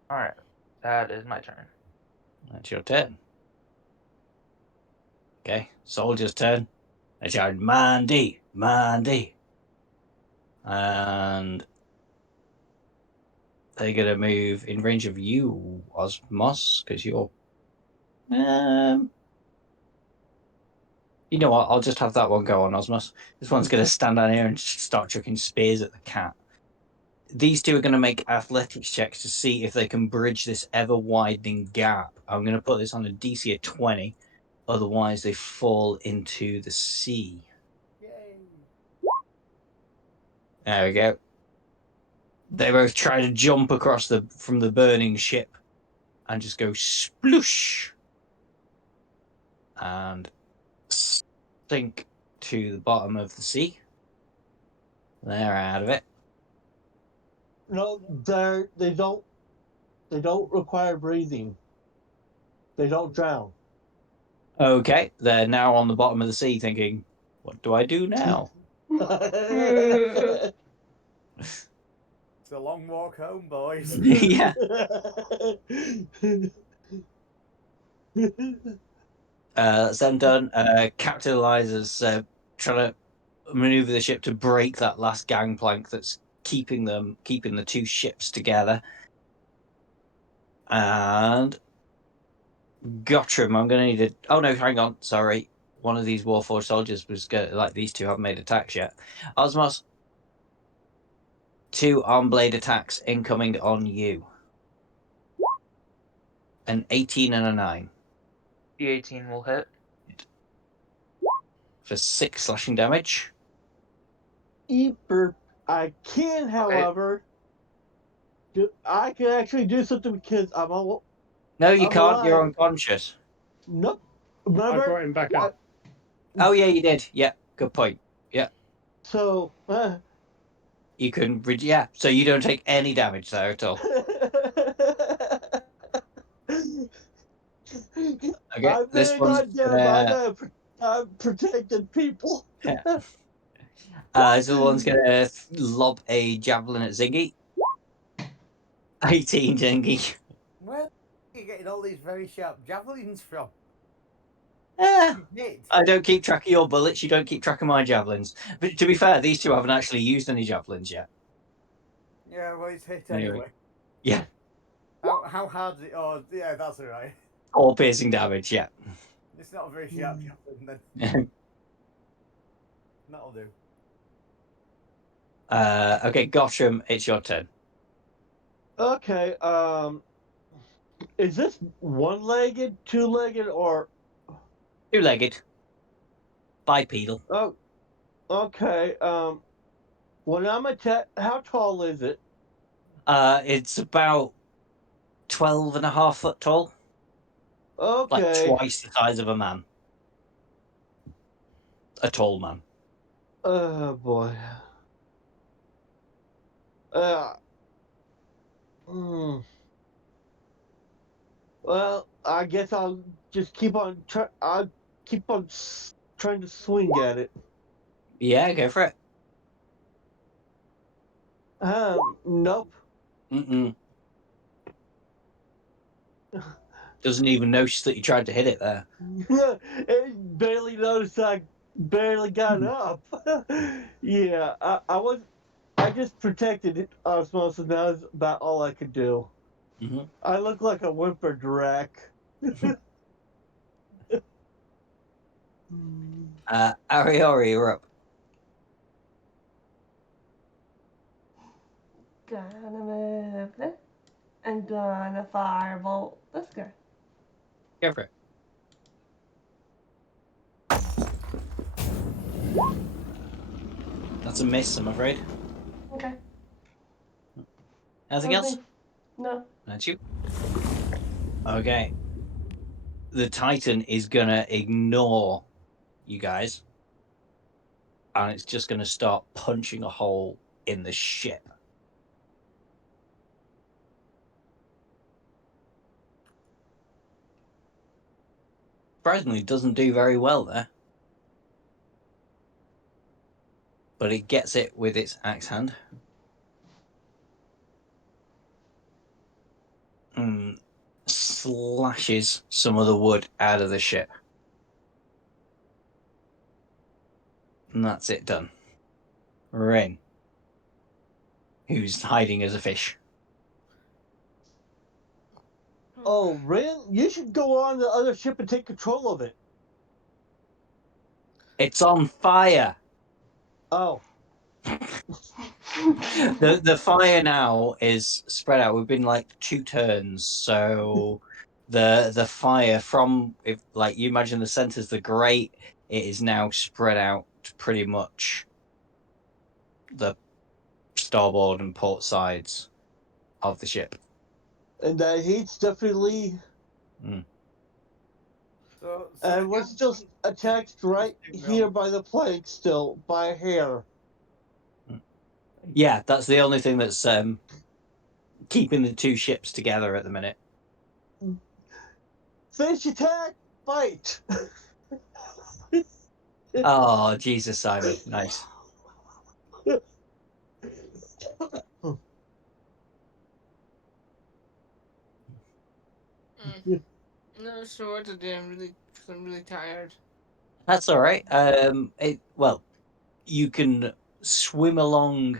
Alright, that is my turn. That's your turn. Okay, soldier's turn. They shout, Mandy, Mandy. And they're going to move in range of you, Osmos, because you're... You know what? I'll just have that one go on, Osmos. This one's going to stand down here and start chucking spears at the cat. These two are going to make athletics checks to see if they can bridge this ever-widening gap. I'm going to put this on a DC of 20. Otherwise, they fall into the sea. Yay! There we go. They both try to jump across from the burning ship and just go sploosh and sink to the bottom of the sea. They're out of it. No, they don't require breathing. They don't drown. Okay, they're now on the bottom of the sea thinking, what do I do now? It's a long walk home, boys. Yeah. That's them done. Captain Eliza's trying to maneuver the ship to break that last gangplank that's keeping the two ships together. And Gottram, I'm going to need a... Oh, no, hang on. Sorry. One of these Warforged soldiers was going to... Like, these two haven't made attacks yet. Osmos, 2 arm blade attacks incoming on you. An 18 and a 9. The 18 will hit. For 6 slashing damage. I can, however... I can actually do something because I'm all... No, you I'm can't. alive. You're unconscious. Nope. I Remember? brought him back up. Oh, yeah, you did. Yeah, good point. Yeah. So... You can... Yeah, so you don't take any damage there at all. Okay, I'm this being one's on them. I'm protecting people. Yeah. So the one's going to lob a javelin at Ziggy. 18, Ziggy. Where are you getting all these very sharp javelins from? I don't keep track of your bullets. You don't keep track of my javelins. But to be fair, these two haven't actually used any javelins yet. Yeah, well, it's hit Anyway. anyway. Yeah. How hard is it? Oh, yeah, that's all right. All piercing damage, yeah. It's not a very sharp javelin then. That'll do. Okay, Gosham, it's your turn. Okay, is this one-legged, two-legged, or... Two-legged. Bipedal. Oh, okay, when I'm attacked, how tall is it? It's about 12.5 foot tall. Okay. Like twice the size of a man. A tall man. Oh, boy. Hmm. Well, I guess I'll just keep on I'll keep on trying to swing at it. Yeah, go for it. Nope. Mm-mm. Doesn't even notice that you tried to hit it there. It barely noticed I barely got up. Yeah, I just protected it, osmosis, and that was about all I could do. Mm-hmm. I look like a whimper drac. Ariori, you're up. Gonna move this. And gonna firebolt this guy. Go for it. That's a miss, I'm afraid. Okay. Anything else? Okay. No. That's you. Okay. The Titan is gonna ignore you guys. And it's just gonna start punching a hole in the ship. Surprisingly, doesn't do very well there. But it gets it with its axe hand. Slashes some of the wood out of the ship. And that's it done. Rin, who's hiding as a fish. Oh, Ren, you should go on the other ship and take control of it. It's on fire. Oh. The fire now is spread out. We've been like 2 turns, so the fire from, if like you imagine the center's the grate, it is now spread out to pretty much the starboard and port sides of the ship. And the heat's definitely... So And we're still attached right here by the plank still, by a hair. Yeah, that's the only thing that's keeping the 2 ships together at the minute. Fish attack! Fight! Oh, Jesus, Simon. Nice. Not sure what to do. I'm really tired. That's all right. Well, you can swim along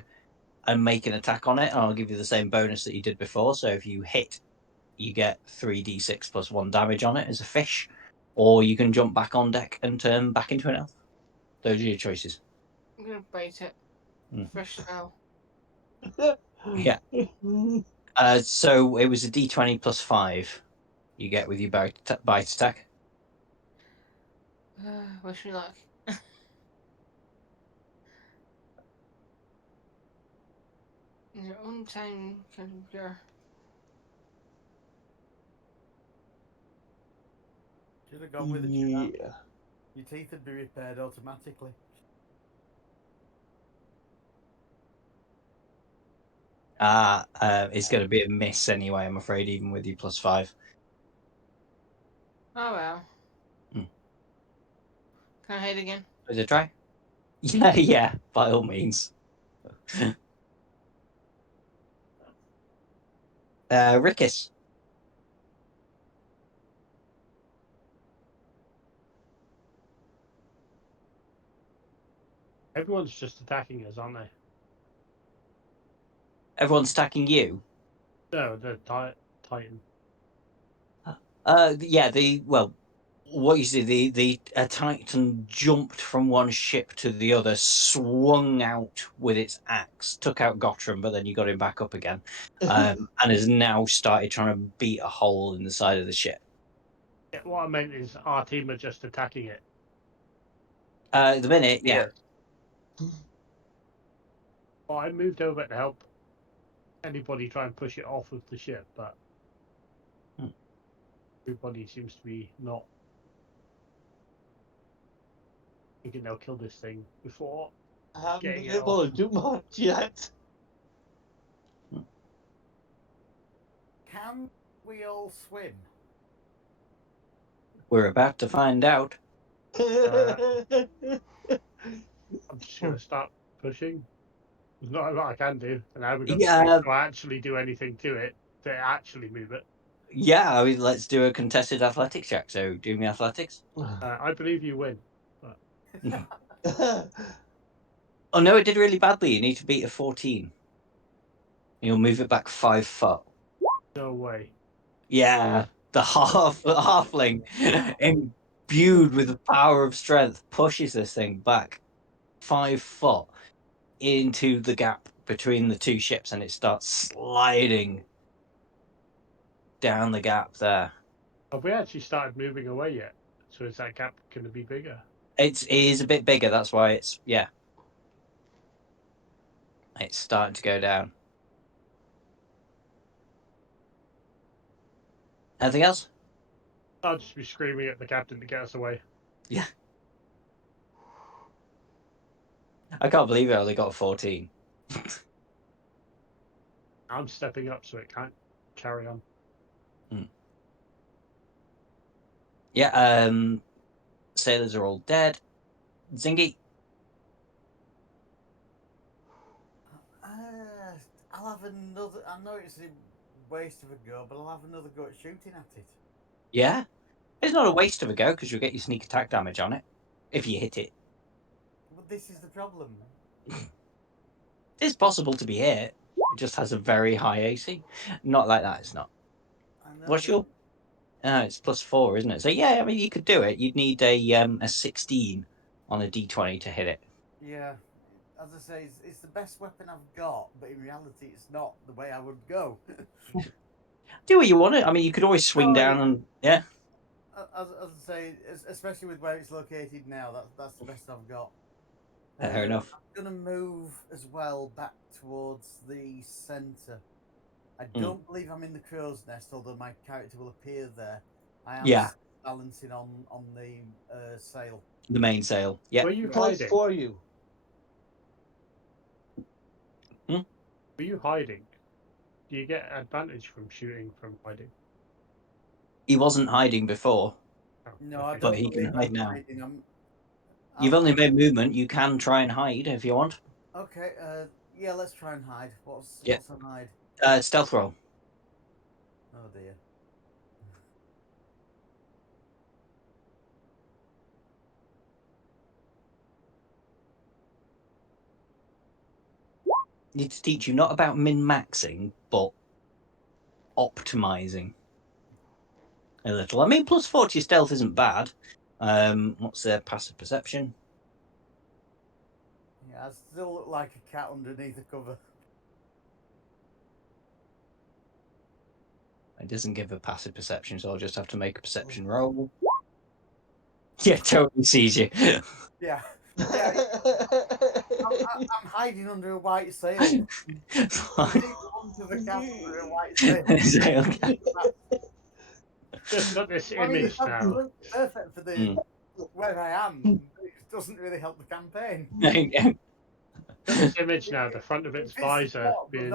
and make an attack on it, and I'll give you the same bonus that you did before. So if you hit, you get 3d6 plus 1 damage on it as a fish, or you can jump back on deck and turn back into an elf. Those are your choices. I'm gonna bite it. Fresh now. Yeah. So it was a d20 plus 5 you get with your bite attack. Wish me luck. In your own time, computer. Should have gone with the charm. Your teeth would be repaired automatically. It's going to be a miss anyway, I'm afraid, even with you plus 5. Oh well. Can I hide again? Is it try? Yeah, by all means. Rickus. Everyone's just attacking us, aren't they? Everyone's attacking you. No, the Titan. Yeah. What you see, the Titan jumped from one ship to the other, swung out with its axe, took out Gottram, but then you got him back up again, and has now started trying to beat a hole in the side of the ship. Yeah, what I meant is our team are just attacking it. At the minute, yeah. Well, I moved over to help anybody try and push it off of the ship, but everybody seems to be not thinking they'll kill this thing before. I haven't Getting been it able off. to do much yet. Can we all swim? We're about to find out. I'm just going to start pushing. There's not a lot I can do, and I haven't got the strength to actually do anything to it, to actually move it. Yeah, I mean, let's do a contested athletics check. So, do me athletics. I believe you win. But... Oh no, it did really badly. You need to beat a 14. You'll move it back 5 foot. No way. Yeah, the halfling, imbued with the power of strength, pushes this thing back 5 foot into the gap between the two ships, and it starts sliding down the gap there. Have we actually started moving away yet? So is that gap going to be bigger? It is a bit bigger. That's why it's starting to go down. Anything else? I'll just be screaming at the captain to get us away. Yeah. I can't believe it only got 14. I'm stepping up so it can't carry on. Yeah, sailors are all dead. Zingy. I'll have another. I know it's a waste of a go, but I'll have another go at shooting at it. Yeah. It's not a waste of a go because you'll get your sneak attack damage on it if you hit it. But this is the problem. It's possible to be hit. It just has a very high AC. Not like that, it's not. I know. What's your... it's +4, isn't it? So yeah, I mean, you could do it. You'd need a 16 on a D20 to hit it. Yeah. As I say, it's the best weapon I've got, but in reality, it's not the way I would go. Do what you want. I mean, you could always swing down and... Yeah. As I say, especially with where it's located now, that's the best I've got. Fair enough. I'm going to move as well back towards the centre. I don't believe I'm in the crow's nest, although my character will appear there. I am balancing on the sail. The main sail. Yeah. Were you Place hiding? for you. Were you hiding? Do you get advantage from shooting from hiding? He wasn't hiding before. No, I But don't he can believe hide I'm now. hiding. You've only made movement. You can try and hide if you want. Okay, yeah, let's try and hide. What's a hide? Stealth roll. Oh dear. Need to teach you not about min-maxing, but optimizing a little. I mean, +4 to your stealth isn't bad. What's their passive perception? Yeah, I still look like a cat underneath the cover. It doesn't give a passive perception, so I'll just have to make a perception roll. Yeah, totally sees you. Yeah. Yeah. I'm hiding under a white sail. Onto the cap under a white sail. Just got this I mean, image now. perfect for the where I am. It doesn't really help the campaign. Got this image now. The front of its visor being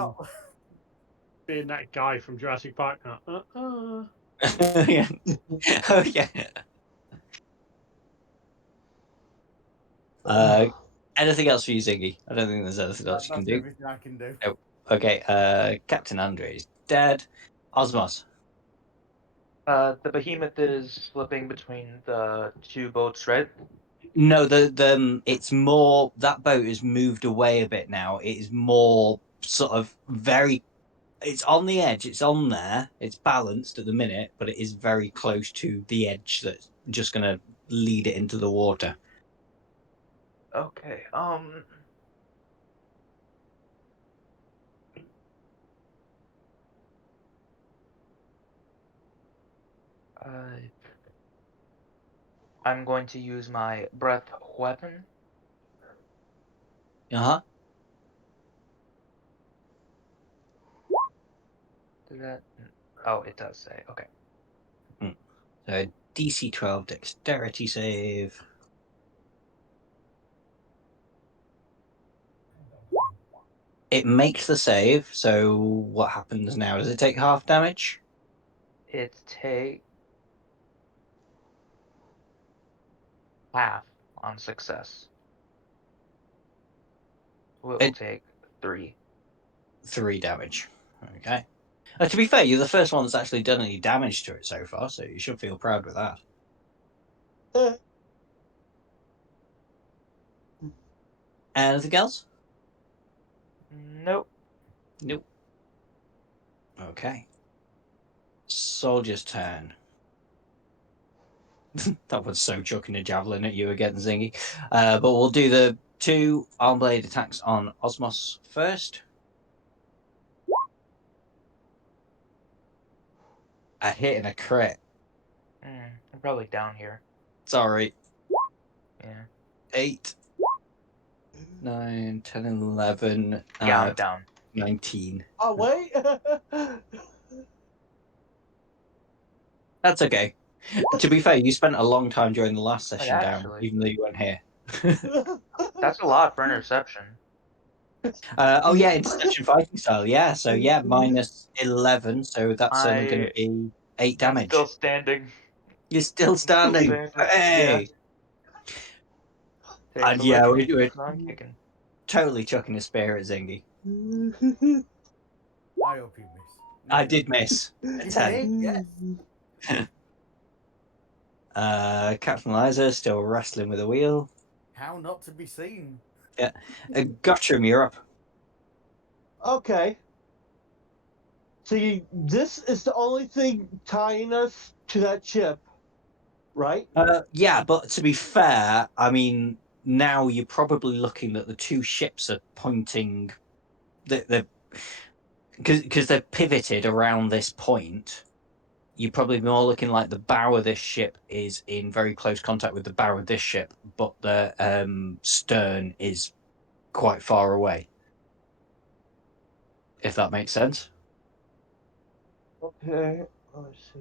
that guy from Jurassic Park now. Yeah. Oh yeah. Anything else for you, Ziggy? I don't think there's anything else you can That's do. everything I can do. Oh, okay. Captain Andre is dead. Osmos. The behemoth is flipping between the two boats, right? No, it's more that boat has moved away a bit now. It is more sort of very. It's on the edge. It's on there. It's balanced at the minute, but it is very close to the edge that's just going to lead it into the water. Okay. I'm going to use my breath weapon. Uh-huh. Did that? Oh, it does say. Okay. So DC 12 dexterity save. It makes the save. So what happens now? Does it take half damage? It take half on success. Will It- take 3. 3 damage. Okay. To be fair, you're the first one that's actually done any damage to it so far, so you should feel proud with that. Anything else? Nope. Nope. Okay. Soldier's turn. That was so chucking a javelin at you again, Zingy. But we'll do the 2 arm blade attacks on Osmos first. A hit and a crit. I'm probably down here. Sorry. Yeah. 8, 9, 10, 11. Yeah, I'm down. 19. Oh, wait. That's okay. To be fair, you spent a long time during the last session down, actually. even though you weren't here. That's a lot for interception. Oh yeah, interception fighting style. Yeah, so yeah, minus 11. So that's only going to I- be 8 I'm damage. still standing. You're still standing. Hey! Takes And a yeah, licking. we're I'm kicking. totally chucking a spear at Zingy. I hope you miss. I did miss. A You 10. did? Yes. Captain Eliza still wrestling with a wheel. How not to be seen? Yeah. Guttrim, you're up. Okay. So this is the only thing tying us to that ship, right? Yeah, but to be fair, I mean, now you're probably looking at the 2 ships are pointing. They're because they're pivoted around this point. You're probably more looking like the bow of this ship is in very close contact with the bow of this ship, but the stern is quite far away. If that makes sense. Okay. Let's see.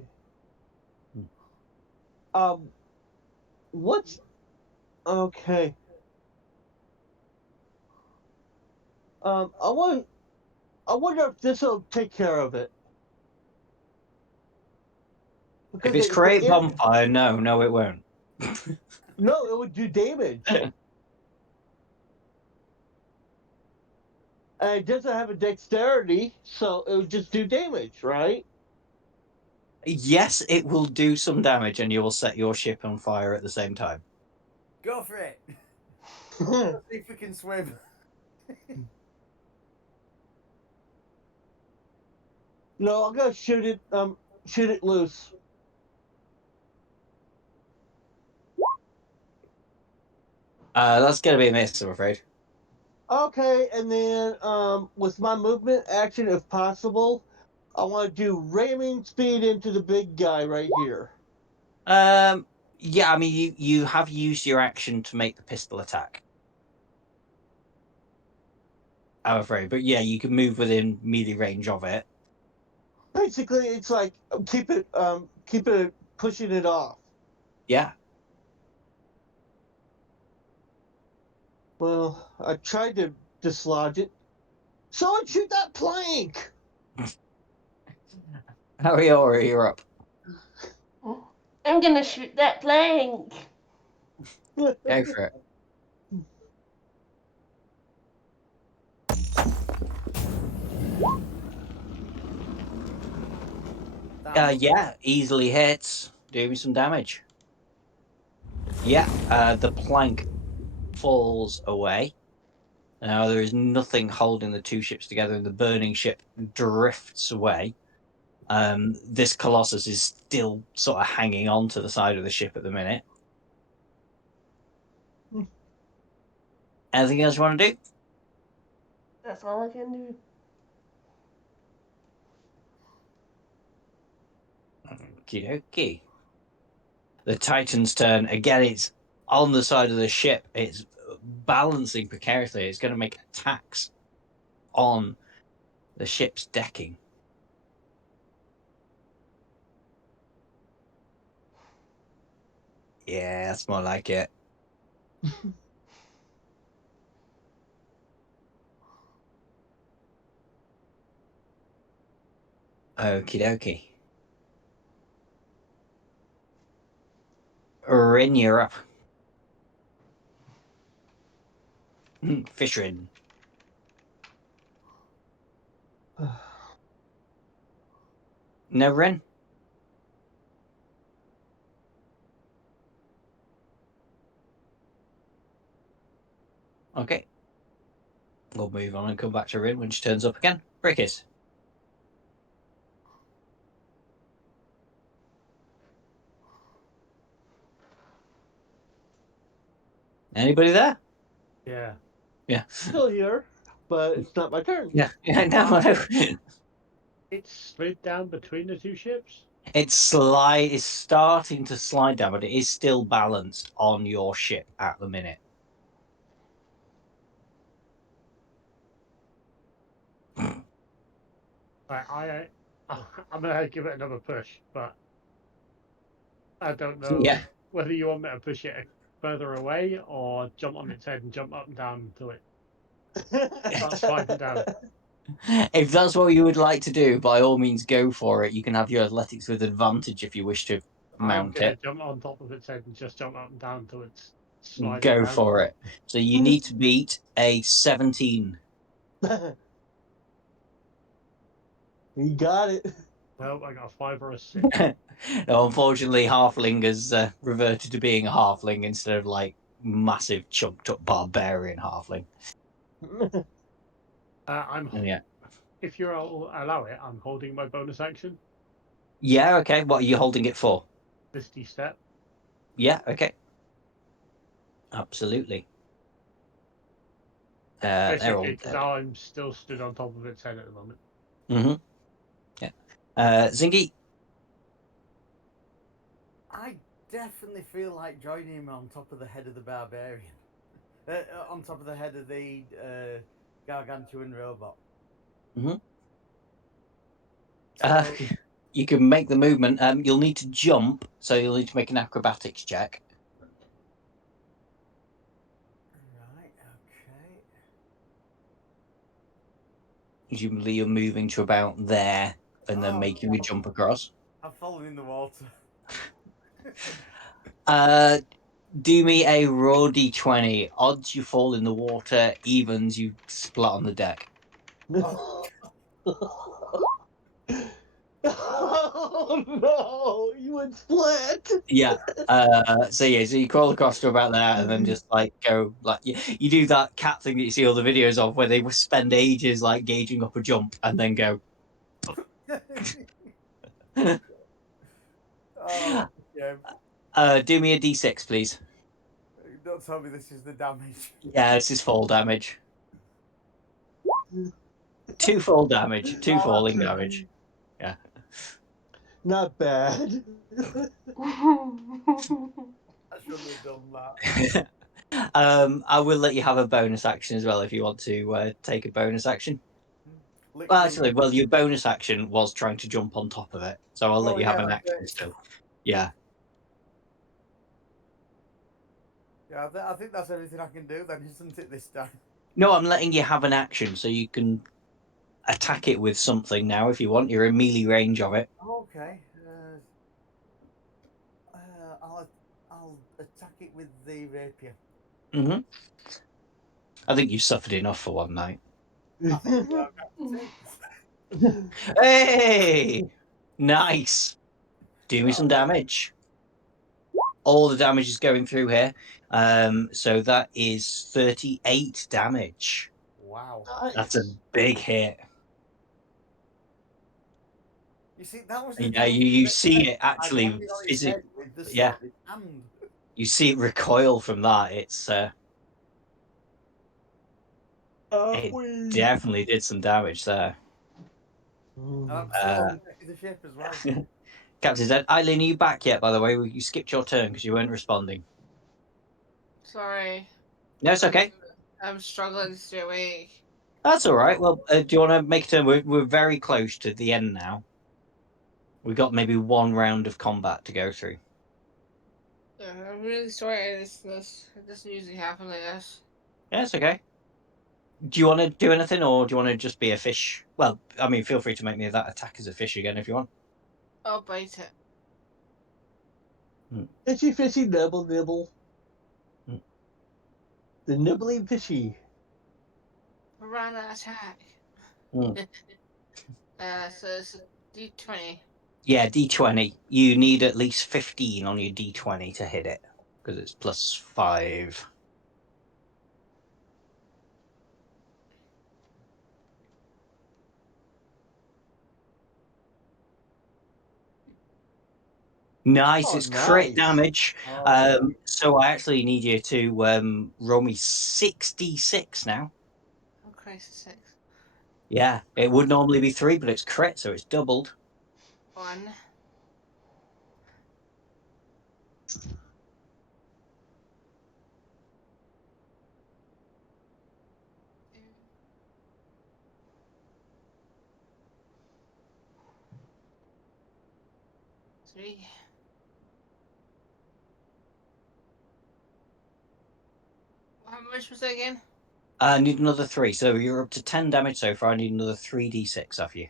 What's okay? I wonder if this will take care of it. If it's create bonfire, no, it won't. No, it would do damage. And it doesn't have a dexterity, so it would just do damage, right? Yes, it will do some damage, and you will set your ship on fire at the same time. Go for it. Let's see if we can swim. No, I'm gonna shoot it loose. That's gonna be a miss, I'm afraid. Okay, and then with my movement action, if possible, I want to do ramming speed into the big guy right here. Yeah, I mean, you have used your action to make the pistol attack. I'm afraid, but yeah, you can move within melee range of it. Basically, it's like keep it pushing it off. Yeah. Well, I tried to dislodge it. Someone shoot that plank! Hariora, you're up. I'm gonna shoot that plank. Go for it. Yeah, easily hits. Do me some damage. Yeah, the plank falls away. Now there is nothing holding the two ships together, and the burning ship drifts away. This Colossus is still sort of hanging on to the side of the ship at the minute. Anything else you want to do? That's all I can do. Okay. The Titan's turn. Again, it's on the side of the ship. It's balancing precariously. It's going to make attacks on the ship's decking. Yeah, that's more like it. Okie dokie. Rin, you're up. Fishrin. No, Rin? Okay. We'll move on and come back to Rin when she turns up again. Brickis. Anybody there? Yeah. Yeah. Still here, but it's not my turn. Yeah. No. It slid down between the two ships. It's starting to slide down, but it is still balanced on your ship at the minute. I'm gonna give it another push, but I don't know Yeah. whether you want me to push it further away or jump on its head and jump up and down until it starts sliding down. If that's what you would like to do, by all means go for it. You can have your athletics with advantage if you wish to I'm mount gonna it. jump on top of its head and just jump up and down until it's sliding Go down. for it. So you need to beat a 17. You got it. Well, I got a 5 or a 6. No, unfortunately, Halfling has reverted to being a Halfling instead of like massive chunked up barbarian Halfling. Yeah. If you allow it, I'm holding my bonus action. Yeah, okay. What are you holding it for? Misty Step. Yeah, okay. Absolutely. They're all Basically, because dead. I'm still stood on top of its head at the moment. Mm-hmm. Yeah. Zingy. I definitely feel like joining him on top of the head of the barbarian. On top of the head of the gargantuan robot. Mm-hmm. So, You can make the movement. You'll need to jump, so you'll need to make an acrobatics check. right, okay. Presumably, you're moving to about there and then making a jump across. I've fallen in the water. Do me a raw d20. Odds you fall in the water, evens you splat on the deck. Oh no! You would split. Yeah. So you crawl across to about there, and then just like go like you do that cat thing that you see all the videos of, where they spend ages like gauging up a jump and then go. Oh, yeah. Do me a d6, please. Don't tell me this is the damage. Yeah, this is fall damage. 2 fall damage. 2 falling damage. Yeah. Not bad. I shouldn't have done that. I will let you have a bonus action as well if you want to take a bonus action. Well, actually, your bonus action was trying to jump on top of it, so I'll let you have an action still. Yeah. Yeah, I think that's everything I can do then, isn't it, this time? No, I'm letting you have an action, so you can attack it with something now if you want. You're in melee range of it. Okay. I'll attack it with the rapier. Mm-hmm. I think you've suffered enough for one night. I think Hey! Nice. Do me some Oh. damage. All the damage is going through here. So that is 38 damage. Wow. That's a big hit. You see, that was the Yeah, damage you that see it I actually landed on his physically. head with the Yeah. sword in hand. You see it recoil from that. It definitely did some damage there. And I'm still on the deck of the ship as well. Captain Z, Eileen, are you back yet? By the way, you skipped your turn because you weren't responding. Sorry. No, it's okay. I'm struggling to stay awake. That's all right. Well, do you want to make a turn? We're very close to the end now. We've got maybe one round of combat to go through. Yeah, I'm really sorry. It doesn't usually happen like this. Yeah, it's okay. Do you want to do anything, or do you want to just be a fish? Well, I mean, feel free to make me that attack as a fish again if you want. I'll bite it. Fishy, fishy, nibble, nibble. Hmm. The nibbling fishy. Piranha attack. Hmm. So it's a D20. Yeah, D20. You need at least 15 on your D20 to hit it because it's +5. Nice, Oh, it's crit nice. damage. Oh. So I actually need you to roll me 66 now. Oh, Christ, 6. Yeah, it would normally be 3, but it's crit, so it's doubled. 1. 2. 3. How much was that again? I need another 3, so you're up to 10 damage so far. I need another 3d6 off you.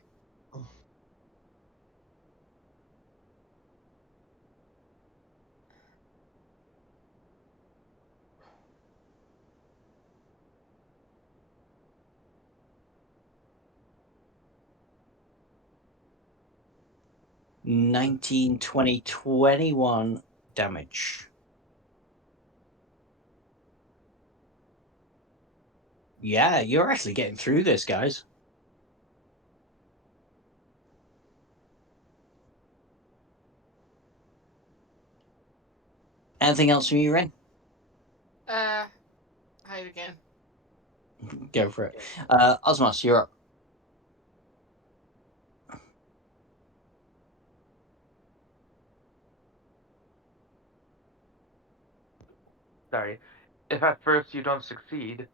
$19, $20, $21 damage. Yeah, you're actually getting through this, guys. Anything else from you, Ren? Hide again. Go for it. Osmos, you're up. Sorry. If at first you don't succeed,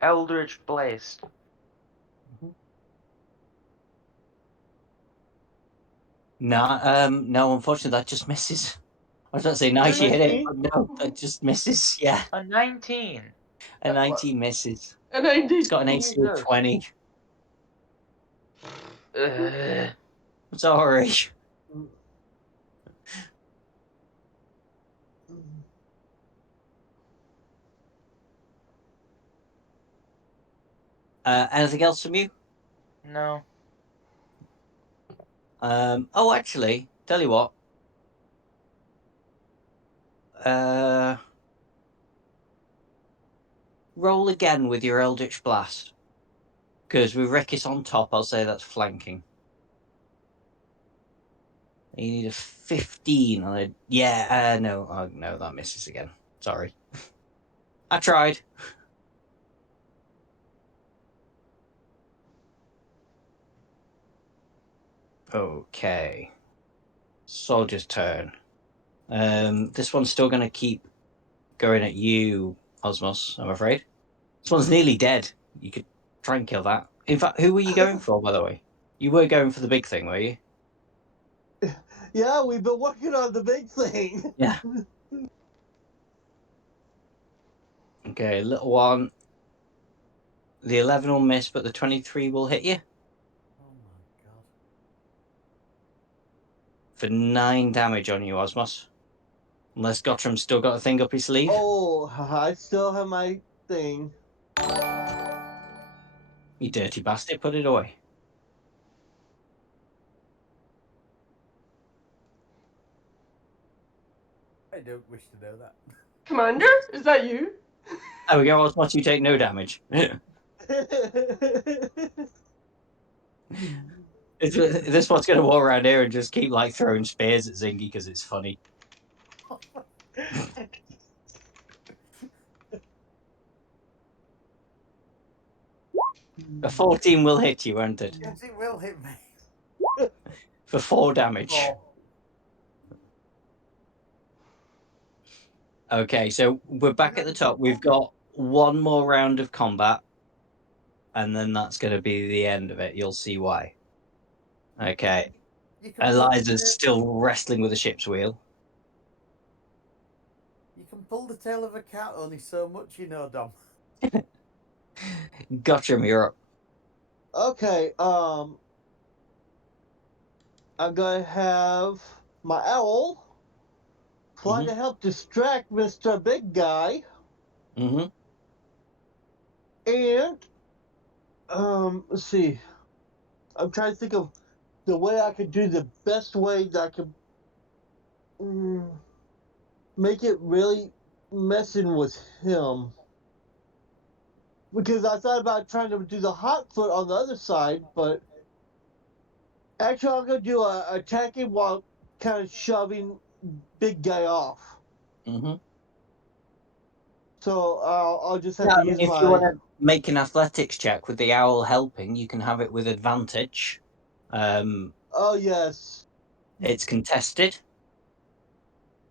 Eldritch Blast. No, unfortunately, that just misses. I was about to say nice, you hit it, but no, that just misses. Yeah, A 19. a 19 misses. And I It's did. got an AC of Jesus. 20. Ugh. Sorry. Anything else from you? No. Oh, actually, tell you what. Roll again with your Eldritch Blast. Because with Rickis on top, I'll say that's flanking. You need a 15 on it. Yeah, no. Oh, no, that misses again. Sorry. I tried. Okay. Soldier's turn. This one's still going to keep going at you, Osmos, I'm afraid. This one's nearly dead. You could try and kill that. In fact, who were you going for, by the way? You were going for the big thing, were you? Yeah, we've been working on the big thing. Yeah. Okay, little one. The 11 will miss, but the 23 will hit you Oh my god. for 9 damage on you, Osmos. Unless Gottram's still got a thing up his sleeve. Oh, I still have my thing. You dirty bastard, put it away. I don't wish to know that. Commander, is that you? There we go. Watch you take no damage. This one's going to walk around here and just keep like throwing spears at Zingy because it's funny. A 14 will hit you, won't it? Yes, it will hit me. For 4 damage. Oh, Okay, so we're back at the top. We've got one more round of combat, and then that's going to be the end of it. You'll see why. Okay. you can pull Eliza's still wrestling with the ship's wheel. You can pull the tail of a cat only so much, you know, Dom. Gotcha, you're up. Okay, I'm gonna have my owl fly to help distract Mr. Big Guy, Mm-hmm. and let's see. I'm trying to think of the way I could do the best way that I could make it really messing with him. Because I thought about trying to do the hot foot on the other side, but actually I'm gonna do a attacking while kind of shoving Big Guy off. Mm-hmm. So I'll just have Yeah, to I mean, use if my. you want to make an athletics check with the owl helping, you can have it with advantage. Oh yes. It's contested.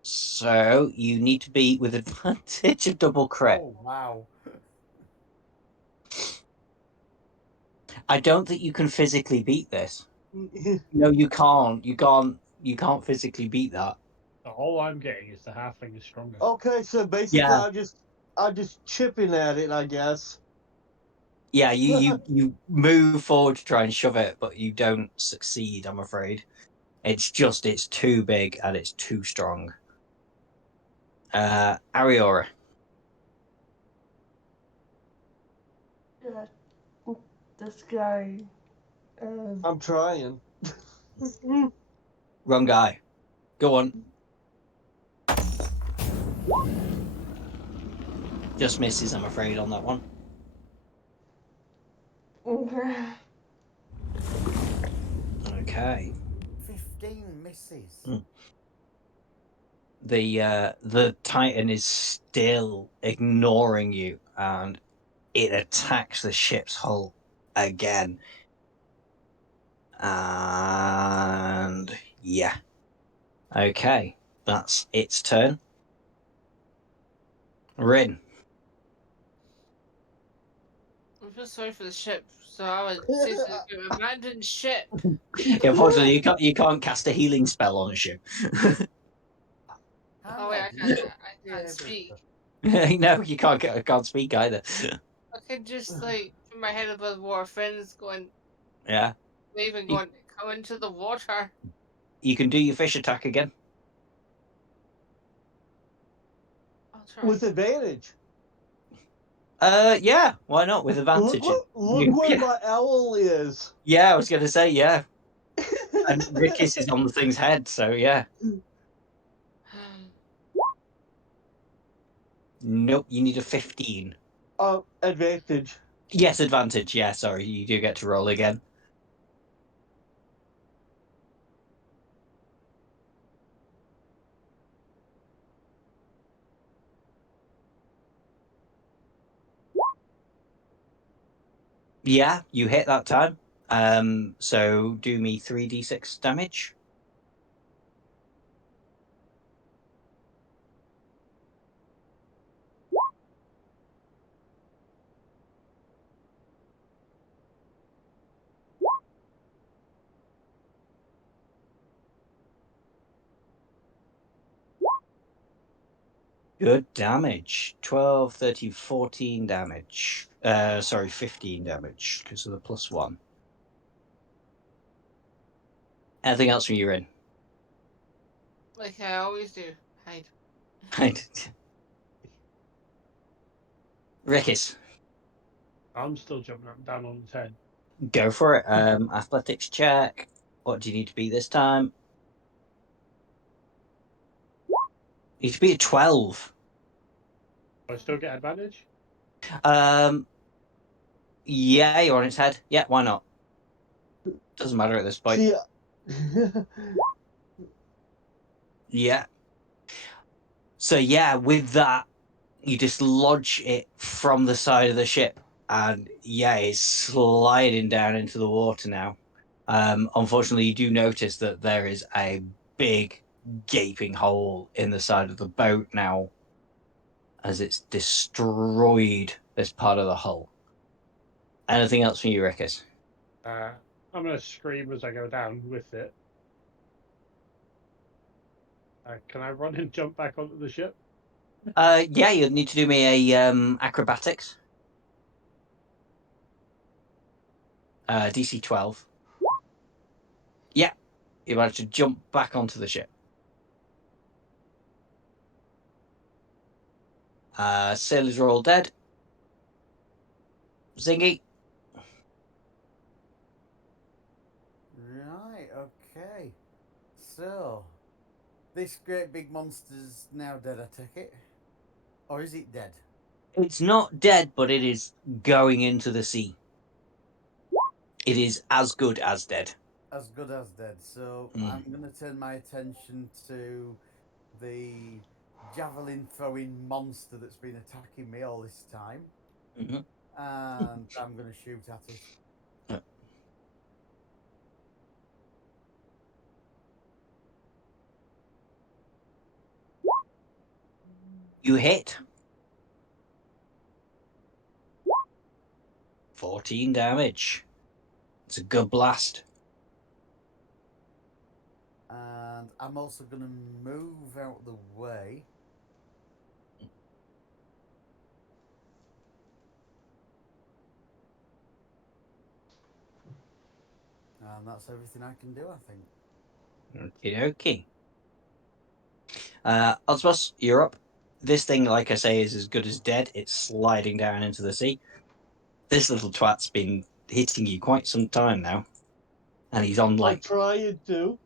So you need to be with advantage of double crit. Oh, wow. I don't think you can physically beat this. No, you can't. You can't physically beat that. All I'm getting is the halfling is stronger. Okay, so basically Yeah. I'm just chipping at it, I guess. Yeah, you move forward to try and shove it, but you don't succeed, I'm afraid. It's too big and it's too strong. Ariora. Yeah, this guy. I'm trying. Wrong guy. Go on. Just misses, I'm afraid, on that one. Okay. 15 misses. The Titan is still ignoring you, and it attacks the ship's hull again. And yeah. Okay. That's its turn. Rin. I feel sorry for the ship, so I would say to the group, abandon ship. Unfortunately, you can't cast a healing spell on a ship. Oh wait, I can't speak. No, you can't speak either. I could just like put my head above the water, friends going, Yeah. waving, going, come into the water. You can do your fish attack again. I'll try. With advantage. Yeah, why not? With advantage. Look where my owl is. Yeah, I was gonna say, yeah. And Rickus is on the thing's head, so yeah. Nope, you need a 15. Advantage. Yes, advantage. Yeah, sorry, you do get to roll again. Yeah, you hit that time. So do me 3d6 damage. Good damage. 12, 13, 14 damage. Sorry, 15 damage because of the +1. Anything else from you, Rin? Like I always do. Hide. Rickus, I'm still jumping up and down on his head. go for it. Athletics check. What do you need to beat this time? You should be at 12. I still get advantage. Yeah, you're on its head. Yeah, why not? Doesn't matter at this point. See, Yeah. So yeah, with that, you dislodge it from the side of the ship, and yeah, it's sliding down into the water now. Unfortunately, you do notice that there is a big gaping hole in the side of the boat now, as it's destroyed this part of the hull. Anything else from you, Rickus? I'm gonna scream as I go down with it. Can I run and jump back onto the ship? Yeah, you'll need to do me a acrobatics. DC 12. Yeah, you managed to jump back onto the ship. Sailors are all dead. Zingy. Right, okay. So, this great big monster's now dead, I take it? Or is it dead? It's not dead, but it is going into the sea. It is as good as dead. As good as dead. So, I'm going to turn my attention to the javelin throwing monster that's been attacking me all this time. Mhm. And I'm going to shoot at it. You hit. 14 damage. It's a good blast. And I'm also going to move out of the way. And that's everything I can do, I think. Okie dokie. Osmos, you're up. This thing, like I say, is as good as dead. It's sliding down into the sea. This little twat's been hitting you quite some time now. And he's on I'm like trying to.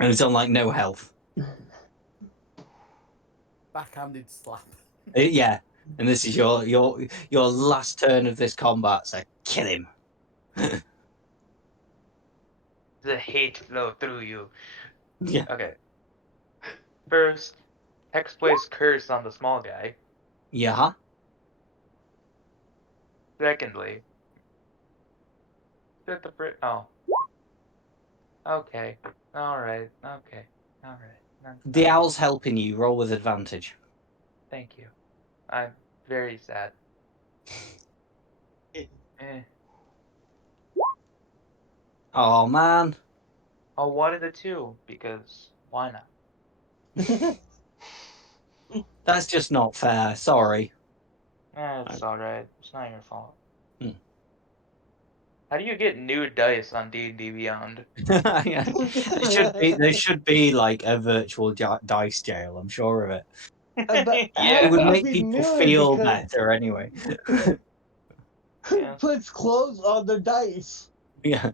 no health. Backhanded slap. Yeah. And this is your last turn of this combat, so kill him. The hate flow through you. Yeah. Okay. First, Hexblade's curse on the small guy. Yeah. Secondly, set the oh. Okay. Alright. Okay. Alright. The owl's helping you. Roll with advantage. Thank you. I'm very sad. Eh. Oh man. I'll one of the two because why not? That's just not fair. Sorry. It's alright. It's not your fault. Hmm. How do you get new dice on D&D Beyond? Yeah. There should be like a virtual dice jail. I'm sure of it. But It would that'd make be people newer feel because better anyway. Yeah. puts clothes on their dice. Yeah.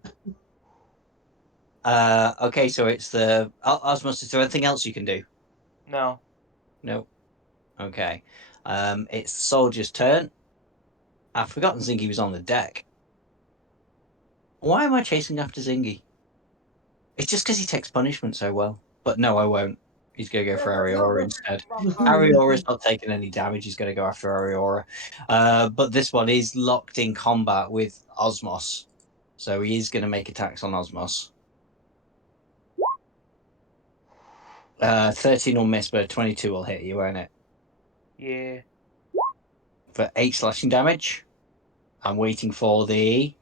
Okay, so it's the Osmos. Is there anything else you can do? No. No. Okay. It's the soldier's turn. I've forgotten Zingy was on the deck. Why am I chasing after Zingy? It's just because he takes punishment so well. But no, I won't. He's going to go for Ariora instead. Ariora's not taking any damage. He's going to go after Ariora. But this one is locked in combat with Osmos. So he is going to make attacks on Osmos. 13 will miss, but 22 will hit you, won't it? Yeah. For 8 slashing damage. I'm waiting for the...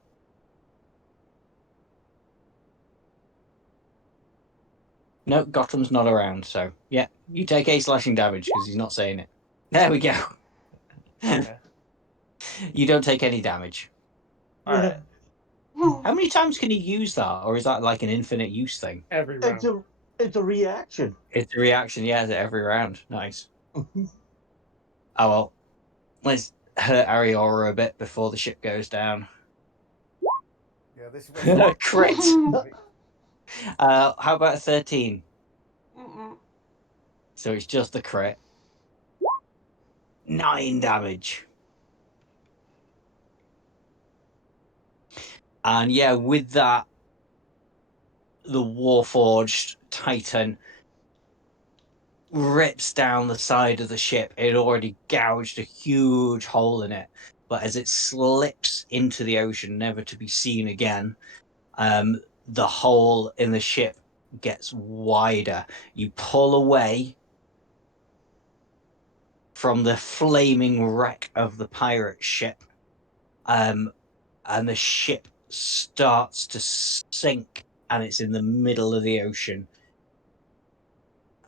No, Gotham's not around, so yeah, you take 8 slashing damage because he's not saying it. There we go. Okay. You don't take any damage. Alright. How many times can you use that, or is that like an infinite use thing? Every It's round. a reaction. It's a reaction, yeah, to every round. Nice. Oh well, let's hurt Ariora a bit before the ship goes down. Yeah, this way. Crit. How about a 13? Mm-mm. So it's just the crit. 9 damage. And yeah, with that, the Warforged Titan rips down the side of the ship. It already gouged a huge hole in it. But as it slips into the ocean, never to be seen again, the hole in the ship gets wider. You pull away from the flaming wreck of the pirate ship, and the ship starts to sink, and it's in the middle of the ocean,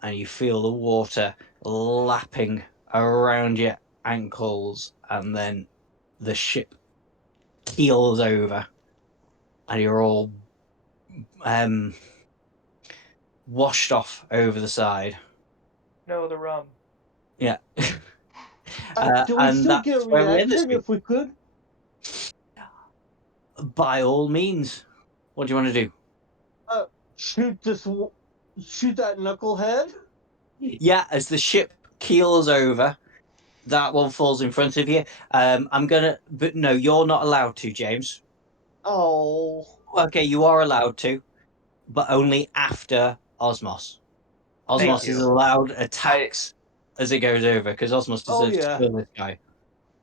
and you feel the water lapping around your ankles, and then the ship keels over, and you're all washed off over the side. No, the rum. Yeah. Do we and still get a that's where we end this reaction week. if we could? By all means. What do you want to do? Shoot that knucklehead? Yeah, as the ship keels over, that one falls in front of you. But no, you're not allowed to, James. Oh. Okay, you are allowed to, but only after Osmos. Thank Osmos is you. allowed attacks as it goes over, because Osmos deserves to kill this guy.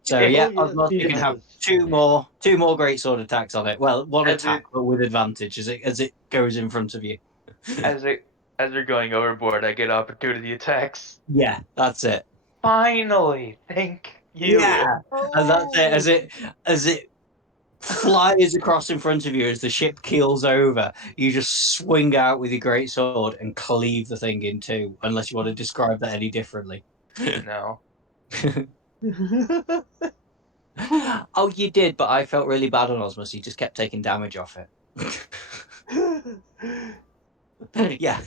So yeah, Oh, Osmos, he you can have does. two more greatsword attacks on it. Well, one As attack, but with advantage as it goes in front of you. As they're going overboard, I get opportunity attacks. Yeah, that's it. Finally, thank you. Yeah, and that's it. As it flies across in front of you, as the ship keels over, you just swing out with your great sword and cleave the thing in two. Unless you want to describe that any differently. No. Oh, you did, but I felt really bad on Osmos. He just kept taking damage off it. Yeah.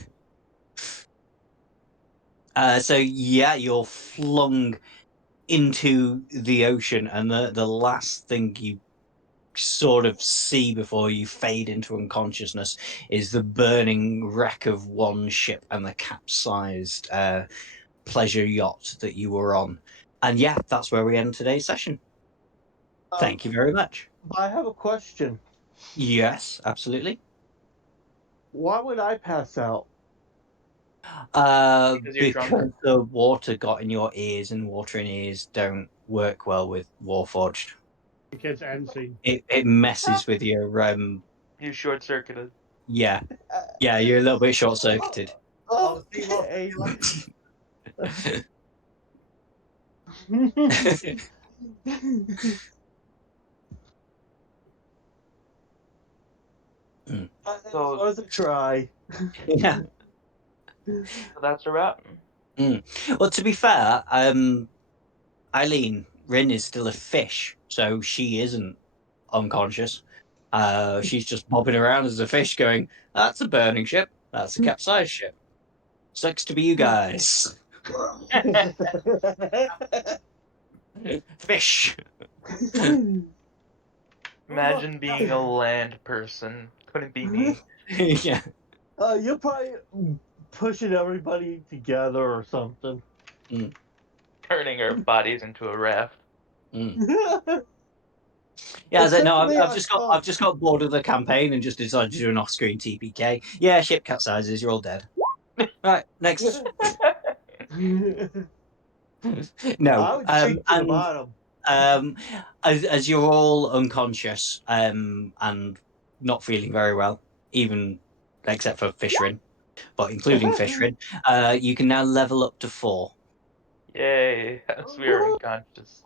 So yeah, you're flung into the ocean, and the last thing you sort of see before you fade into unconsciousness is the burning wreck of one ship and the capsized pleasure yacht that you were on. And yeah, that's where we end today's session. Thank you very much. I have a question. Yes, absolutely. Why would I pass out? Because you're Because drunk. the water got in your ears, and water in ears don't work well with Warforged. Because Ensign. It messes with your You short circuited. yeah, you're a little bit short circuited. Oh, see, look, Okay. So- It was a try. Yeah. So that's a wrap. Well, to be fair, Eileen Rin is still a fish, so she isn't unconscious. She's just bobbing around as a fish, going, "That's a burning ship. That's a capsized ship. Sucks to be you guys." Fish. Imagine being a land person. Couldn't be me. Yeah. You're probably pushing everybody together or something. Turning our bodies into a raft. Yeah, I said, no, Except me, I've just got bored of the campaign and just decided to do an off-screen TPK. Yeah, ship capsizes, you're all dead. Right, next. No, I would sink to the bottom. As you're all unconscious and not feeling very well, even except for Fishrin, but including Fishrin, you can now level up to 4. Yay, as we are unconscious.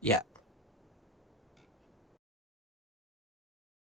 Yeah,